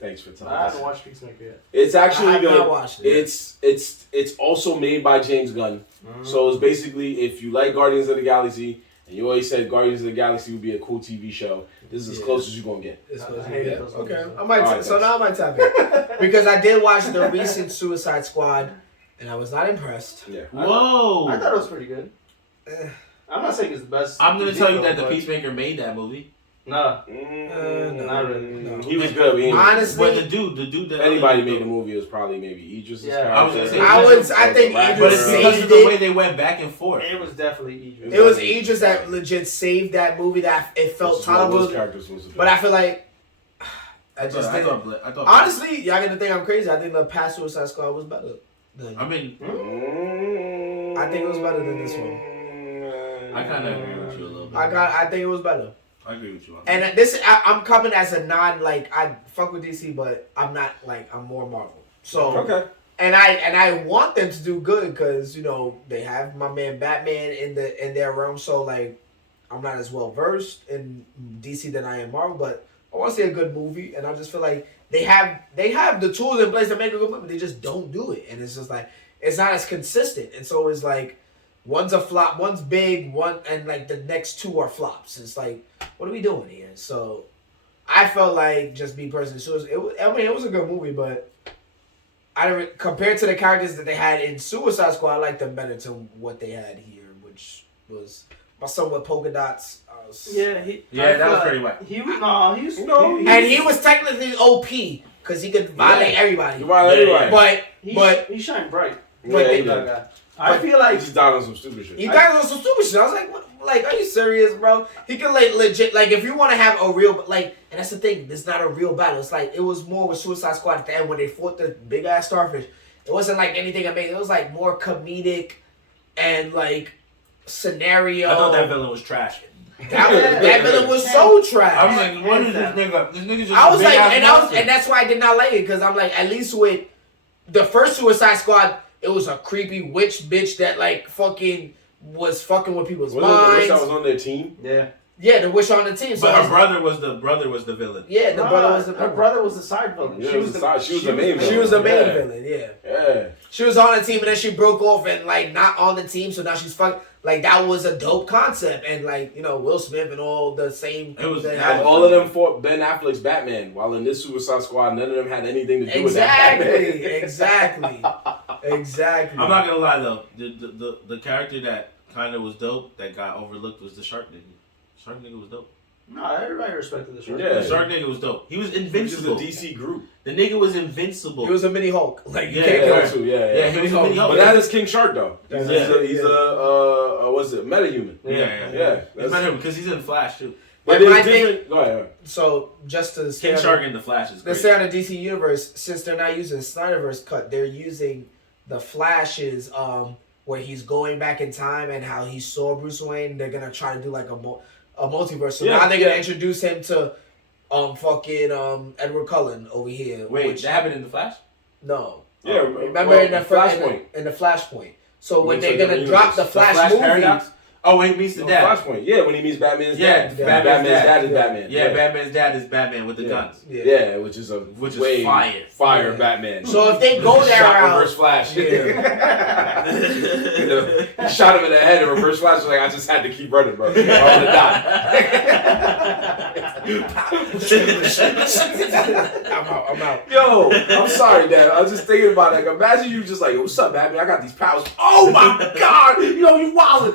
Thanks for telling me. I haven't watched Peacemaker yet. It's actually good. I have not watched it. It's also made by James Gunn. So it's basically if you like Guardians of the Galaxy and you always said Guardians of the Galaxy would be a cool TV show, this is as close as you're gonna get. Okay. I might. So now I might tap it because I did watch the recent Suicide Squad, and I was not impressed. Yeah. Whoa. I thought it was pretty good. I'm not saying it's the best. I'm gonna tell you that the Peacemaker made that movie. No. No, not really. No. He was good. Honestly, but the dude that anybody made the movie was probably maybe Idris' character. I was gonna say. I think Idris but it's because of the way they went back and forth. It was definitely Idris. It was Idris that legit saved that movie. That it felt tolerable. But I feel like I thought honestly, y'all gonna think I'm crazy. I think the past Suicide Squad was better. I mean, I think it was better than this one. I kind of agree with you a little bit. I think it was better. I agree with you. And this, I'm coming as a I fuck with DC, but I'm not I'm more Marvel. So okay. And I want them to do good because they have my man Batman in their realm. So I'm not as well versed in DC than I am Marvel, but I want to see a good movie, and I just feel like they have the tools in place to make a good movie. They just don't do it, and it's just it's not as consistent, and so it's one's a flop, one's big, and the next two are flops. It's what are we doing here? So I felt just me personally. So it was a good movie, but compared to the characters that they had in Suicide Squad, I liked them better to what they had here, which was my son with polka dots. That was pretty wet. He was technically OP because he could violate everybody. But he shined bright. I feel like he died on some stupid shit. I was like, what? Are you serious, bro? He could legit if you want to have a real and that's the thing. It's not a real battle. It's it was more with Suicide Squad at the end when they fought the big ass starfish. It wasn't anything amazing. It was more comedic and scenario. I thought that villain was trash. That villain was so trash. I was like, what is this nigga? This nigga just. I was and that's why I did not like it because I'm at least with the first Suicide Squad, it was a creepy witch bitch that fucking was fucking with people's minds. The witch that was on their team? Yeah, the witch on the team. So her brother was the villain. Yeah, the brother was the villain. Her brother was the side villain. Yeah, she was the main villain. She was the main villain. Yeah. She was on the team and then she broke off and not on the team, so now she's fucking. That was a dope concept, and Will Smith and all the same. It was all of them fought Ben Affleck's Batman, while in this Suicide Squad, none of them had anything to do with that Batman. Exactly. I'm not gonna lie though, the character that kind of was dope that got overlooked was the Shark Nigga. Shark Nigga was dope. No, everybody respected the Shark. Yeah, the Shark Nigga was dope. He was invincible. Which is a DC group. The nigga was invincible. He was a mini Hulk. He was a mini Hulk. But that is King Shark though. He's a what's it? Metahuman. Yeah. He's metahuman because he's in Flash too. But And my it's different. Go ahead. So just to King Shark in the Flash is let's great. say on the DC universe, since they're not using Snyderverse cut, they're using the Flash's where he's going back in time and how he saw Bruce Wayne. They're gonna try to do like a multiverse. So now they're gonna introduce him to fucking Edward Cullen over here. Wait, that happened in the Flash? No. Yeah, remember in the Flashpoint. In the Flashpoint. So when Looks they're like gonna the drop the universe. Flash movie. Paradox? Oh, when he meets the dad. Flashpoint. Yeah, when he meets Batman's dad. Yeah, Batman's dad is Yeah. Batman. Yeah, Batman's dad is Batman with the guns. Yeah, which is way fire Yeah. Batman. So if they go there shot around, reverse flash. Yeah. You know, he shot him in the head and reverse flash was like, I just had to keep running, bro. I'm gonna die. I'm out. Yo, I'm sorry, Dad. I was just thinking about it. Like, imagine you just like, what's up, Batman? I got these powers. Oh my God! Yo, you wildin'.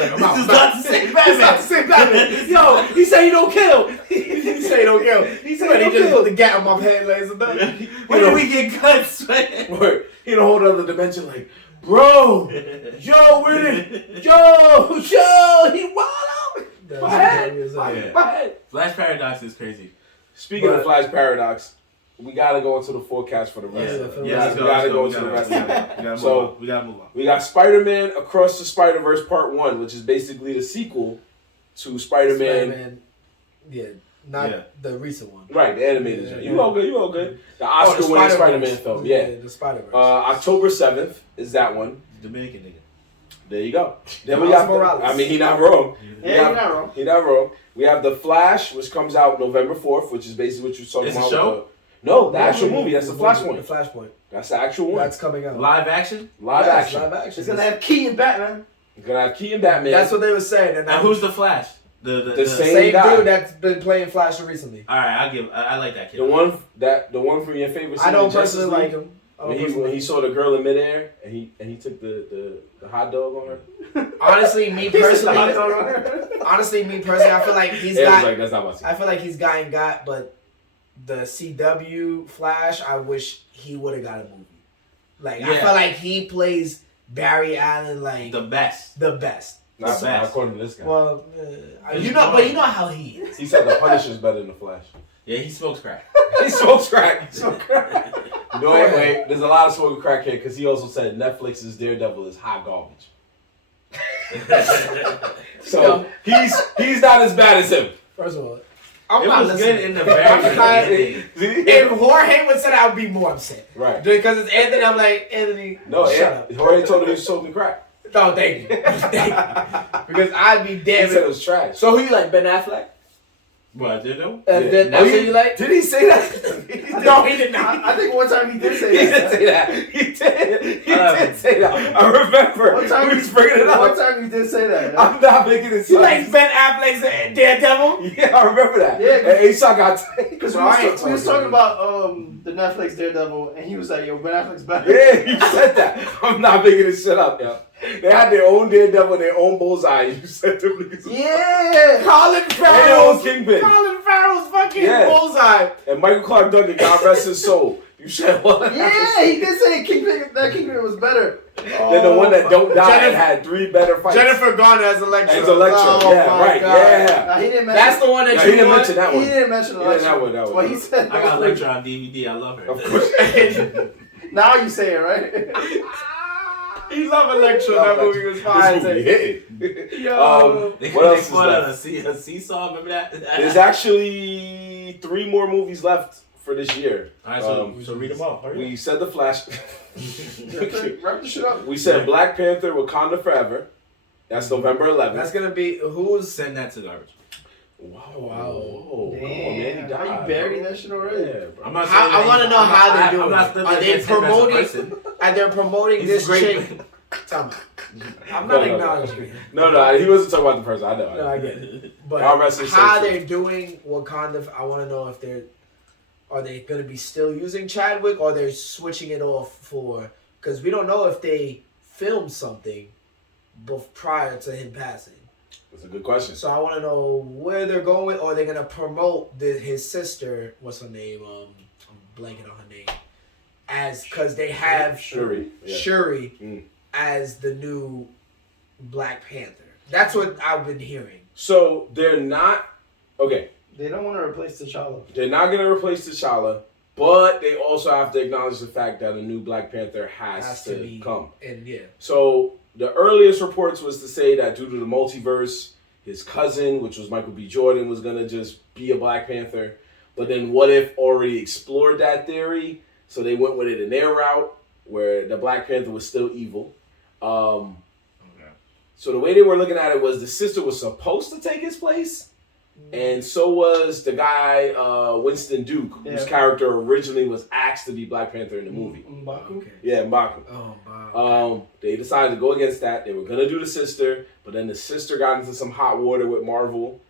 Like, I'm out. This is not the same Batman. It's not the same Batman. Yo, he said he don't kill. He say he don't kill. He said he just put the gap on my head, ladies and gentlemen. When did we get guns, man? Word. He in a whole other dimension, like, bro, yo, where did, yo, he wild out. My head. Flash Paradox is crazy. Speaking of Flash Paradox, we gotta go into the forecast for the rest of it. Yeah, We gotta go into the rest of it. So we gotta move on. we got Spider-Man Across the Spider-Verse Part 1, which is basically the sequel to Spider-Man. Not the recent one. Right, the animated. Yeah. You all good. The Oscar-winning Spider-Man film. Yeah. The Spider-Verse. October 7th is that one. Dominican nigga. There you go. Then we got Morales. I mean, he not wrong. Yeah, you're not wrong. He not wrong. We have The Flash, which comes out November 4th, which is basically what you're talking It's a about. show? No, the actual movie. That's the Flashpoint. The Flashpoint. That's the actual one. That's coming out. Live action? Live Yes, action. Live action. It's gonna have Keaton Batman. You're gonna have Keaton Batman. That's what they were saying. And And who's the Flash? The same guy. dude that's been playing Flash recently. All right, I like that kid. the one from your favorite scene I don't in Justice personally League, like him. When he saw the girl in midair and he took the hot dog on her. Honestly, me personally, I feel like he's It was got. like, that's not my scene. I feel like he's got, but the CW Flash, I wish he would have got a movie. Like I Yeah. feel like he plays Barry Allen like The best. the best. Not best. according to this guy. Well, He's you know, wrong. but you know how he is. He said the Punisher's better than the Flash. Yeah, he smokes crack. He smokes crack. No, wait. There's a lot of smoking crack here because he also said Netflix's Daredevil is hot garbage. So he's not as bad as him. First of all, It I'm not was listening. good in the very beginning. If Jorge would say that, I would be more upset. Right. Because it's Anthony, I'm like, Anthony, No, shut up. Jorge told him he was smoking crack. No, thank you. Thank you. Because I'd be He damn said it it. was trash. So who you like, Ben Affleck? What, did you? That's who you like? Did he say that? No, he did not. I think one time he did He say did that. say that. He did. He did say that. I remember. One time He was bringing it One up. time he did say that. I'm not making this You up. like Ben Affleck's Daredevil? Yeah, I remember that. Yeah, And A-Shot got Because Right. we was talking about the Netflix Daredevil, and he was like, "Yo, Ben Affleck's better." Yeah, you said that. I'm not making this shit up, yo. They had their own Daredevil and their own Bullseye. You said them niggas. Yeah. Colin And their Farrell's own Kingpin. Colin Farrell's fucking Yeah. Bullseye. And Michael Clark Duncan, God rest his soul. You said what? Yeah, he did say that Kingpin was better. Then the one that don't die Jennifer- had 3 better fights. Jennifer Garner as Electra. As Electra, Oh yeah, my right, God. yeah. Nah, he didn't mention. That's the one that No, you he didn't want? mention that He one. didn't mention Yeah, Electra. that one. Well, he said. I got Electra on DVD. I love her. Of course. Now you say it right. He loved Electra. That movie was fine. This movie hitting. Yo. What else is They put on left? a seesaw. Remember that? There's actually 3 more movies left for this year. All right, so read them off. Hurry We said The Flash. Wrap the shit up. We said Black Panther, Wakanda Forever. That's November 11th. That's gonna be up. who's Send that to garbage. Wow. Wow. Come on, man. He How died, you buried bro. that shit already? Yeah, bro. I'm not. How- saying I that wanna he's- know how I'm they're not- doing I'm not it. stood Are they against him as a promoting- person. and they're promoting He's this a great. chick. Tell me. I'm not acknowledging it. No, he wasn't talking about the person. I know. No, I get it. But I'll rest his how soul. they're doing Wakanda, I want to know if are they going to be still using Chadwick or they're switching it off for, because we don't know if they filmed something prior to him passing. That's a good question. So I want to know where they're going with, or they're going to promote his sister, what's her name? I'm blanking on her name. Because they have Shuri. Yeah. Shuri Mm. as the new Black Panther. That's what I've been hearing. So they're not okay. They don't want to replace T'Challa. They're not going to replace T'Challa, but they also have to acknowledge the fact that a new Black Panther has to come. And yeah. So the earliest reports was to say that due to the multiverse, his cousin, which was Michael B. Jordan, was going to just be a Black Panther. But then What If already explored that theory, so they went with it in their route, where the Black Panther was still evil. So the way they were looking at it was the sister was supposed to take his place, and so was the guy, Winston Duke, whose character originally was asked to be Black Panther in the movie. M'Baku? Okay. Yeah, M'Baku. Oh, wow. They decided to go against that. They were going to do the sister, but then the sister got into some hot water with Marvel.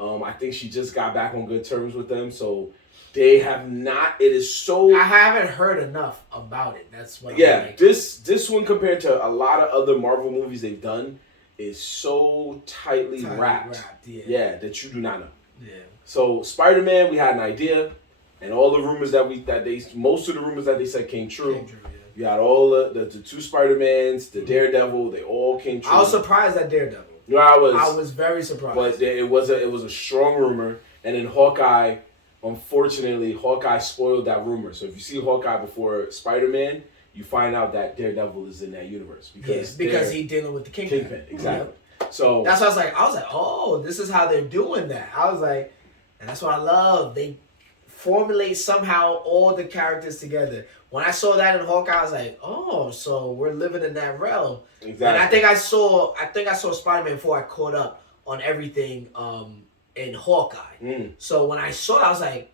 I think she just got back on good terms with them, so they have not. It is so. I haven't heard enough about it. That's what. Yeah, this one compared to a lot of other Marvel movies they've done is so tightly wrapped. Yeah, that you do not know. Yeah. So Spider-Man, we had an idea, and all the rumors most of the rumors that they said came true. You had all the two Spider-Mans, the Daredevil, they all came true. I was surprised at Daredevil. No, I was very surprised. But it was a strong rumor, and then Hawkeye, unfortunately, Hawkeye spoiled that rumor. So if you see Hawkeye before Spider-Man, you find out that Daredevil is in that universe because he's dealing with the Kingpin. Exactly. So that's what I was like, oh, this is how they're doing that. I was like, and that's what I love. They formulate somehow all the characters together. When I saw that in Hawkeye, I was like, oh, so we're living in that realm. Exactly. And I think I saw Spider-Man before I caught up on everything in Hawkeye. So when I saw it, I was like,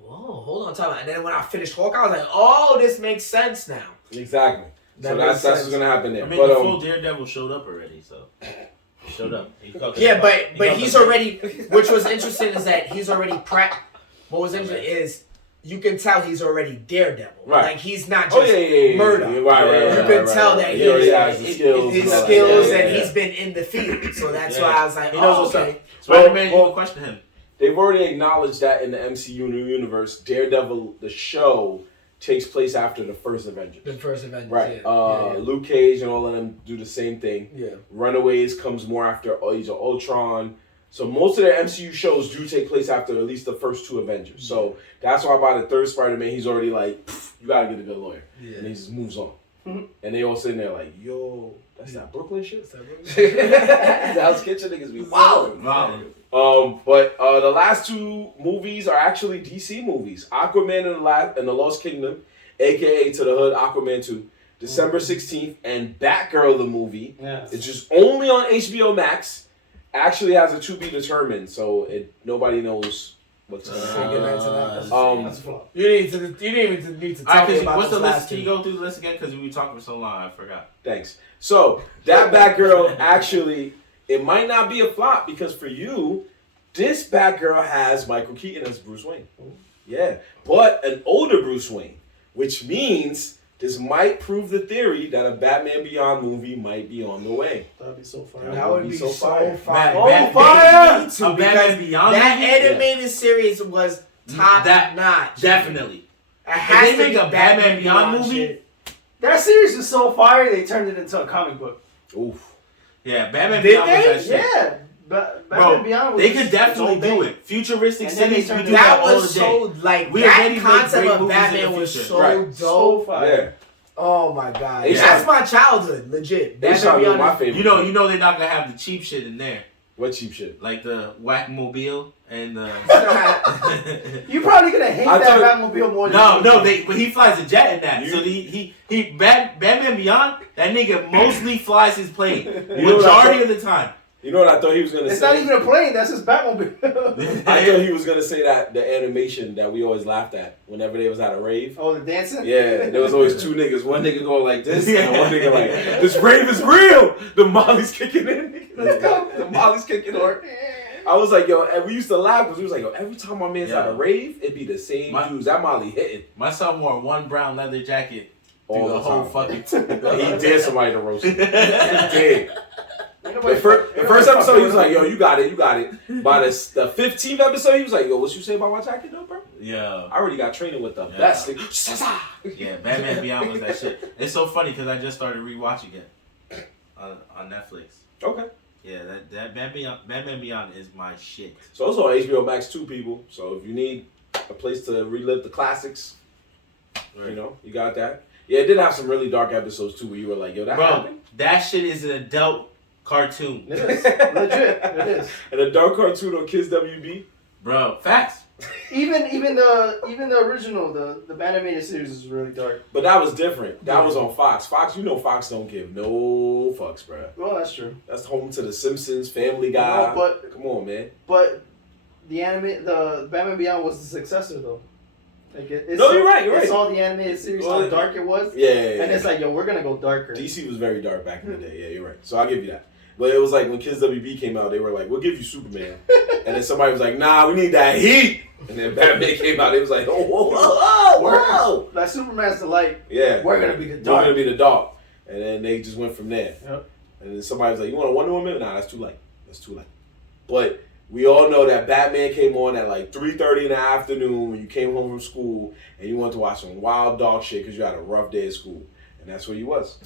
whoa, hold on, time out. And then when I finished Hawkeye, I was like, oh, this makes sense now. Exactly. So that's what's gonna happen there. I mean, the full Daredevil showed up already, so he showed up. But he's already. Which was interesting is that he's already prepped. What was interesting is you can tell he's already Daredevil. Right. Like he's not just murder. Right. You can tell that he already has the skills. His skills and he's been in the field. So that's why I was like, he knows okay. what's up. Spider-Man, you can question him. They've already acknowledged that in the MCU universe, Daredevil, the show, takes place after the first Avengers. Right. Luke Cage and all of them do the same thing. Yeah. Runaways comes more after Age of Ultron. So most of their MCU shows do take place after at least the first two Avengers. So that's why by the third Spider-Man, he's already like, you gotta get a good lawyer. Yeah. And he just moves on. And they all sitting there like, yo, that's that Brooklyn shit? The Hell's Kitchen niggas be wild. But the last two movies are actually DC movies. Aquaman and the Lost Kingdom, a.k.a. To the Hood, Aquaman 2. December 16th. And Batgirl, the movie. Yes. It's just only on HBO Max. Actually has a to be determined, so nobody knows what's going on. You didn't even need to tell me about what's the list? Can you go through the list again? Because we were talking for so long, I forgot. Thanks. So that Batgirl actually, it might not be a flop because for you, this Batgirl has Michael Keaton as Bruce Wayne. Yeah, but an older Bruce Wayne, which means this might prove the theory that a Batman Beyond movie might be on the way. That'd be so fire. That would be so fire. Fire! Batman Beyond that movie? animated series was top notch. Definitely. If they make a Batman Beyond movie, that series is so fire they turned it into a comic book. Oof. Yeah, Batman Beyond was that shit. Yeah. Batman Beyond was they could definitely do it. Futuristic cities, we do that all was the so day. like We that concept of Batman was so dope. So fire. Yeah. Oh my god, Yeah. that's my childhood, legit. That's Batman my favorite. You know they're not gonna have the cheap shit in there. What cheap shit? Like the Whack-mobile and the. You're probably gonna hate that Batmobile more than but he flies a jet in that. So Batman Beyond, that nigga mostly flies his plane majority of the time. You know what I thought he was gonna say? It's not even a plane. That's his Batmobile. I thought he was gonna say that the animation that we always laughed at whenever they was at a rave. Oh, the dancing? Yeah, there was always two niggas. One nigga going like this, and one nigga like, this rave is real. The Molly's kicking in. Let's go. The Molly's kicking in. I was like, yo, and we used to laugh because we was like, yo, every time my man's at a rave, it'd be the same dudes. That Molly hitting. My son wore one brown leather jacket all the whole fucking he did somebody to roast him. He did. The first episode, he was like, yo, you got it. By the 15th episode, he was like, yo, what you say about my jacket, though, bro? Yeah. I already got training with the best. Yeah, Batman Beyond was that shit. It's so funny because I just started rewatching it on Netflix. Okay. Yeah, that Batman Beyond is my shit. So it's on HBO Max too, people. So if you need a place to relive the classics, Right. you know, you got that. Yeah, it did have some really dark episodes too, where you were like, "Yo, that happened." That shit is an adult cartoon. It is legit. It is. And a dark cartoon on Kids WB. Bro, facts. Even the original, the animated series is really dark. But that was different. That was on Fox. Fox, you know, Fox don't give no fucks, bro. Well, that's true. That's home to The Simpsons, Family Guy. No, but come on, man. But the Batman Beyond was the successor though. Like No, you're right. It's all the animated series, how dark it was. Yeah. And it's like, yo, we're gonna go darker. DC was very dark back in the day. Yeah, you're right. So I'll give you that. But it was like when Kids WB came out, they were like, "We'll give you Superman," and then somebody was like, "Nah, we need that heat." And then Batman came out. It was like, "Oh, whoa, whoa, whoa, whoa!" Like Superman's the light. Yeah, we're gonna be the we're dark. gonna be the dark. And then they just went from there. Yep. And then somebody was like, "You want a Wonder Woman?" Nah, that's too late. That's too late. But we all know that Batman came on at like 3:30 in the afternoon when you came home from school and you wanted to watch some wild dog shit because you had a rough day at school, and that's where you was.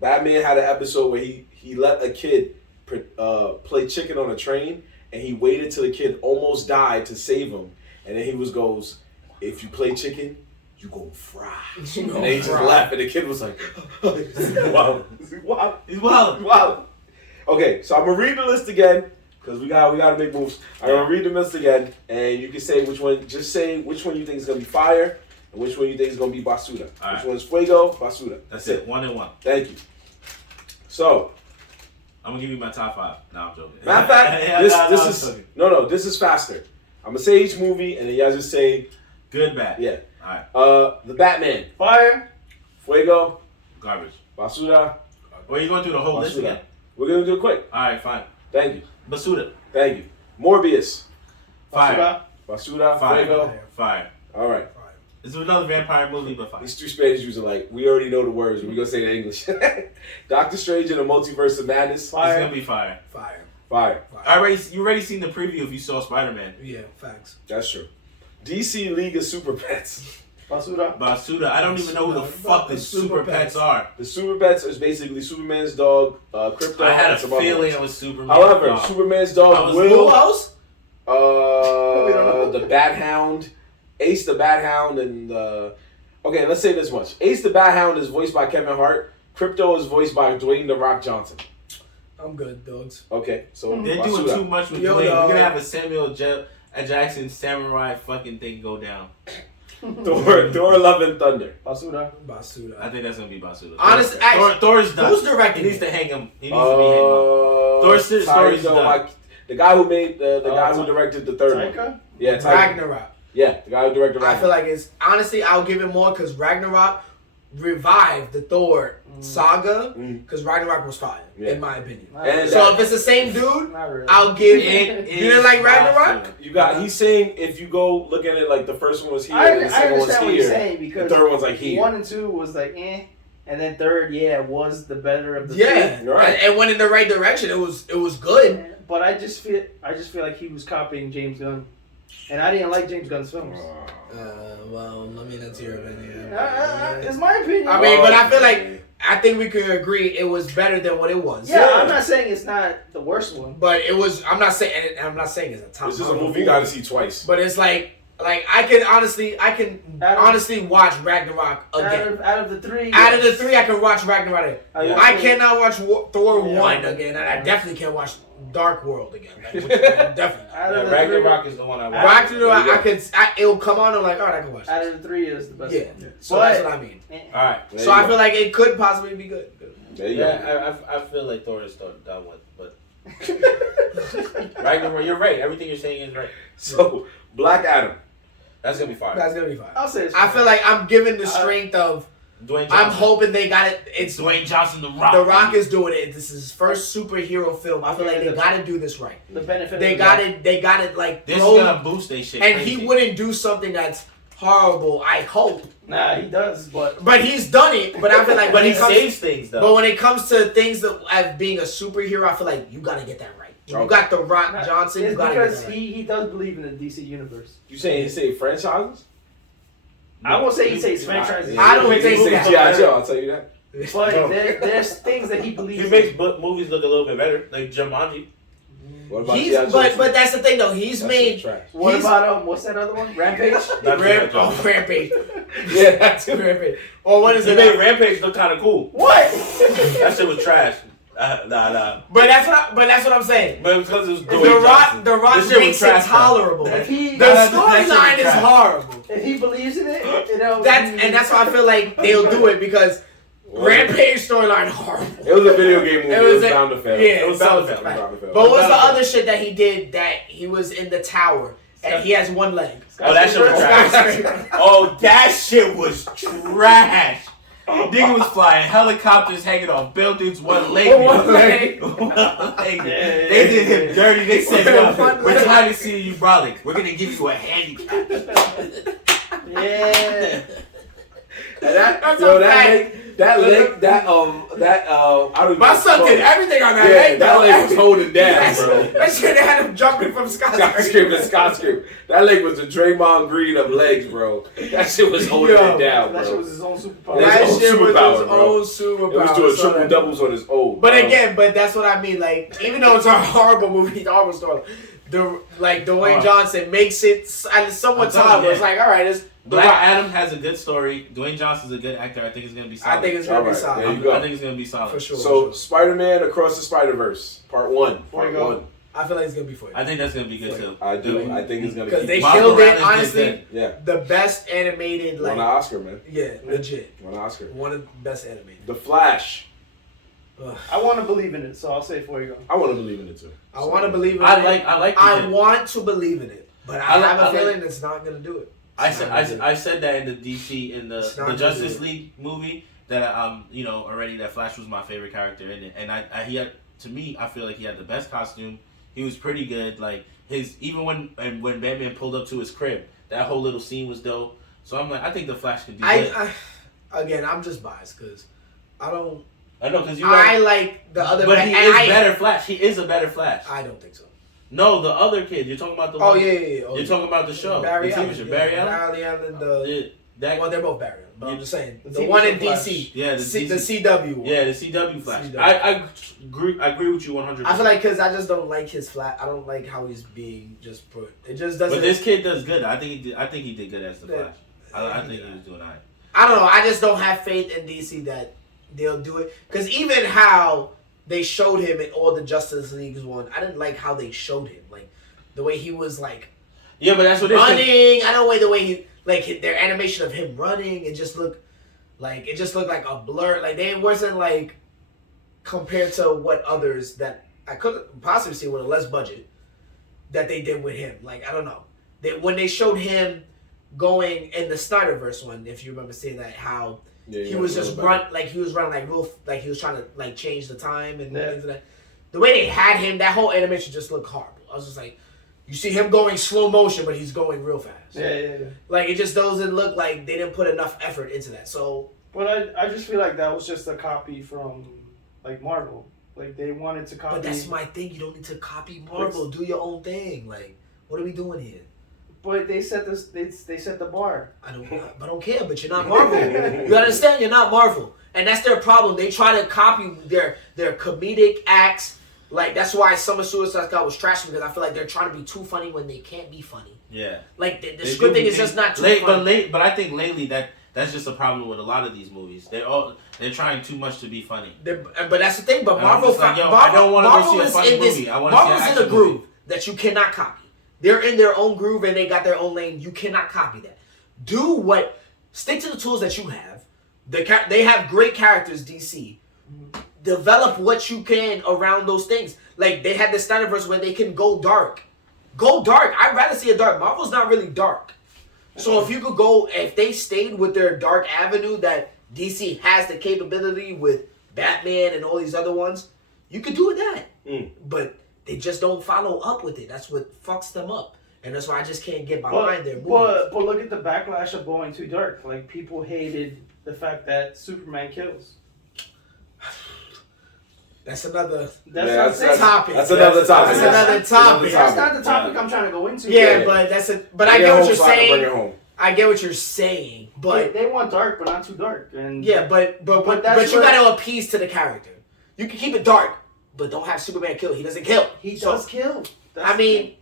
Batman had an episode where he let a kid play chicken on a train, and he waited till the kid almost died to save him, and then he goes, "If you play chicken, you gon' fry." And they just laughed, and the kid was like, "Wow, He's wild. wow." Okay, so I'm gonna read the list again because we gotta make moves. I'm gonna read the list again, and you can say which one. Just say which one you think is gonna be fire, and which one you think is gonna be basura. All right. Which one is fuego, basura. That's it. 1 and 1. Thank you. So. I'm gonna give you my top 5. No, I'm joking. Matter of fact, this is faster. I'm gonna say each movie, and then y'all just say good, bad. Yeah. All right. The Batman, Fire, fuego, Garbage. basura. Or you going through the whole list again? We're gonna do it quick. All right, fine. Thank you. Basura. Thank you. Morbius, Fire. basura, Fire. fuego. Fire. All right. This is another vampire movie, but fire. These two Spanish dudes are like, we already know the words. We're gonna say it in English. Doctor Strange and the Multiverse of Madness. It's gonna be fire. Fire. You already seen the preview if you saw Spider-Man. Yeah, facts. That's true. DC League of Super Pets. Basura. Basura. I don't even know who the fuck the Super Pets are. The Super Pets is basically Superman's dog, Krypto. I had a and some other feeling ones. it was Superman. However, dog. Superman's dog Who will. else? The Bat Hound, Ace the Bat Hound, and okay, let's say this much: Ace the Bat Hound is voiced by Kevin Hart. Krypto is voiced by Dwayne "The Rock" Johnson. I'm good, dogs. Okay, so They're doing Basura. too much with Yo, Dwayne. We're dog. gonna have a Samuel Jackson samurai fucking thing go down. Thor, Love and Thunder. Basura. I think that's gonna be Basura. Honest, actually, Thor's done. who's directing He needs it? to hang him. He needs to be hanged up. Thor's story's done. The guy who made the guy who directed the third one. Taika? Yeah, Taika. Ragnarok. Yeah, the guy who directed Ragnarok. I feel like it's honestly, I'll give it more because Ragnarok revived the Thor saga because Ragnarok was fire in my opinion. And So if it's the same dude, Not really. I'll give It You didn't like is Ragnarok? Basura. you got. He's saying if you go look at it like the first one was here I and the second one's understand what you're here, saying the because third one's like here. 1 and 2 was like and then third, was the better of the Yeah, You're right. and went in the right direction. It was good. two. But I just feel like he was copying James Gunn, and I didn't like James Gunn's films. Well, I mean that's your opinion. It's my opinion. I mean, but I feel like I think we could agree it was better than what it was. yeah, I'm not saying it's not the worst one. But it was. I'm not saying it's a top. This is a movie you gotta see twice. But it's like I can honestly watch Ragnarok again. Out of the three, Out of the three, I can watch Ragnarok again. Yeah. I cannot watch Thor 1 again, and I definitely can't watch Dark World again. Definitely. Out of the Ragnarok three, is the one I watched. Ragnarok, it'll come on, I'm like, alright, I can watch this. out of the three is the best Yeah. one. So that's what I mean. All right. So I feel like it could possibly be good. There you go. Yeah, I feel like Thor is done with, but Ragnarok, you're right. Everything you're saying is right. So Black Adam. That's gonna be fire. That's gonna be fine. I'll say it's I feel like I'm giving the strength of. Dwayne Johnson. I'm hoping they got it. It's Dwayne Johnson, The Rock. The Rock is doing it. This is his first superhero film. I feel like they got to do this right. the benefit. They of got it. They got it like. This is thrown- gonna boost they shit. and crazy. he wouldn't do something that's horrible. I hope, Nah, he does, but but he's done it. But I feel like But when he it comes, saves things though. but when it comes to things that as being a superhero, I feel like you got to get that right. You Okay. got The Rock Johnson. You it's got to get because that right. he does believe in the DC universe. You saying he saved franchises? I won't say he saves franchises. I don't He think saved that. G.I. Joe, I'll tell you that. But No. there's things that he believes. He makes movies look a little bit better, like Jumanji. What about He's G.I. Joe but 2? that's the thing though. He's That made. shit trash. What he's- about what's that other one? Rampage. Not Rampage. Yeah, that's it. Rampage. Or what is He it? made Rampage look kind of cool. What? That shit was trash. Nah. But that's what I'm saying. But because it was The Rock This shit was makes it trash, though. tolerable. If he The that shit storyline was is trash. horrible. if he believes in it, you know. That's why I feel like they'll do it because Rampage storyline horrible. It was a video game movie. It was a- bound to fail. Yeah, It was bound to fail. right. Bound to fail. But what was the Bound to other shit that he did that he was in the tower and he has one leg? Oh, that shit was trash. Oh, that shit was trash. Nigga was flying helicopters, hanging off buildings, one leg. One leg. One leg. They did him dirty. They said, "Yo, we're trying to see you brolic. We're gonna give you a handicap." Yeah. That's Yo, a that fact. leg, I don't even My know son what did it's called. everything on that Yeah, leg. that though. leg was holding down, bro. That shit had him jumping from Skyscraper. That leg was the Draymond Green of legs, bro. That shit was holding Yo, it down, That shit bro. was his own superpower. That That his own shit was superpower, his bro. own superpower. It was doing So triple doubles on his own. But again, that's what I mean. Like, even though it's a horrible movie, it's a horrible story. Dwayne Johnson makes it somewhat tolerable. It's like, all right, it's Black Adam has a good story. Dwayne Johnson's a good actor. I think it's gonna be solid. I think it's gonna be Alright, solid. there you go. I think it's gonna be solid. For sure. So, Spider-Man Across the Spider-Verse, Part 1. There Part you go. 1. I feel like it's gonna be for you. I think that's gonna be good too. I do. I think it's gonna Because keep they Miles killed it, Morales honestly. did Yeah. The best animated, Won an like, Oscar, man. yeah, legit. Won an Oscar. One of the best animated. The Flash. Ugh. I want to believe in it, so I'll say it for you. I want to believe in it too. I want to believe in I it. like. I want to believe in it, but I have a I like- feeling it's not gonna do it. I It's said not gonna do it. I said that in the DC in It's the not gonna Justice do it. League movie that already that Flash was my favorite character in it, and he had, to me, I feel like he had the best costume. He was pretty good. Like even when Batman pulled up to his crib, that whole little scene was dope. So I'm like, I think the Flash could do good. Again, I'm just biased because I don't. I know because I like the other. but he and is better Flash. He is a better Flash. I don't think so. No, the other kid. You're talking about the. Oh one, yeah. You're talking about the show. Barry the Allen. TV show. Barry Allen. Barry Allen. Well, They're both Barry Allen. But I'm You- just saying the the TV one show in Flash. DC. Yeah, the CW one. Yeah, the CW Flash. CW. I agree with you 100%. I feel like because I just don't like his flat. I don't like how he's being just put. It just doesn't. But this kid does good. I think he did good as the Yeah. Flash. I think he was doing alright. I don't know. I just don't have faith in DC that they'll do it. Because even how they showed him in all the Justice Leagues one, I didn't like how they showed him. Like the way he was like Yeah, but that's what it is. running. I don't like the way he their animation of him running. It just looked like a blur. Like they wasn't like compared to what others that I could possibly see with a less budget that they did with him. Like I don't know. When they showed him going in the Snyderverse one, if you remember seeing that, how he was just running like real, like he was trying to like change the time and things like that. The way they had him, that whole animation just looked horrible. I was just like, you see him going slow motion, but he's going real fast. Yeah. Like it just doesn't look like they didn't put enough effort into that. So, But I just feel like that was just a copy from like Marvel. Like they wanted to copy. but that's my thing. You don't need to copy Marvel. Do your own thing. Like, what are we doing here? But they set this. They set the bar. I don't care. But you're not Marvel. You understand? You're not Marvel, and that's their problem. They try to copy their comedic acts. Like that's why Summer Suicide Squad was trash because I feel like they're trying to be too funny when they can't be funny. Yeah. Like the scripting is just not too funny. But I think lately that's just a problem with a lot of these movies. They're trying too much to be funny. But that's the thing. But And I'm Marvel, just like, yo, I don't wanna go see a funny movie. I wanna see an Marvel's in action a groove movie. that you cannot copy. They're in their own groove and they got their own lane. You cannot copy that. Stick to the tools that you have. They have great characters, DC. Develop what you can around those things. Like they had the Snyderverse where they can go dark. Go dark. I'd rather see a dark. Marvel's not really dark. So if they stayed with their dark avenue that DC has the capability with Batman and all these other ones, you could do with that. But they just don't follow up with it. That's what fucks them up. And that's why I just can't get behind their movies. But look at the backlash of going too dark. Like people hated the fact that Superman kills. That's another topic. That's another topic. That's another topic. That's not the topic I'm trying to go into. Yeah, but I get what you're saying. Bring it home. I get what you're saying, but they want dark, but not too dark. And yeah, but you got to appease to the character. You can keep it dark, but don't have Superman kill. He doesn't kill. He does kill. Superman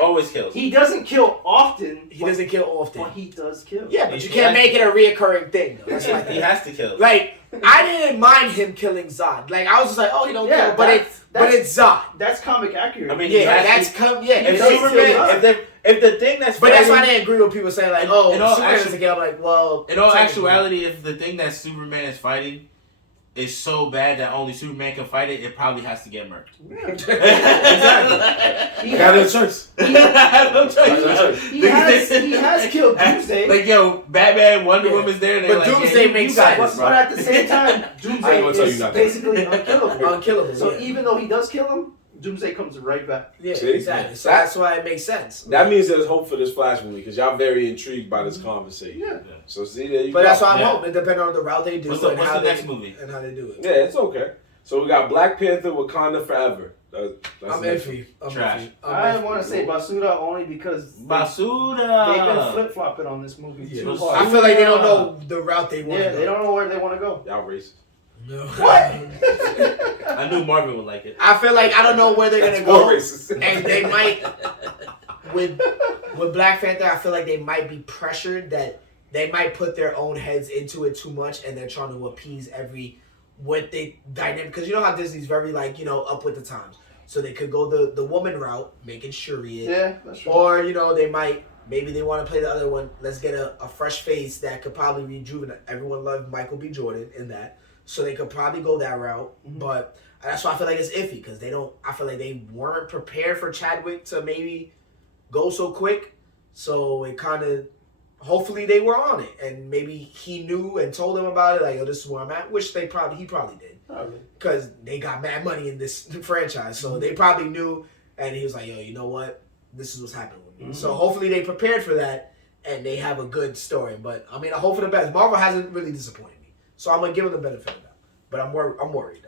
always kills. He doesn't kill often. He doesn't kill often. But he does kill. Yeah, but you can't make it a reoccurring thing, though. That's he has to kill. Like, I didn't mind him killing Zod. Like, I was just like, oh, he don't kill. But it's Zod. That's comic accurate. I mean, if the thing that's but that's why I didn't agree with people saying like, oh, Superman doesn't kill. I'm like, well, in all actuality, if the thing that Superman is fighting is so bad that only Superman can fight it, it probably has to get murked. Exactly. He got no choice. He has killed Doomsday. Like, yo, Batman, Wonder Woman's there, and but Doomsday makes sense. But at the same time, Doomsday is basically unkillable. Unkillable. So even though he does kill him, Doomsday comes right back. Yeah, exactly. So that's why it makes sense. That means there's hope for this Flash movie because y'all very intrigued by this conversation. Yeah. So see, there you go. But that's why I'm hoping, depending on the route they do what's the next movie and how they do it. Yeah, it's okay. So we got Black Panther, Wakanda Forever. I'm iffy. Trash. I want to say Basuda only because Basuda. They've been flip flopping on this movie too hard. I feel like they don't know the route they want. Yeah, they don't know where they want to go. Y'all racist. No. What? I knew Marvin would like it. I feel like I don't know where they're gonna go, and they might with Black Panther. I feel like they might be pressured that they might put their own heads into it too much, and they're trying to appease what they dynamic. Because you know how Disney's very up with the times, so they could go the woman route, making Shuri. Yeah, that's true. Or they might. Maybe they want to play the other one. Let's get a fresh face that could probably rejuvenate. Everyone loved Michael B. Jordan in that. So they could probably go that route, but that's why I feel like it's iffy because I feel like they weren't prepared for Chadwick to maybe go so quick. So it kind of, hopefully they were on it, and maybe he knew and told them about it. Like, oh, this is where I'm at. Which he probably did, because they got mad money in this franchise. So they probably knew, and he was like, yo, you know what? This is what's happening with me. So hopefully they prepared for that, and they have a good story. But I mean, I hope for the best. Marvel hasn't really disappointed. So I'm gonna give him the benefit of that, but I'm worried.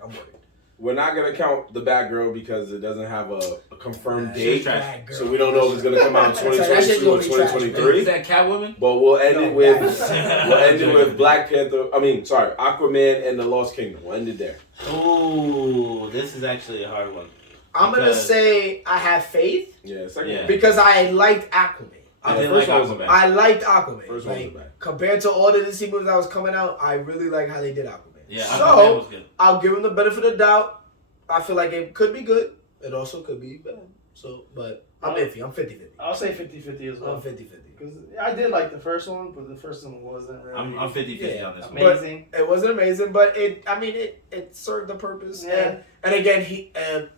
We're not gonna count the Batgirl because it doesn't have a confirmed date, so we don't know if it's gonna come out in 2022 or 2023. Is that Catwoman? But we'll end it with Black Panther. Aquaman and the Lost Kingdom. We'll end it there. Ooh, this is actually a hard one. I'm gonna say I have faith. Yeah, because I liked Aquaman. I liked Aquaman. First one was bad. Compared to all the DC movies that was coming out, I really like how they did Aquaman. Yeah, so Aquaman was good. I'll give him the benefit of the doubt. I feel like it could be good. It also could be bad. So, but I'm iffy. I'm 50-50. I'll say 50-50 as well. I'm 50-50. Because I did like the first one, but the first one wasn't really. I'm 50-50 on this one. Amazing. But it wasn't amazing, but it served the purpose. Yeah. And again,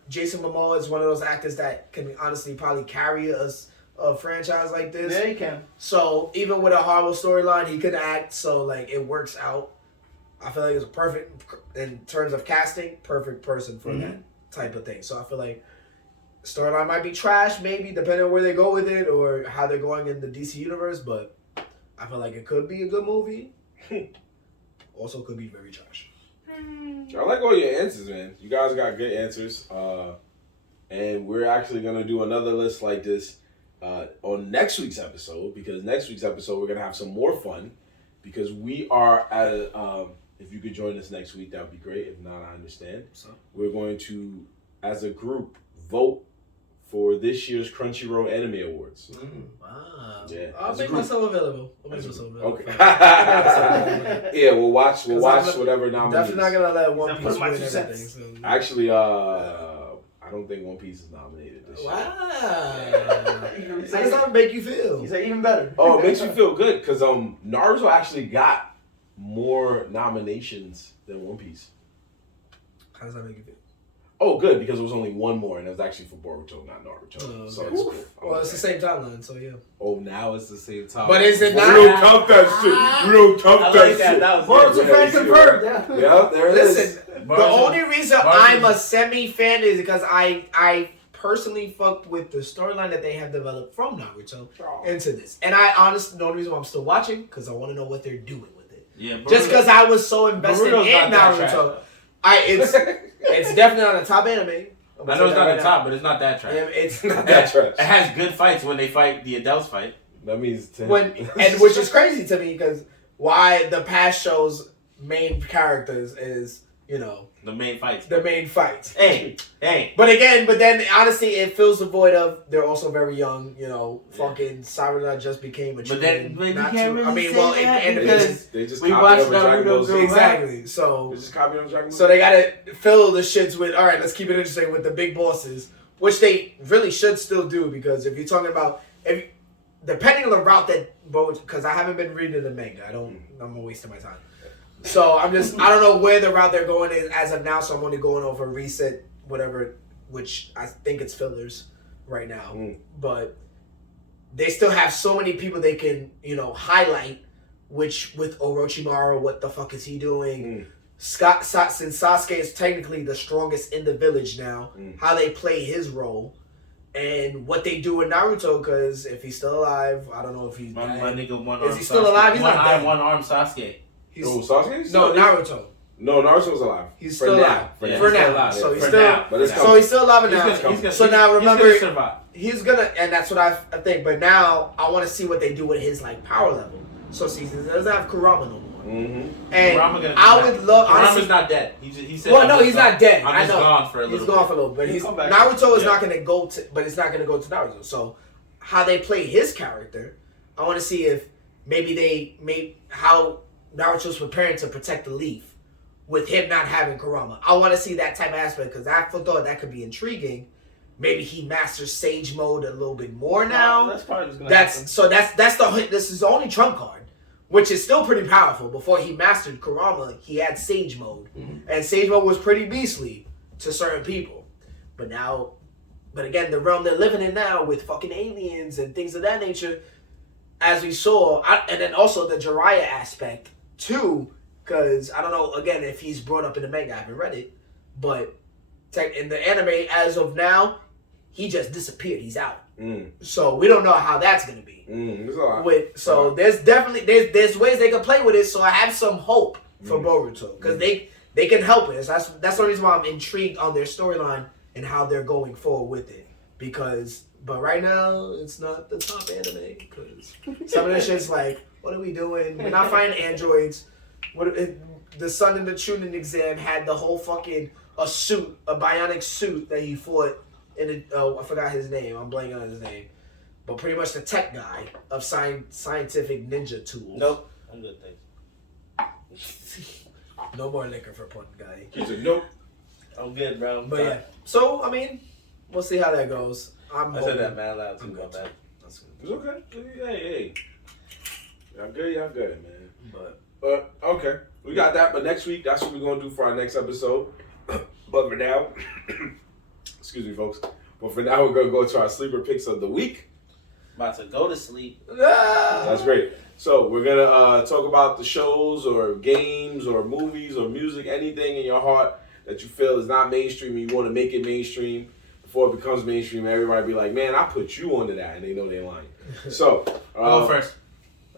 Jason Momoa is one of those actors that can honestly probably carry a franchise like this. Yeah, he can. So even with a horrible storyline, he could act. So like it works out. I feel like it's perfect in terms of casting. Perfect person for that type of thing. So I feel like storyline might be trash, maybe depending on where they go with it or how they're going in the DC universe. But I feel like it could be a good movie. Also, could be very trash. I like all your answers, man. You guys got good answers. And we're actually gonna do another list like this on next week's episode, because next week's episode we're gonna have some more fun because we are at if you could join us next week, that would be great. If not, I understand. So we're going to, as a group, vote for this year's Crunchyroll Anime Awards. Wow. Yeah. I'll make myself available. Okay. Yeah, we'll watch whatever nominees. Definitely not gonna let One Piece win everything. So. Actually, I don't think One Piece is nominated this year. Wow. How does that make you feel? He said even better. Oh, it makes you feel good because Naruto actually got more nominations than One Piece. How does that make you feel? Oh, good, because it was only one more, and it was actually for Boruto, not Naruto. So it's cool. Well, it's the same timeline, so yeah. Oh, now it's the same time. But is it not? We don't count that shit. We don't count that shit. Boruto fan confirmed. Yeah, there it is. Listen, the only reason I'm a semi-fan is because I personally fucked with the storyline that they have developed from Naruto into this. And I honestly, the only reason why I'm still watching, because I want to know what they're doing with it. Yeah, just because I was so invested in Naruto. It's definitely on the top anime. I know it's not the top, but it's not that trash. It's not that trash. It has good fights when they fight, the adults fight. That means 10. Which is crazy to me because why the past shows main characters is the main fights. Hey. But then honestly, it fills the void of they're also very young. Fucking Sarada just became a. But then you not can't too, really say that because they just we copied watched over Dragon Ball Z. exactly. So They just copied on Dragon Ball Z. so they gotta fill the shits with. All right, let's keep it interesting with the big bosses, which they really should still do because if you're talking about depending on the route that because I haven't been reading the manga, I'm wasting my time. So I don't know where the route they're going is as of now. So I'm only going over reset whatever, which I think it's fillers right now. But they still have so many people they can highlight. Which with Orochimaru, what the fuck is he doing? Since Sasuke is technically the strongest in the village now, how they play his role. And what they do with Naruto, because if he's still alive, I don't know if he's my nigga one is arm he still Sasuke. alive? He's not dead. One arm Sasuke. Sasuke? No, Naruto. No, Naruto's alive. He's still alive. For For now. now. So he's For still now. But it's so he's still alive now. So now remember he's gonna survive. he's gonna, and that's what I think. But now I want to see what they do with his power level. So see, he doesn't have Kurama no more. Mm-hmm. And I would love. Kurama's Honestly, not dead. He said. well, no, he's not dead. I'm I just know. gone for a little. He's gone for a little bit. Naruto is not gonna go to, but it's not gonna go to Naruto. So how they play his character, I want to see if maybe how Naruto's preparing to protect the leaf with him not having Kurama. I want to see that type of aspect because I thought that could be intriguing. Maybe he masters Sage Mode a little bit more now. That's probably what's gonna happen. This is the only trump card, which is still pretty powerful. Before he mastered Kurama, he had Sage Mode, and Sage Mode was pretty beastly to certain people. But again, the realm they're living in now with fucking aliens and things of that nature, as we saw, and then also the Jiraiya aspect too, because I don't know again if he's brought up in the manga. I haven't read it, but in the anime as of now, he just disappeared. He's out. So we don't know how that's gonna be. There's definitely there's ways they can play with it. So I have some hope for Boruto because they can help us. That's the reason why I'm intrigued on their storyline and how they're going forward with it. But right now it's not the top anime because some of that shit's like, what are we doing? We're not finding androids. The Sun in the Chunin exam had the whole fucking a bionic suit that he fought in I forgot his name. I'm blanking on his name. But pretty much the tech guy of scientific ninja tools. Nope. I'm good, thanks. No more liquor for Pun Guy. He said, nope. I'm good, bro. But yeah. So, I mean, we'll see how that goes. I said that mad loud too, my bad. That's good. It's okay. Hey. Y'all good, man. But okay. We got that, but next week, that's what we're going to do for our next episode. But for now, excuse me, folks. But for now, we're going to go to our sleeper picks of the week. About to go to sleep. That's great. So we're going to talk about the shows or games or movies or music, anything in your heart that you feel is not mainstream and you want to make it mainstream before it becomes mainstream. Everybody be like, man, I put you onto that, and they know they're lying. So Go first.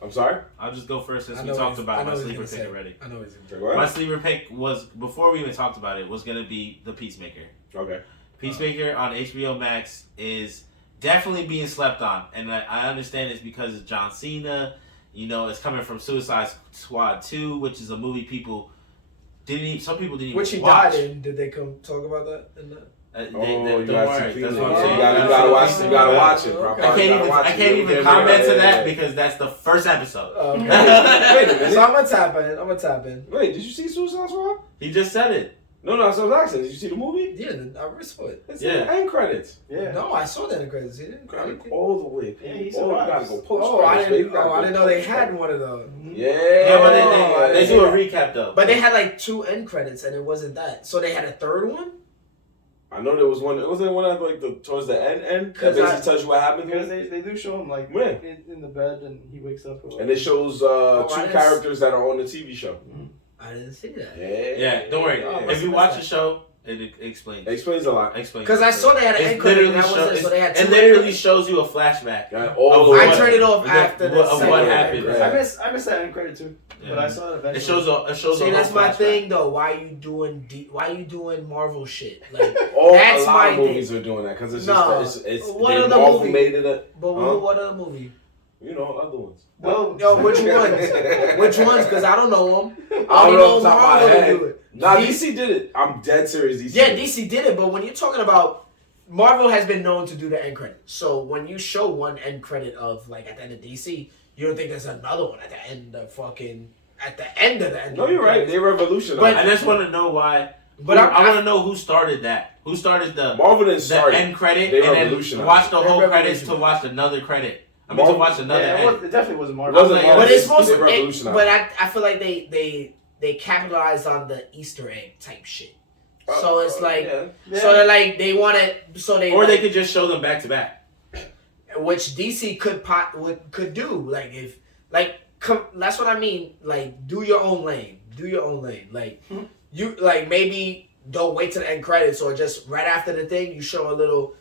I'm sorry? I'll just go first since we talked about my sleeper pick already. I know he's going to say. My sleeper pick was, before we even talked about it, was going to be The Peacemaker. Okay. Peacemaker on HBO Max is definitely being slept on. And I understand it's because of John Cena. It's coming from Suicide Squad 2, which is a movie some people didn't even Which he watch. died in. Did they come talk about that in that? Don't worry. That's what I'm saying. You gotta watch it, bro. I can't even comment to that because that's the first episode. Okay. Wait a minute. So I'm gonna tap in. Wait, did you see Suicide Squad? He just said it. No, that's what I was asking. Did you see the movie? Yeah, I saw it. It's in the end credits. Yeah. No, I saw that in credits. He didn't. All the way. Yeah, he You gotta go post. I didn't know they had one of those. Yeah. But they do a recap though. But they had like 2 end credits, and it wasn't that. So they had a third one. I know there was one. It wasn't one at like towards the end. That basically tells you what happened. Because they do show him like in the bed and he wakes up. And it shows 2 characters that are on the TV show. I didn't see that. Yeah. Don't worry. If you watch the show, it explains. It explains a lot. Because I saw they had an end credit. It literally shows you a flashback. I turned it off after of what happened. I missed that end credit too. But I saw it eventually. It shows. See, that's my thing though. Why you doing Marvel shit? Like a lot of movies are doing that because it's just it's what other Marvel movie? made it. What other movie? You know, other ones. Well, Yo, which ones? Which ones? Because I don't know them. I I don't don't know know off the top of my Marvel to head. do it. Nah, DC did it. I'm dead serious. DC. Yeah, did it. DC did it, but when you're talking about Marvel has been known to do the end credit. So when you show one end credit of like at the end of DC, you don't think there's another one at the end of fucking at the end of the end. No, you're right. They revolutionized. But I just want to know why. But I want to know who started that. Who started the Marvel didn't start end credit They and then revolutionized. watch the They whole credits to revolutionized. watch another credit. I mean, to watch another yeah, end. it definitely wasn't It Marvel. wasn't Marvel. But it's supposed They to. revolutionized. But I feel like they capitalized on the Easter egg type shit. So it's like yeah. so they're like they want it so they Or they like, could just show them back to back. which DC could do like if like that's what I mean like do your own lane like you like maybe don't wait till the end credits or just right after the thing you show a little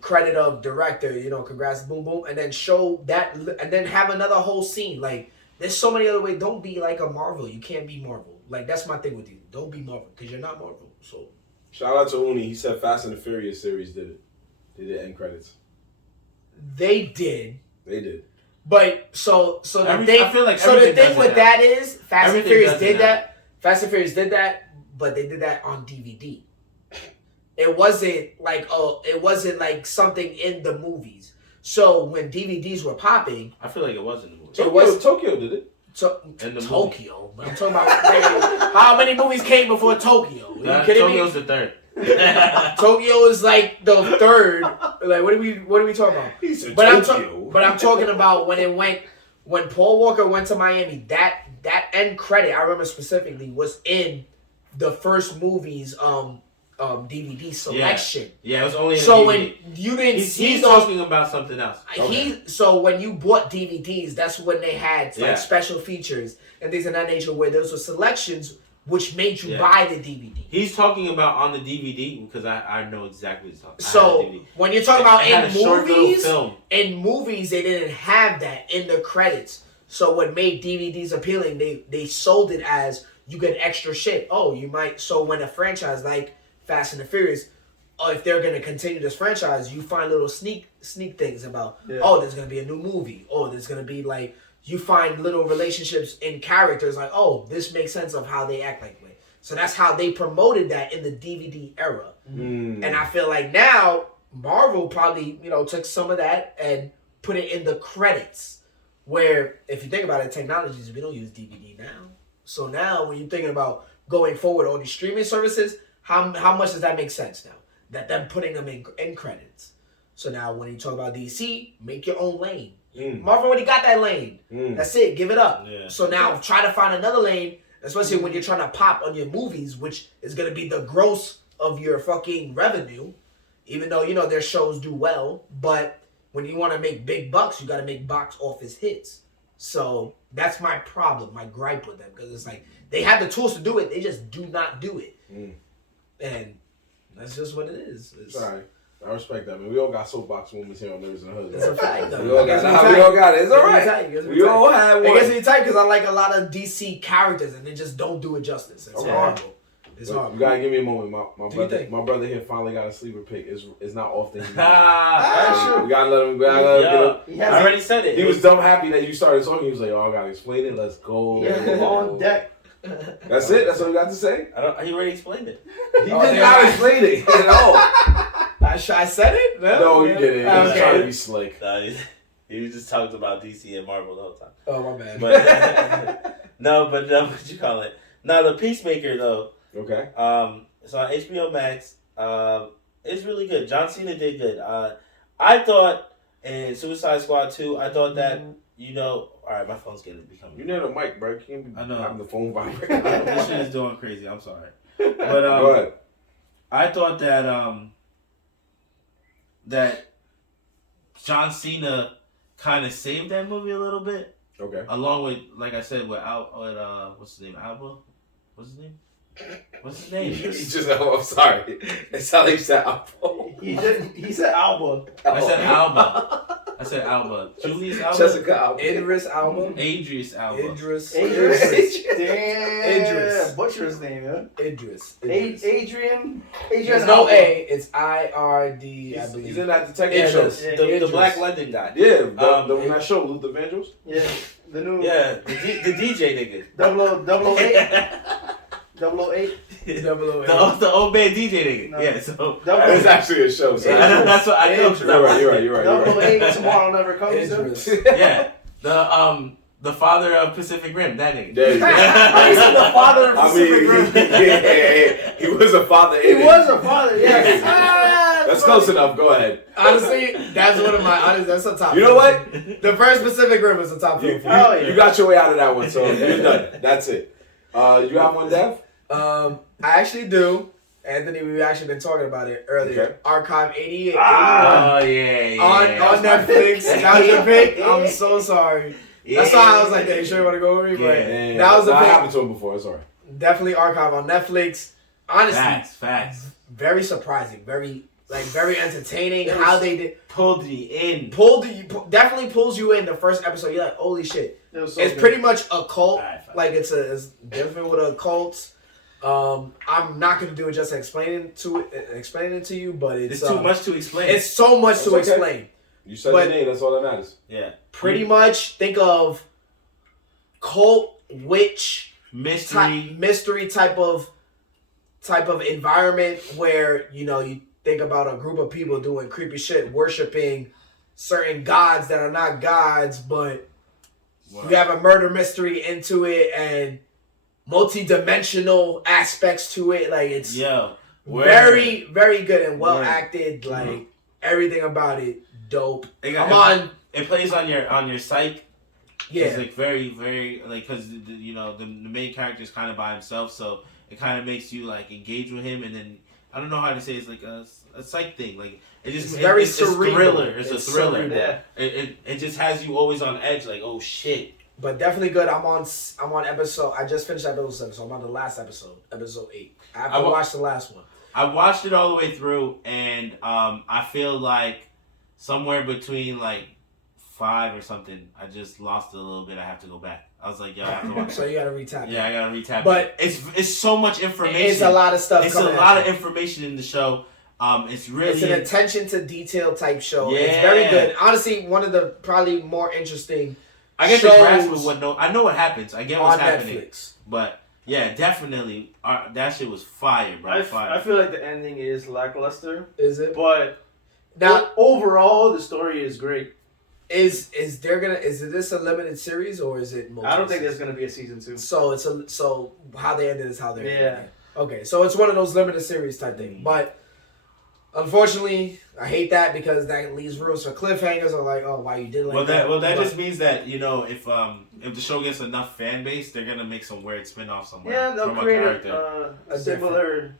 credit of director, you know, congrats, boom boom, and then show that and then have another whole scene. Like there's so many other ways. Don't be like a Marvel. You can't be Marvel. Like that's my thing with you. Don't be Marvel because you're not Marvel. So Shout out to Uni. He said Fast and the Furious series did it. They did end credits. they did. They did. But so the thing, I feel like so the everything thing does with it that is Fast and Everything Furious does it did now. that. Fast and Furious did that, but they did that on DVD. It wasn't like something in the movies. So when DVDs were popping, I feel like it was in the movie. Tokyo did it. so In the movie. Tokyo. But I'm talking about like, how many movies came before Tokyo? Are you kidding Tokyo's me? the third. Tokyo is like the third. Like what are we talking about? He said But Tokyo. I'm talking about when Paul Walker went to Miami. That end credit I remember specifically was in the first movie's DVD selection. Yeah, it was only in So DVD. when you didn't see He's those, talking about something else. so when you bought DVDs, that's when they had like Yeah. special features and things of that nature where those were selections which made you Yeah. buy the DVD. He's talking about on the DVD because I know exactly what he's talking about. So when you're talking about It had in a short little movies, film. they didn't have that in the credits. So what made DVDs appealing, they sold it as you get extra shit. Oh, you might. So when a franchise like Fast and the Furious, if they're gonna continue this franchise, you find little sneak things about. Yeah. Oh, there's gonna be a new movie. Oh, there's gonna be like you find little relationships in characters. Like, oh, this makes sense of how they act like. So that's how they promoted that in the DVD era. Mm. And I feel like now Marvel probably, took some of that and put it in the credits. Where if you think about it, technologies, we don't use DVD now. So now when you're thinking about going forward all these streaming services, how much does that make sense now? That them putting them in credits. So now when you talk about DC, make your own lane. Marvel already got that lane. That's it. Give it up. Yeah. So now try to find another lane, especially when you're trying to pop on your movies, which is going to be the gross of your fucking revenue. Even though, their shows do well. But when you want to make big bucks, you got to make box office hits. So that's my problem, my gripe with them. Because it's like, they have the tools to do it. They just do not do it. And that's just what it is. Sorry. I respect that, man. We all got soapbox moments here on Nerdz in the Hood. It's a fact, though. We all got it. It's all right. We all had It gets one. me tight because I like a lot of DC characters and they just don't do it justice. It's horrible. It's horrible. You gotta give me a moment. My brother here finally got a sleeper pick. It's not often. Sure. We gotta let him get up. I already said it. He was dumb happy that you started talking. He was like, "Oh, I gotta explain it. Let's go." Yeah, on deck. That's it. That's all you got to say. He already explained it. He did not explain it at all. I said it? No, you didn't. He was Okay. trying to be slick. Nah, he was just talking about DC and Marvel the whole time. Oh, my bad. But no, what you call it? Now the Peacemaker though. Okay. It's on HBO Max. It's really good. John Cena did good. I thought in Suicide Squad 2, I thought that all right, my phone's becoming. You near the mic, bro. You can't be I know. having the phone vibrating. This shit is doing crazy. I'm sorry. But Go ahead. I thought that that John Cena kind of saved that movie a little bit. Okay. Along with, like I said, with what's his name? Alba? What's his name? What's his name? I'm sorry. It sounded like you said Apple. He said Alba. I said Alba. Julius Alba? Jessica Alba. Idris Alba. Adrius Alba. Idris. Damn. Idris. Boy, butcher his name, huh? Idris. Adrian. There's no A. It's IRD. I believe. He's in that detective show. Yeah, The Idris. Black London guy. Yeah, that show, Luther Vandross. Yeah, the new. Yeah, the DJ nigga. 008. 008. The old man DJ nigga. No. Yeah, so It's actually a show. So that's what I know. You're right. 008. Tomorrow never comes. Idris. Yeah, the father of Pacific Rim, that nigga. There you go. He's the father of Pacific Rim. He was a father. He was a father, yes. That's close enough. Go ahead. Honestly, that's one of my. That's a top. You know what? The first Pacific Rim is a top You, film. Oh, yeah. you got your way out of that one, so you're done. That's it. You have one, Dev? I actually do. Anthony, we've actually been talking about it earlier. Okay. Archive 88. Oh yeah. On Netflix. That was your pick. I'm so sorry. That's why I was like, "Hey, you sure you want to go with me?" But that was a That pick. happened to him before. It's alright. Definitely Archive on Netflix. Honestly, Facts. very surprising. Very entertaining. How they did Pulled me in. definitely pulls you in the first episode. You're like, holy shit. It was so It's good. pretty much a cult. Alright, fine. Like it's different with a cult. I'm not gonna do it just explaining it to you, but It's too much to explain. It's so much to That's okay. explain. You said But- the name. That's all that matters. Yeah. Pretty much think of cult, witch, mystery type of environment where you think about a group of people doing creepy shit, worshiping certain gods that are not gods, but you have a murder mystery into it and multi-dimensional aspects to it. Like it's very, very good and well acted. Like everything about it, dope. It plays on your psyche. Yeah. It's like very, very because the main character is kind of by himself, so it kind of makes you like engage with him, and then I don't know how to say it's like a psych thing. Like it's very it's cerebral. a thriller. It's a thriller. Cerebral. Yeah. It just has you always on edge. Like oh shit. But definitely good. I'm on episode. I just finished episode 7, so I'm on the last episode 8. I haven't watched the last one. I watched it all the way through, and I feel like somewhere between like 5 or something, I just lost it a little bit. I have to go back. I was like, yo, I have to watch So it. you gotta retap. Yeah, I gotta retap. But it's so much information. It's a lot of stuff. It's a lot of information in the show. It's really It's an attention to detail type show. Yeah. It's very good. Honestly, one of the probably more interesting. I get the shows grasp of I know what happens. I get what's on happening. Netflix. But yeah, definitely, that shit was fire, bro. Fire. I feel like the ending is lackluster, Is it? but Now, overall the story is great. is this a limited series or is it? I don't think there's gonna be a season 2. So so how they ended is how they ended. Yeah. Okay, so it's one of those limited series type thing, but. Unfortunately, I hate that because that leaves rooms for cliffhangers or like, oh, why you did like that. That just means that if the show gets enough fan base, they're gonna make some weird spin-off somewhere. Yeah, they'll from create a character. a similar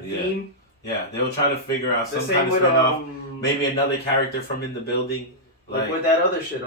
theme. Yeah, they'll try to figure out The some same kind of with spin-off. Maybe another character from in the building. like with that other shit,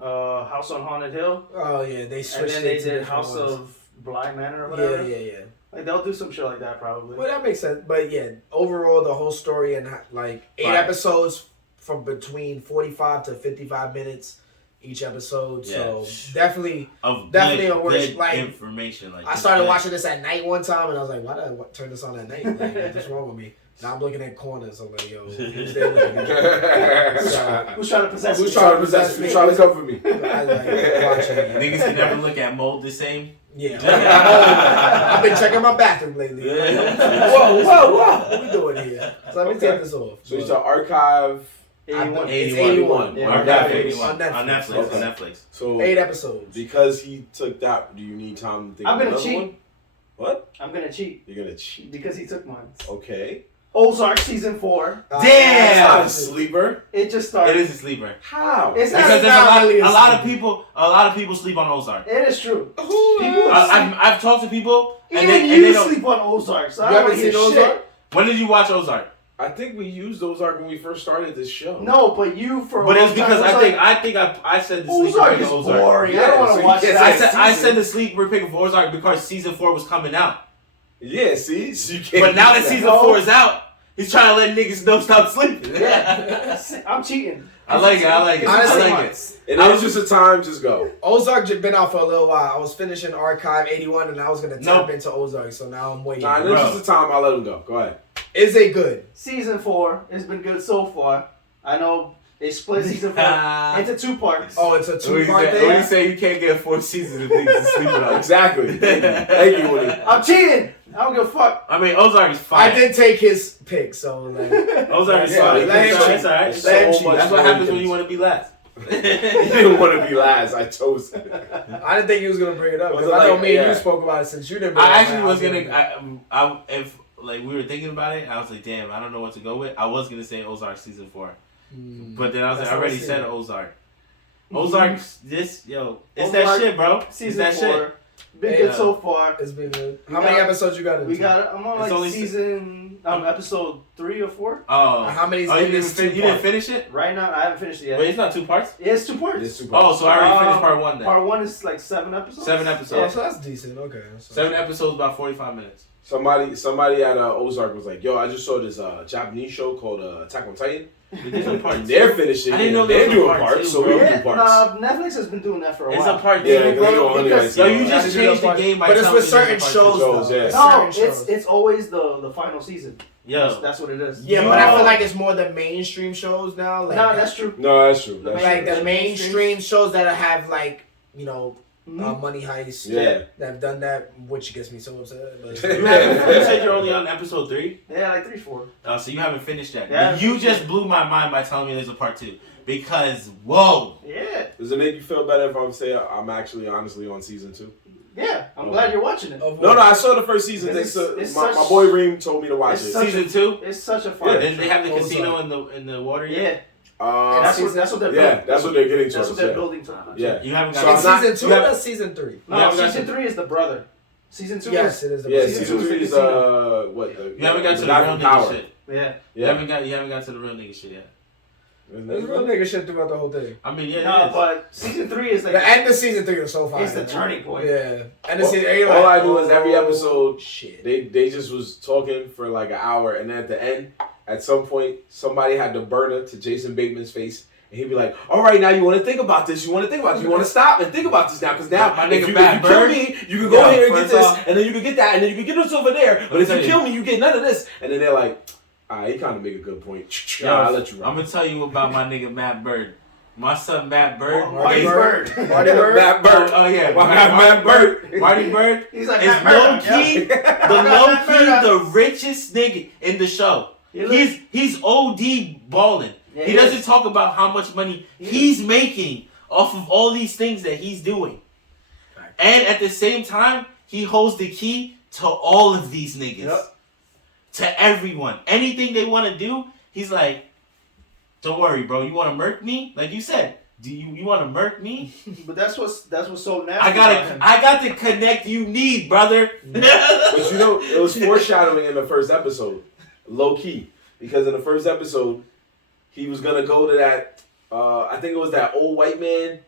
House on Haunted Hill. Oh yeah, they And switched then it they to did different House ones. of Blind Manor or whatever. Yeah. Like they'll do some shit like that probably. Well, that makes sense. But yeah, overall, the whole story and like 8 episodes from between 45 to 55 minutes each episode. So definitely Definitely a worse good like information. Like I started watching this at night one time and I was like, why did I turn this on at night? Like, what's wrong with me? Now I'm looking at corners. I'm like, yo, who's there looking at me? So, Who's trying to possess Who's me? trying to possess me? Who's trying to come for me? I like watching it. Niggas can never look at mold the same. Yeah. I've been checking my bathroom lately. Whoa. What we doing here? So let me take this off. So you saw Archive 81. It's 81. Yeah. On On Netflix. So 8 episodes. because he took that, do you need time to think I'm of gonna another cheat. one? What? I'm gonna cheat You're gonna cheat? because he took mine. Okay. Ozark season 4. Damn! That's not a sleeper. It just started. It is a sleeper. How? It's not. Because there's not really a a lot of sleeper. people sleep on Ozark. It is true. Who? People- I've talked to people and Even they you don't. sleep on Ozark, so I You don't haven't wanna hear seen shit. Ozark? When did you watch Ozark? I think we used Ozark when we first started this show. No, but you for a But it was long time, because Ozark- I think I said the sleeper Ozark pick is of Ozark. boring. I Yeah, don't want so to you watch can't that. say I said the sleeper pick of Ozark because season 4 was coming out. Yeah, see? So you can't But now do that season 4 is out, He's trying to let niggas know stop sleeping. Yeah. I'm cheating. I like it. Honestly, I like it. And it was just a time, just go. Ozark just been out for a little while. I was finishing Archive 81 and I was gonna tap into Ozark, so now I'm waiting. Nah, this is the time I'll let him go. Go ahead. Is it good? Season 4 has been good so far. I know they split season 4 into 2 parts. Oh, it's a What 2-part do thing? you say you can't get 4 seasons of niggas to sleep without? Exactly. Thank you, Woody. I'm cheating. I don't give a fuck. I mean, Ozark is fine. I did take his pick, so like, Ozark is Yeah, fine. let him It's alright. cheat. Let him So cheat. much That's what more happens when things. you want to be last. You didn't want to be last. I chose it. I didn't think he was gonna bring it up. Was Because it I know like- me and yeah. you spoke about it since you didn't. Bring I it up, actually man, was gonna- gonna. If like we were thinking about it, I was like, damn, I don't know what to go with. I was gonna say Ozark season 4, but then I was That's like, I what I already said. said Ozark. Ozark's it's Ozark, that shit, bro. It's Season that 4. shit. Been Hey, good so far. It's been good. We How many got- episodes you got into? We got. I'm on It's only season episode 3 or 4 Oh, How many? you didn't finish it? right now. I haven't finished it yet. Wait, it's not 2 parts. Yeah, it's 2 parts. It's super. Oh, so I already finished part 1 then. Part 1 is like 7 episodes. 7 Oh, episodes. so that's decent. Okay. So. 7 episodes, about 45 minutes. Somebody at Ozark was like, "Yo, I just saw this Japanese show called Attack on Titan. There's a part 2. They're finishing. I didn't know they're there was a doing part parts, two, so bro. we can Yeah, do parts. Netflix has been doing that for a It's while. a part 2, Yeah, because they bro. don't because- Yo, you anyway. just changed the game by But it's telling with me certain there's a part shows, two. Shows, though. yeah. No, Certain it's shows. it's always the final season. Yo, That's what it is. Yeah, Yo. but I feel like it's more the mainstream shows now. Like, No, that's true. No, that's true. That's like true. the mainstream shows that have like Mhm. Money Heist. Yeah. That have done that, which gets me so upset. But you said you're only on episode 3? Yeah, like 3, 4. Oh, so you haven't finished yet. Yeah. You just blew my mind by telling me there's a part 2. Because, whoa. Yeah, Does it make you feel better if I'm saying I'm actually honestly on season 2? yeah. I'm glad you're watching it. No, I saw the first season. It's- Thanks to it's my such- boy Reem told me to watch it's it. such- Season 2? It's such a Yeah. fun. Then they have the Oh, casino sorry. in the water Yeah, yet? that's what they're yeah, building. that's what they're getting That's towards. what they're Yeah. building to. Yeah. You haven't So got I'm It's not- season 2 you or have- that's season 3? No, Yeah, we got season to- 3 is the brother. Season 2 Yes, is it is. The Yeah, season season 2 3 is casino. what? You haven't got to the guy real from nigga Power. shit. Yeah. You haven't got to the real nigga shit yet. There's real nigga shit throughout the whole thing. I mean, yeah, No, it is. but season 3 is like The end of season 3 was so fire. it's the turning point. Yeah. And the All, season 8, all I knew is every oh, episode shit. they just was talking for like an hour, and then at the end, at some point, somebody had the burner to Jason Bateman's face. And he'd be like, "All right, now you want to think about this. You want to think about this. You want to stop and think about this now, because now My if nigga you Bad kill Bird. me, you can go Yo, here and get first this, off- and then you can get that, and then you can get this over there. But if tell you you. kill me, you get none of this." And then they're like, he kind of make a good point. Yo, I'll let you run. I'm gonna tell you about my nigga Matt Bird. My son Matt Bird. Marty Marty Bird. Marty Bird? Matt Bird. Oh yeah, Matt Bird. Marty Bird He's like is Matt low Bird, key, yeah. the low key, Matt Bird. the richest nigga in the show. He's OD balling. Yeah, He he doesn't is. talk about how much money He he's making off of all these things that he's doing. And at the same time, he holds the key to all of these niggas. Yep. To everyone. Anything they want to do, he's like, don't worry, bro. You want to murk me? Like you said, do you want to murk me? But that's what's so nasty. I about him. got the connect you need, brother. But you know, it was foreshadowing in the first episode, low key, because in the first episode, he was gonna go to that. I think it was that old white man.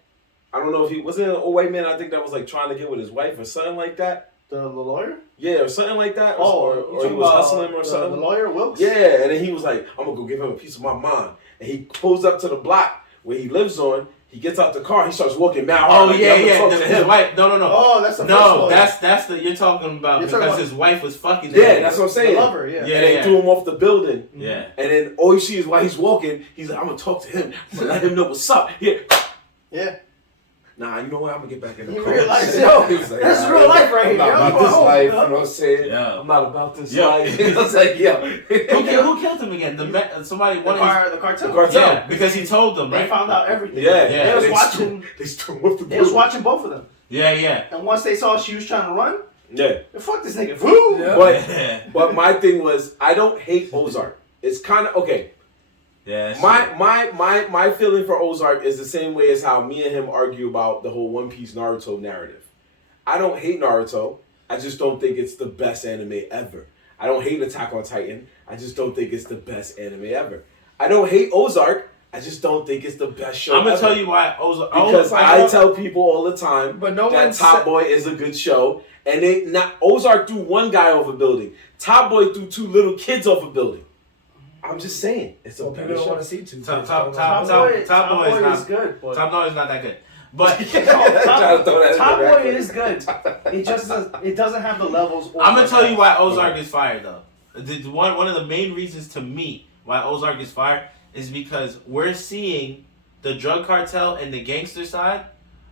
I don't know if he wasn't an old white man. I think that was like trying to get with his wife or something like that. The lawyer? Yeah, or something like that. Oh, or he was hustling or the something. lawyer Wilkes? Yeah, and then he was like, "I'm gonna go give him a piece of my mind." And he pulls up to the block where he lives on. He gets out the car. He starts walking mad hard. Oh like, yeah, I'm gonna talk to his him. wife. No. Oh, that's the first No, lawyer. that's the you're talking about You're because talking about- his wife was fucking. Yeah, that that's nigga. what I'm saying. the lover, yeah. Yeah. And they threw him off the building. Yeah. And then all you see is while he's walking, he's like, "I'm gonna talk to him. I'm gonna let him know what's up." Yeah. Yeah. Nah, you know what? I'm gonna get back in the You car. realize, yo, He's like, that's "Nah, real life right I'm here. not yo. about this Oh, life. You yo. know what I'm saying? Yeah. I'm not about this Yeah. life. I was like, yo. Who killed him again? Somebody The one of his. cartel. The cartel. Yeah, because he told them, They right? found out everything. Yeah. They was They watching. threw him off the They was building. watching both of them. Yeah. And once they saw she was trying to run, Yeah. fuck this nigga. Woo! Yeah. But my thing was, I don't hate Ozark. It's kind of okay. Yeah. My feeling for Ozark is the same way as how me and him argue about the whole One Piece Naruto narrative. I don't hate Naruto. I just don't think it's the best anime ever. I don't hate Attack on Titan. I just don't think it's the best anime ever. I don't hate Ozark. I just don't think it's the best show I'm gonna ever. tell you why Ozark. Because I tell people all the time But no that one Top said- Boy is a good show, and Ozark threw one guy off a building. Top Boy threw two little kids off a building. I'm just saying, it's a So better people don't show. want to see two. Top Boy Boy is not good, but Top Boy is not that good. But Top Boy is good. It doesn't have the levels. I'm gonna tell you why Ozark is fire though. One of the main reasons to me why Ozark is fire is because we're seeing the drug cartel and the gangster side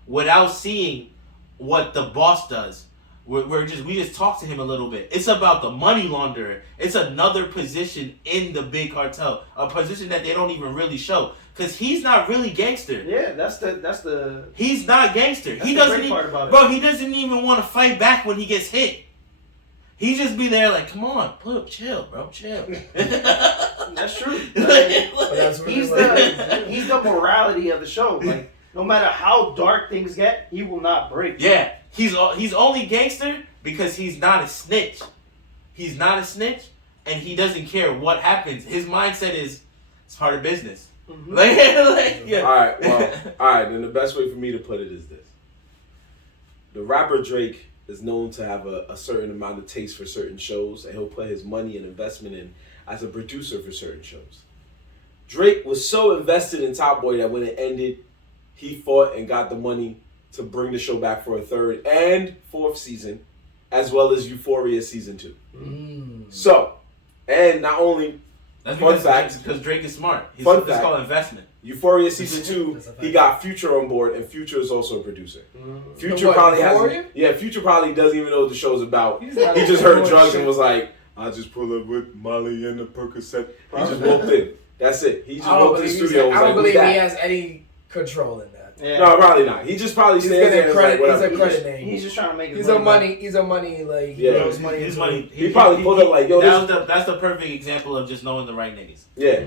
without seeing what the boss does. We just talk to him a little bit. It's about the money launderer. It's another position in the big cartel, a position that they don't even really show, because he's not really gangster. Yeah, that's the. He's not gangster. That's He the doesn't great even, part about it. bro. He doesn't even want to fight back when he gets hit. He just be there like, come on, chill, bro, chill. That's true. That's He's the morality of the show. Like, no matter how dark things get, he will not break. Yeah, he's only gangster because he's not a snitch. He's not a snitch, and he doesn't care what happens. His mindset is, it's part of business. Mm-hmm. Yeah. All right. Then the best way for me to put it is this: the rapper Drake is known to have a certain amount of taste for certain shows, and he'll put his money and investment in as a producer for certain shows. Drake was so invested in Top Boy that when it ended, he fought and got the money to bring the show back for a 3rd and 4th season, as well as Euphoria season 2. So, and not only That's fun fact, because Drake is smart. It's Fun fact. called investment. Euphoria season 2, he got Future on board, and Future is also a producer. Future probably Future probably doesn't even know what the show's about. He just heard drugs and was like, I just pulled up with Molly and the Percocet. He just walked in. That's it. He just walked in the studio and was I like, don't who's believe he that? has any control in that. Yeah. No, probably not. He just probably stands there and is like, whatever. He's a credit name. He's just trying to make his He's a money like Yeah. throws money. His into money. it. He probably pulled up like, yo, That's the perfect example of just knowing the right niggas. Yeah.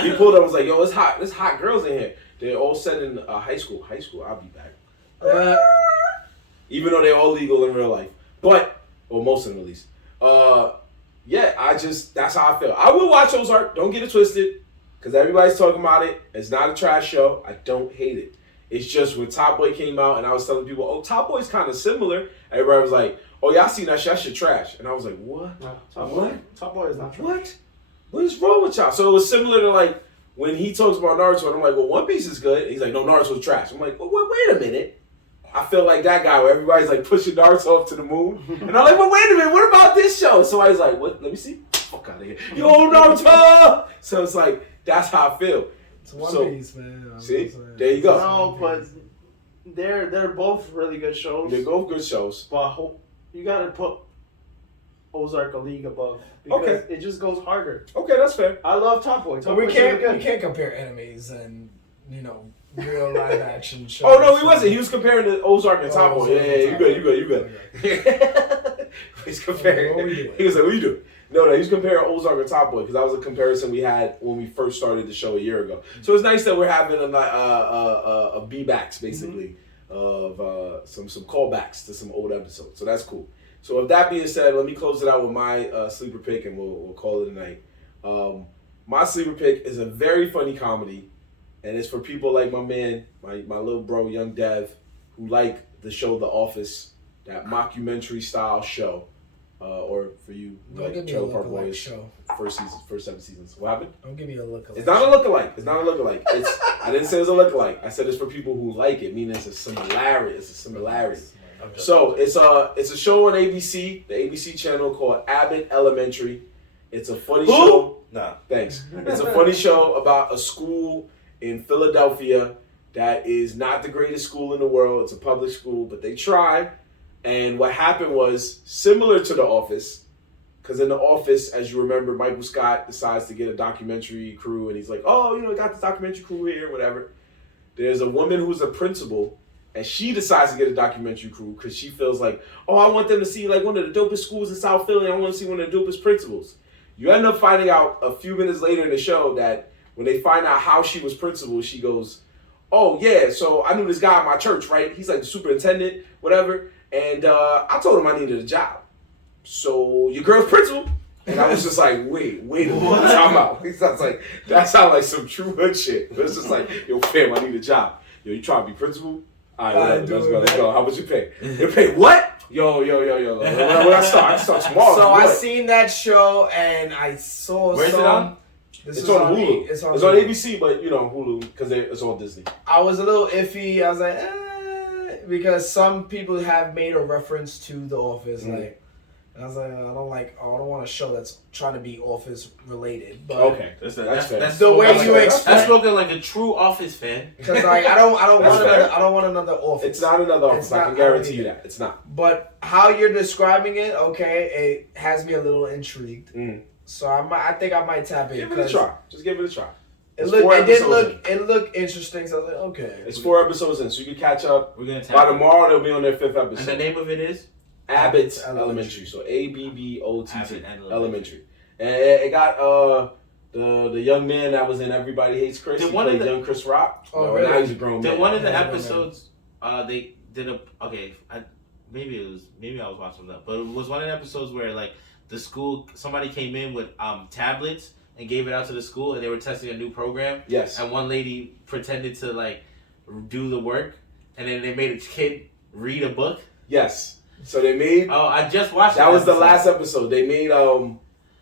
He pulled up and was like, yo, it's hot. There's hot girls in here. They're all set in high school. High school, I'll be back. Even though they're all legal in real life. But, or most of them at least. Yeah, that's how I feel. I will watch Ozark. Don't get it twisted. Because everybody's talking about it. It's not a trash show. I don't hate it. It's just when Top Boy came out and I was telling people, oh, Top Boy's kind of similar. Everybody was like, oh, y'all seen that shit? That shit trash. And I was like, what? No, What? Top Boy is not trash. What? What is wrong with y'all? So it was similar to like when he talks about Naruto and I'm like, well, One Piece is good. And he's like, no, Naruto's trash. I'm like, well, wait a minute. I feel like that guy where everybody's like pushing Naruto up to the moon. And I'm like, well, wait a minute. What about this show? So I was like, what? Let me see. Fuck out of here. Yo, Naruto! So it's like, that's how I feel. It's One Piece, man. See? There you go. No, but they're both really good shows. They're both good shows. But you gotta put Ozark a league above because it just goes harder. Okay, that's fair. I love Top Boy. So we can't compare enemies and real live action shows. Oh no, he wasn't. He was comparing the Ozark and Top Boy. Yeah, you good. He's comparing. What we doing? He was like, what you doing? No, he was comparing Ozark and Top Boy because that was a comparison we had when we first started the show a year ago. So it's nice that we're having a B-backs basically of some callbacks to some old episodes. So that's cool. So with that being said, let me close it out with my sleeper pick and we'll call it a night. My sleeper pick is a very funny comedy, and it's for people like my man, my little bro, Young Dev, who like the show The Office, that mockumentary style show. Or for you, Don't give me a lookalike show. First 7 seasons. What happened? Don't give me a lookalike. It's not a lookalike. I didn't say it was a lookalike. I said it's for people who like it, meaning it's a similarity. So it's a show on ABC, the ABC channel called Abbott Elementary. It's a funny show. Nah. Thanks. It's a funny show about a school in Philadelphia that is not the greatest school in the world. It's a public school, but they try. And what happened was similar to The Office, because in The Office, as you remember, Michael Scott decides to get a documentary crew, and he's like, oh, I got this documentary crew here, whatever. There's a woman who's a principal, and she decides to get a documentary crew because she feels like, oh, I want them to see like one of the dopest schools in South Philly. I want to see one of the dopest principals. You end up finding out a few minutes later in the show that when they find out how she was principal, she goes, oh, yeah, so I knew this guy at my church, right? He's like the superintendent, whatever. And I told him I needed a job. So your girl's principal? And I was just like, wait a minute, time out. That sounds like some true hood shit. But it's just like, yo, fam, I need a job. Yo, you trying to be principal? All right, let's go. How much you pay? You pay what? Yo. When I start tomorrow. So I seen that show and I saw Where's it on? It's on Hulu. It's on ABC, but Hulu because it's on Disney. I was a little iffy. I was like, because some people have made a reference to The Office, and I was like, I don't want a show that's trying to be Office related. But okay, that's the way you explain. That's spoken like a true Office fan. Because I don't want another Office. It's not another Office. I can guarantee you that it's not. But how you're describing it, it has me a little intrigued. So I think I might tap in. Give it a try. Just give it a try. It looked interesting. So I was like, okay. It's 4 episodes in, so you can catch up. We're gonna by tomorrow. They'll be on their 5th episode. And the name of it is Abbott's Elementary. So ABBOTT Elementary. And it got the young man that was in Everybody Hates Chris. He played young Chris Rock. Oh, really? Now he's a grown man. One of the episodes, they did maybe I was watching that, but it was one of the episodes where like the school, somebody came in with tablets and gave it out to the school, and they were testing a new program. Yes. And one lady pretended to like do the work, and then they made a kid read a book. Yes. So they made. Oh, I just watched. That was the last episode. They made.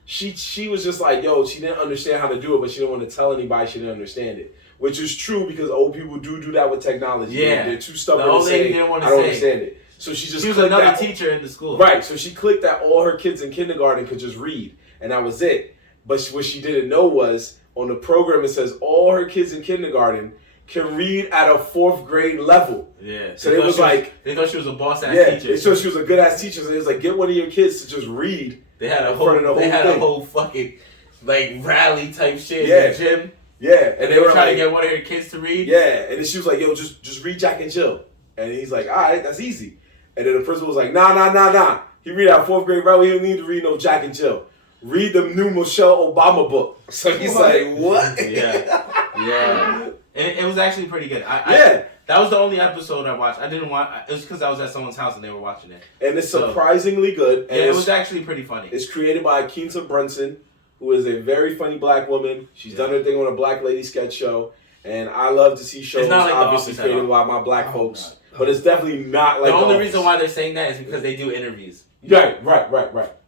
She was just like, yo, she didn't understand how to do it, but she didn't want to tell anybody she didn't understand it, which is true because old people do that with technology. Yeah. They're too stubborn the old to lady say, didn't want to I don't say understand it. So she was another teacher in the school. Right. So she clicked that all her kids in kindergarten could just read, and that was it. But what she didn't know was on the program it says all her kids in kindergarten can read at a 4th grade level. Yeah. So they thought she was a boss ass teacher. So she was a good ass teacher. So it was like, get one of your kids to just read. They had a whole fucking like rally type shit in the gym. Yeah. And they were trying to get one of her kids to read. Yeah. And then she was like, yo, just read Jack and Jill. And he's like, all right, that's easy. And then the principal was like, nah. He read our 4th grade rally. He don't need to read no Jack and Jill. Read the new Michelle Obama book. So he's like, what? Yeah. And it was actually pretty good. That was the only episode I watched. I didn't watch. It was because I was at someone's house and they were watching it. And it's surprisingly good. And it was actually pretty funny. It's created by Keenta Brunson, who is a very funny black woman. She's done her thing on a Black Lady sketch show. And I love to see shows obviously created by my black folks. But it's definitely not like the only reason why they're saying that is because they do interviews. Right.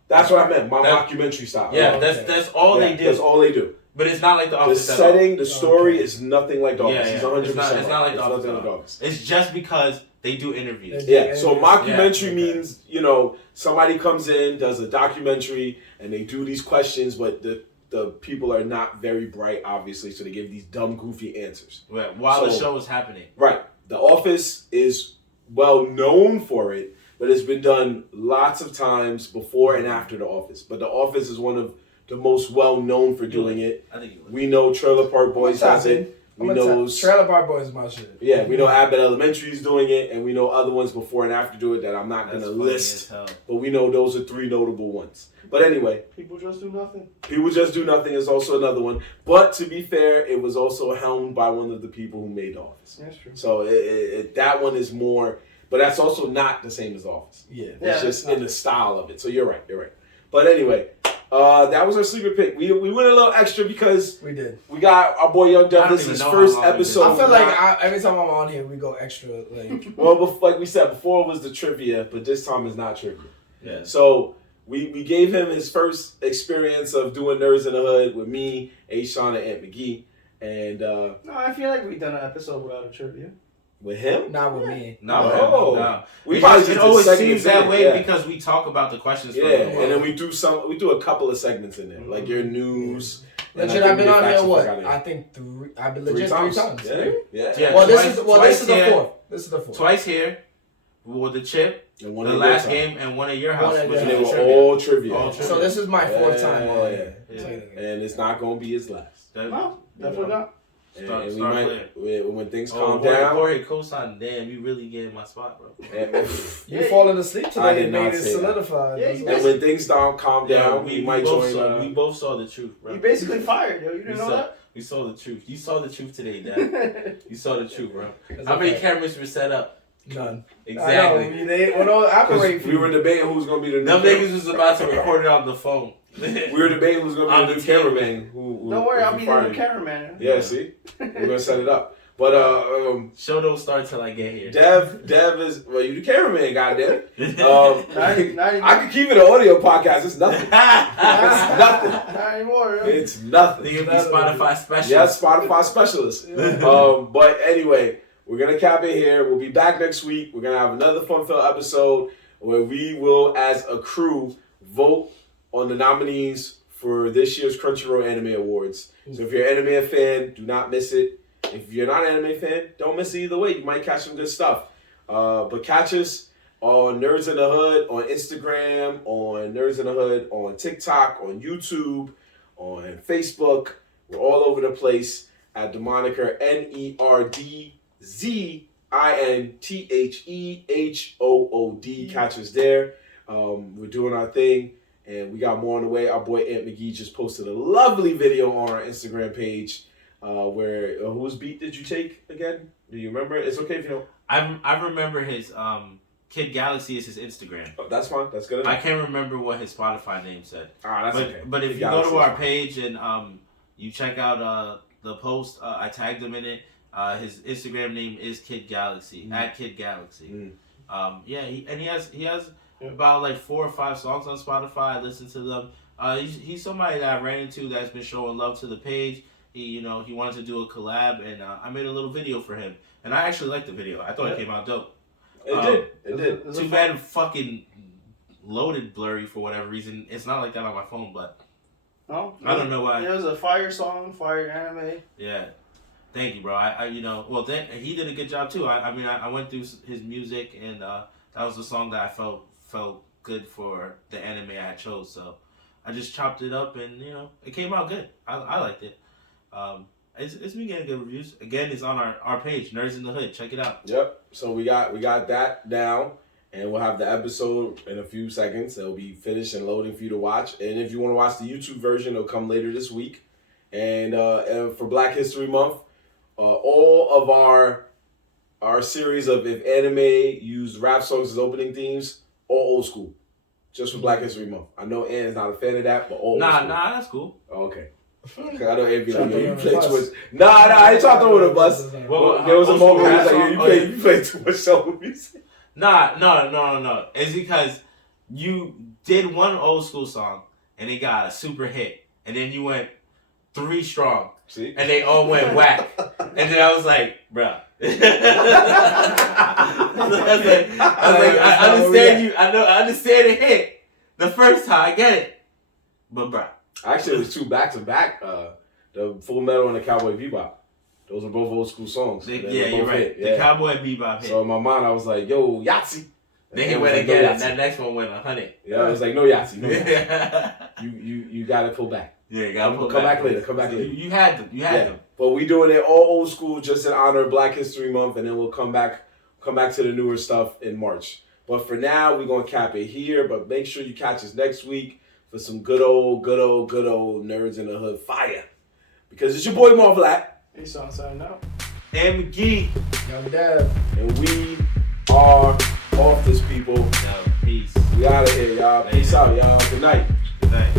That's what I meant. My mockumentary style. Yeah, that's all they do. That's all they do. But it's not like The Office. The setting, the story is nothing like The Office. Yeah. It's 100%. It's not like The Office. It's just because they do interviews. Yeah, so mockumentary means, somebody comes in, does a documentary, and they do these questions, but the people are not very bright, obviously, so they give these dumb, goofy answers. Right, while the show is happening. Right. The Office is well known for it, but it's been done lots of times before and after The Office. But The Office is one of the most well known for doing it. I think we know Trailer Park Boys has it. We know Trailer Park Boys is my shit. Yeah, we know Abbott Elementary is doing it, and we know other ones before and after do it that I'm not going to list. But we know those are 3 notable ones. But anyway. People Just Do Nothing. People Just Do Nothing is also another one. But to be fair, it was also helmed by one of the people who made The Office. That's true. So that one is more, but that's also not the same as The Office. Yeah. It's just in the style of it. So you're right. But anyway, that was our sleeper pick. We went a little extra because we did. We got our boy Young Davidson's first episode. I feel like every time I'm on here, we go extra. Well, like we said before, it was the trivia, but this time it's not trivia. Yeah. So we gave him his first experience of doing Nerds in the Hood with me, A. Sean, and Aunt McGee, and no, I feel like we've done an episode without a trivia. With him? Not with me. No. We probably it always seems that way because we talk about the questions. Yeah, and then we do a couple of segments in there, like your news. Legit, I've been on here what? I think 3. I've been legit 3 times. Yeah. Well, this is the 4th. This is the 4th. Twice here. With the chip, and the last game, and one at your house. And they were all trivia. So this is my 4th time on here. And it's not going to be his last. No, definitely not. And we might, when things calm down. Jorge co-signed. Damn, you really getting my spot, bro. You falling asleep today and made it solidified. And when things calm down, we might join. We both saw the truth, bro. You basically fired, yo. You didn't know that? We saw the truth. You saw the truth today, Dad. You saw the truth, bro. How many cameras were set up? None. Exactly. They operate. We were debating who's gonna be the new. Them niggas was about to record it on the phone. We were debating who's gonna be the new cameraman. Don't worry, I'll be the new cameraman. Yeah, see, we're gonna set it up. But show don't start till I get here. Dev is you the cameraman, goddamn. I could keep it an audio podcast. It's nothing. It's nothing. Not anymore. Yo. It's nothing. You'll be Spotify specialist. Yeah, Spotify specialist. But anyway, we're gonna cap it here. We'll be back next week. We're gonna have another fun-filled episode where we will, as a crew, vote on the nominees for this year's Crunchyroll Anime Awards. So if you're an anime fan, do not miss it. If you're not an anime fan, don't miss it either way. You might catch some good stuff. But catch us on Nerds in the Hood, on Instagram, on Nerds in the Hood, on TikTok, on YouTube, on Facebook. We're all over the place at the moniker NERDZINTHEHOOD. Catch us there. We're doing our thing, and we got more on the way. Our boy Ant McGee just posted a lovely video on our Instagram page. Where whose beat did you take again? Do you remember? It's okay if you don't. I remember his Kid Galaxy is his Instagram. Oh, that's fine. That's good enough. I can't remember what his Spotify name said. That's but, okay. But if Kid you go to Galaxy our page and you check out the post, I tagged him in it. His Instagram name is Kid Galaxy at Kid Galaxy. He has about like 4 or 5 songs on Spotify. I listen to them. He's somebody that I ran into that's been showing love to the page. He wanted to do a collab, and I made a little video for him. And I actually liked the video. I thought it came out dope. It did. Too bad fucking loaded blurry for whatever reason. It's not like that on my phone, but No, I don't know why. It was a fire song, fire anime. Yeah. Thank you, bro. He did a good job too. I went through his music, and that was the song that I felt good for the anime I had chose. So I just chopped it up, and it came out good. I liked it. It's been getting good reviews. Again, it's on our page, Nerds in the Hood. Check it out. Yep. So we got that down, and we'll have the episode in a few seconds. It'll be finished and loading for you to watch. And if you want to watch the YouTube version, it'll come later this week. And for Black History Month, all of our series of if anime used rap songs as opening themes, all old school, just for Black History Month. I know Ann is not a fan of that, but all old school. That's cool. Oh, okay. I know Ann be like, yo, you play too much. Nah, I ain't trying to throw it a bus. Well, there was a moment where he was like, yo, you play too much soul music. No. It's because you did one old school song and it got a super hit, and then you went 3 strong. See? And they all went whack. And then I was like, bruh. I understand you. I understand it hit the first time. I get it. But bruh. Actually, it was 2 back-to-back. The Full Metal and the Cowboy Bebop. Those are both old school songs. You're right. The Cowboy Bebop hit. So in my mind, I was like, yo, Yahtzee. Then he went again, and that next one went 100. Yeah, I was like, no Yahtzee. No Yahtzee. You got to pull back. Yeah, you got to pull back. Come back later. You had them. them. But we doing it all old school just in honor of Black History Month, and then we'll come back to the newer stuff in March. But for now, we're going to cap it here. But make sure you catch us next week for some good old Nerds in the Hood fire. Because it's your boy Marvlat. Hey, son, signing out. And McGee. Young Dev. And we are off this, people. Yo, peace. We out of here, y'all. Peace out, y'all. Good night. Good night.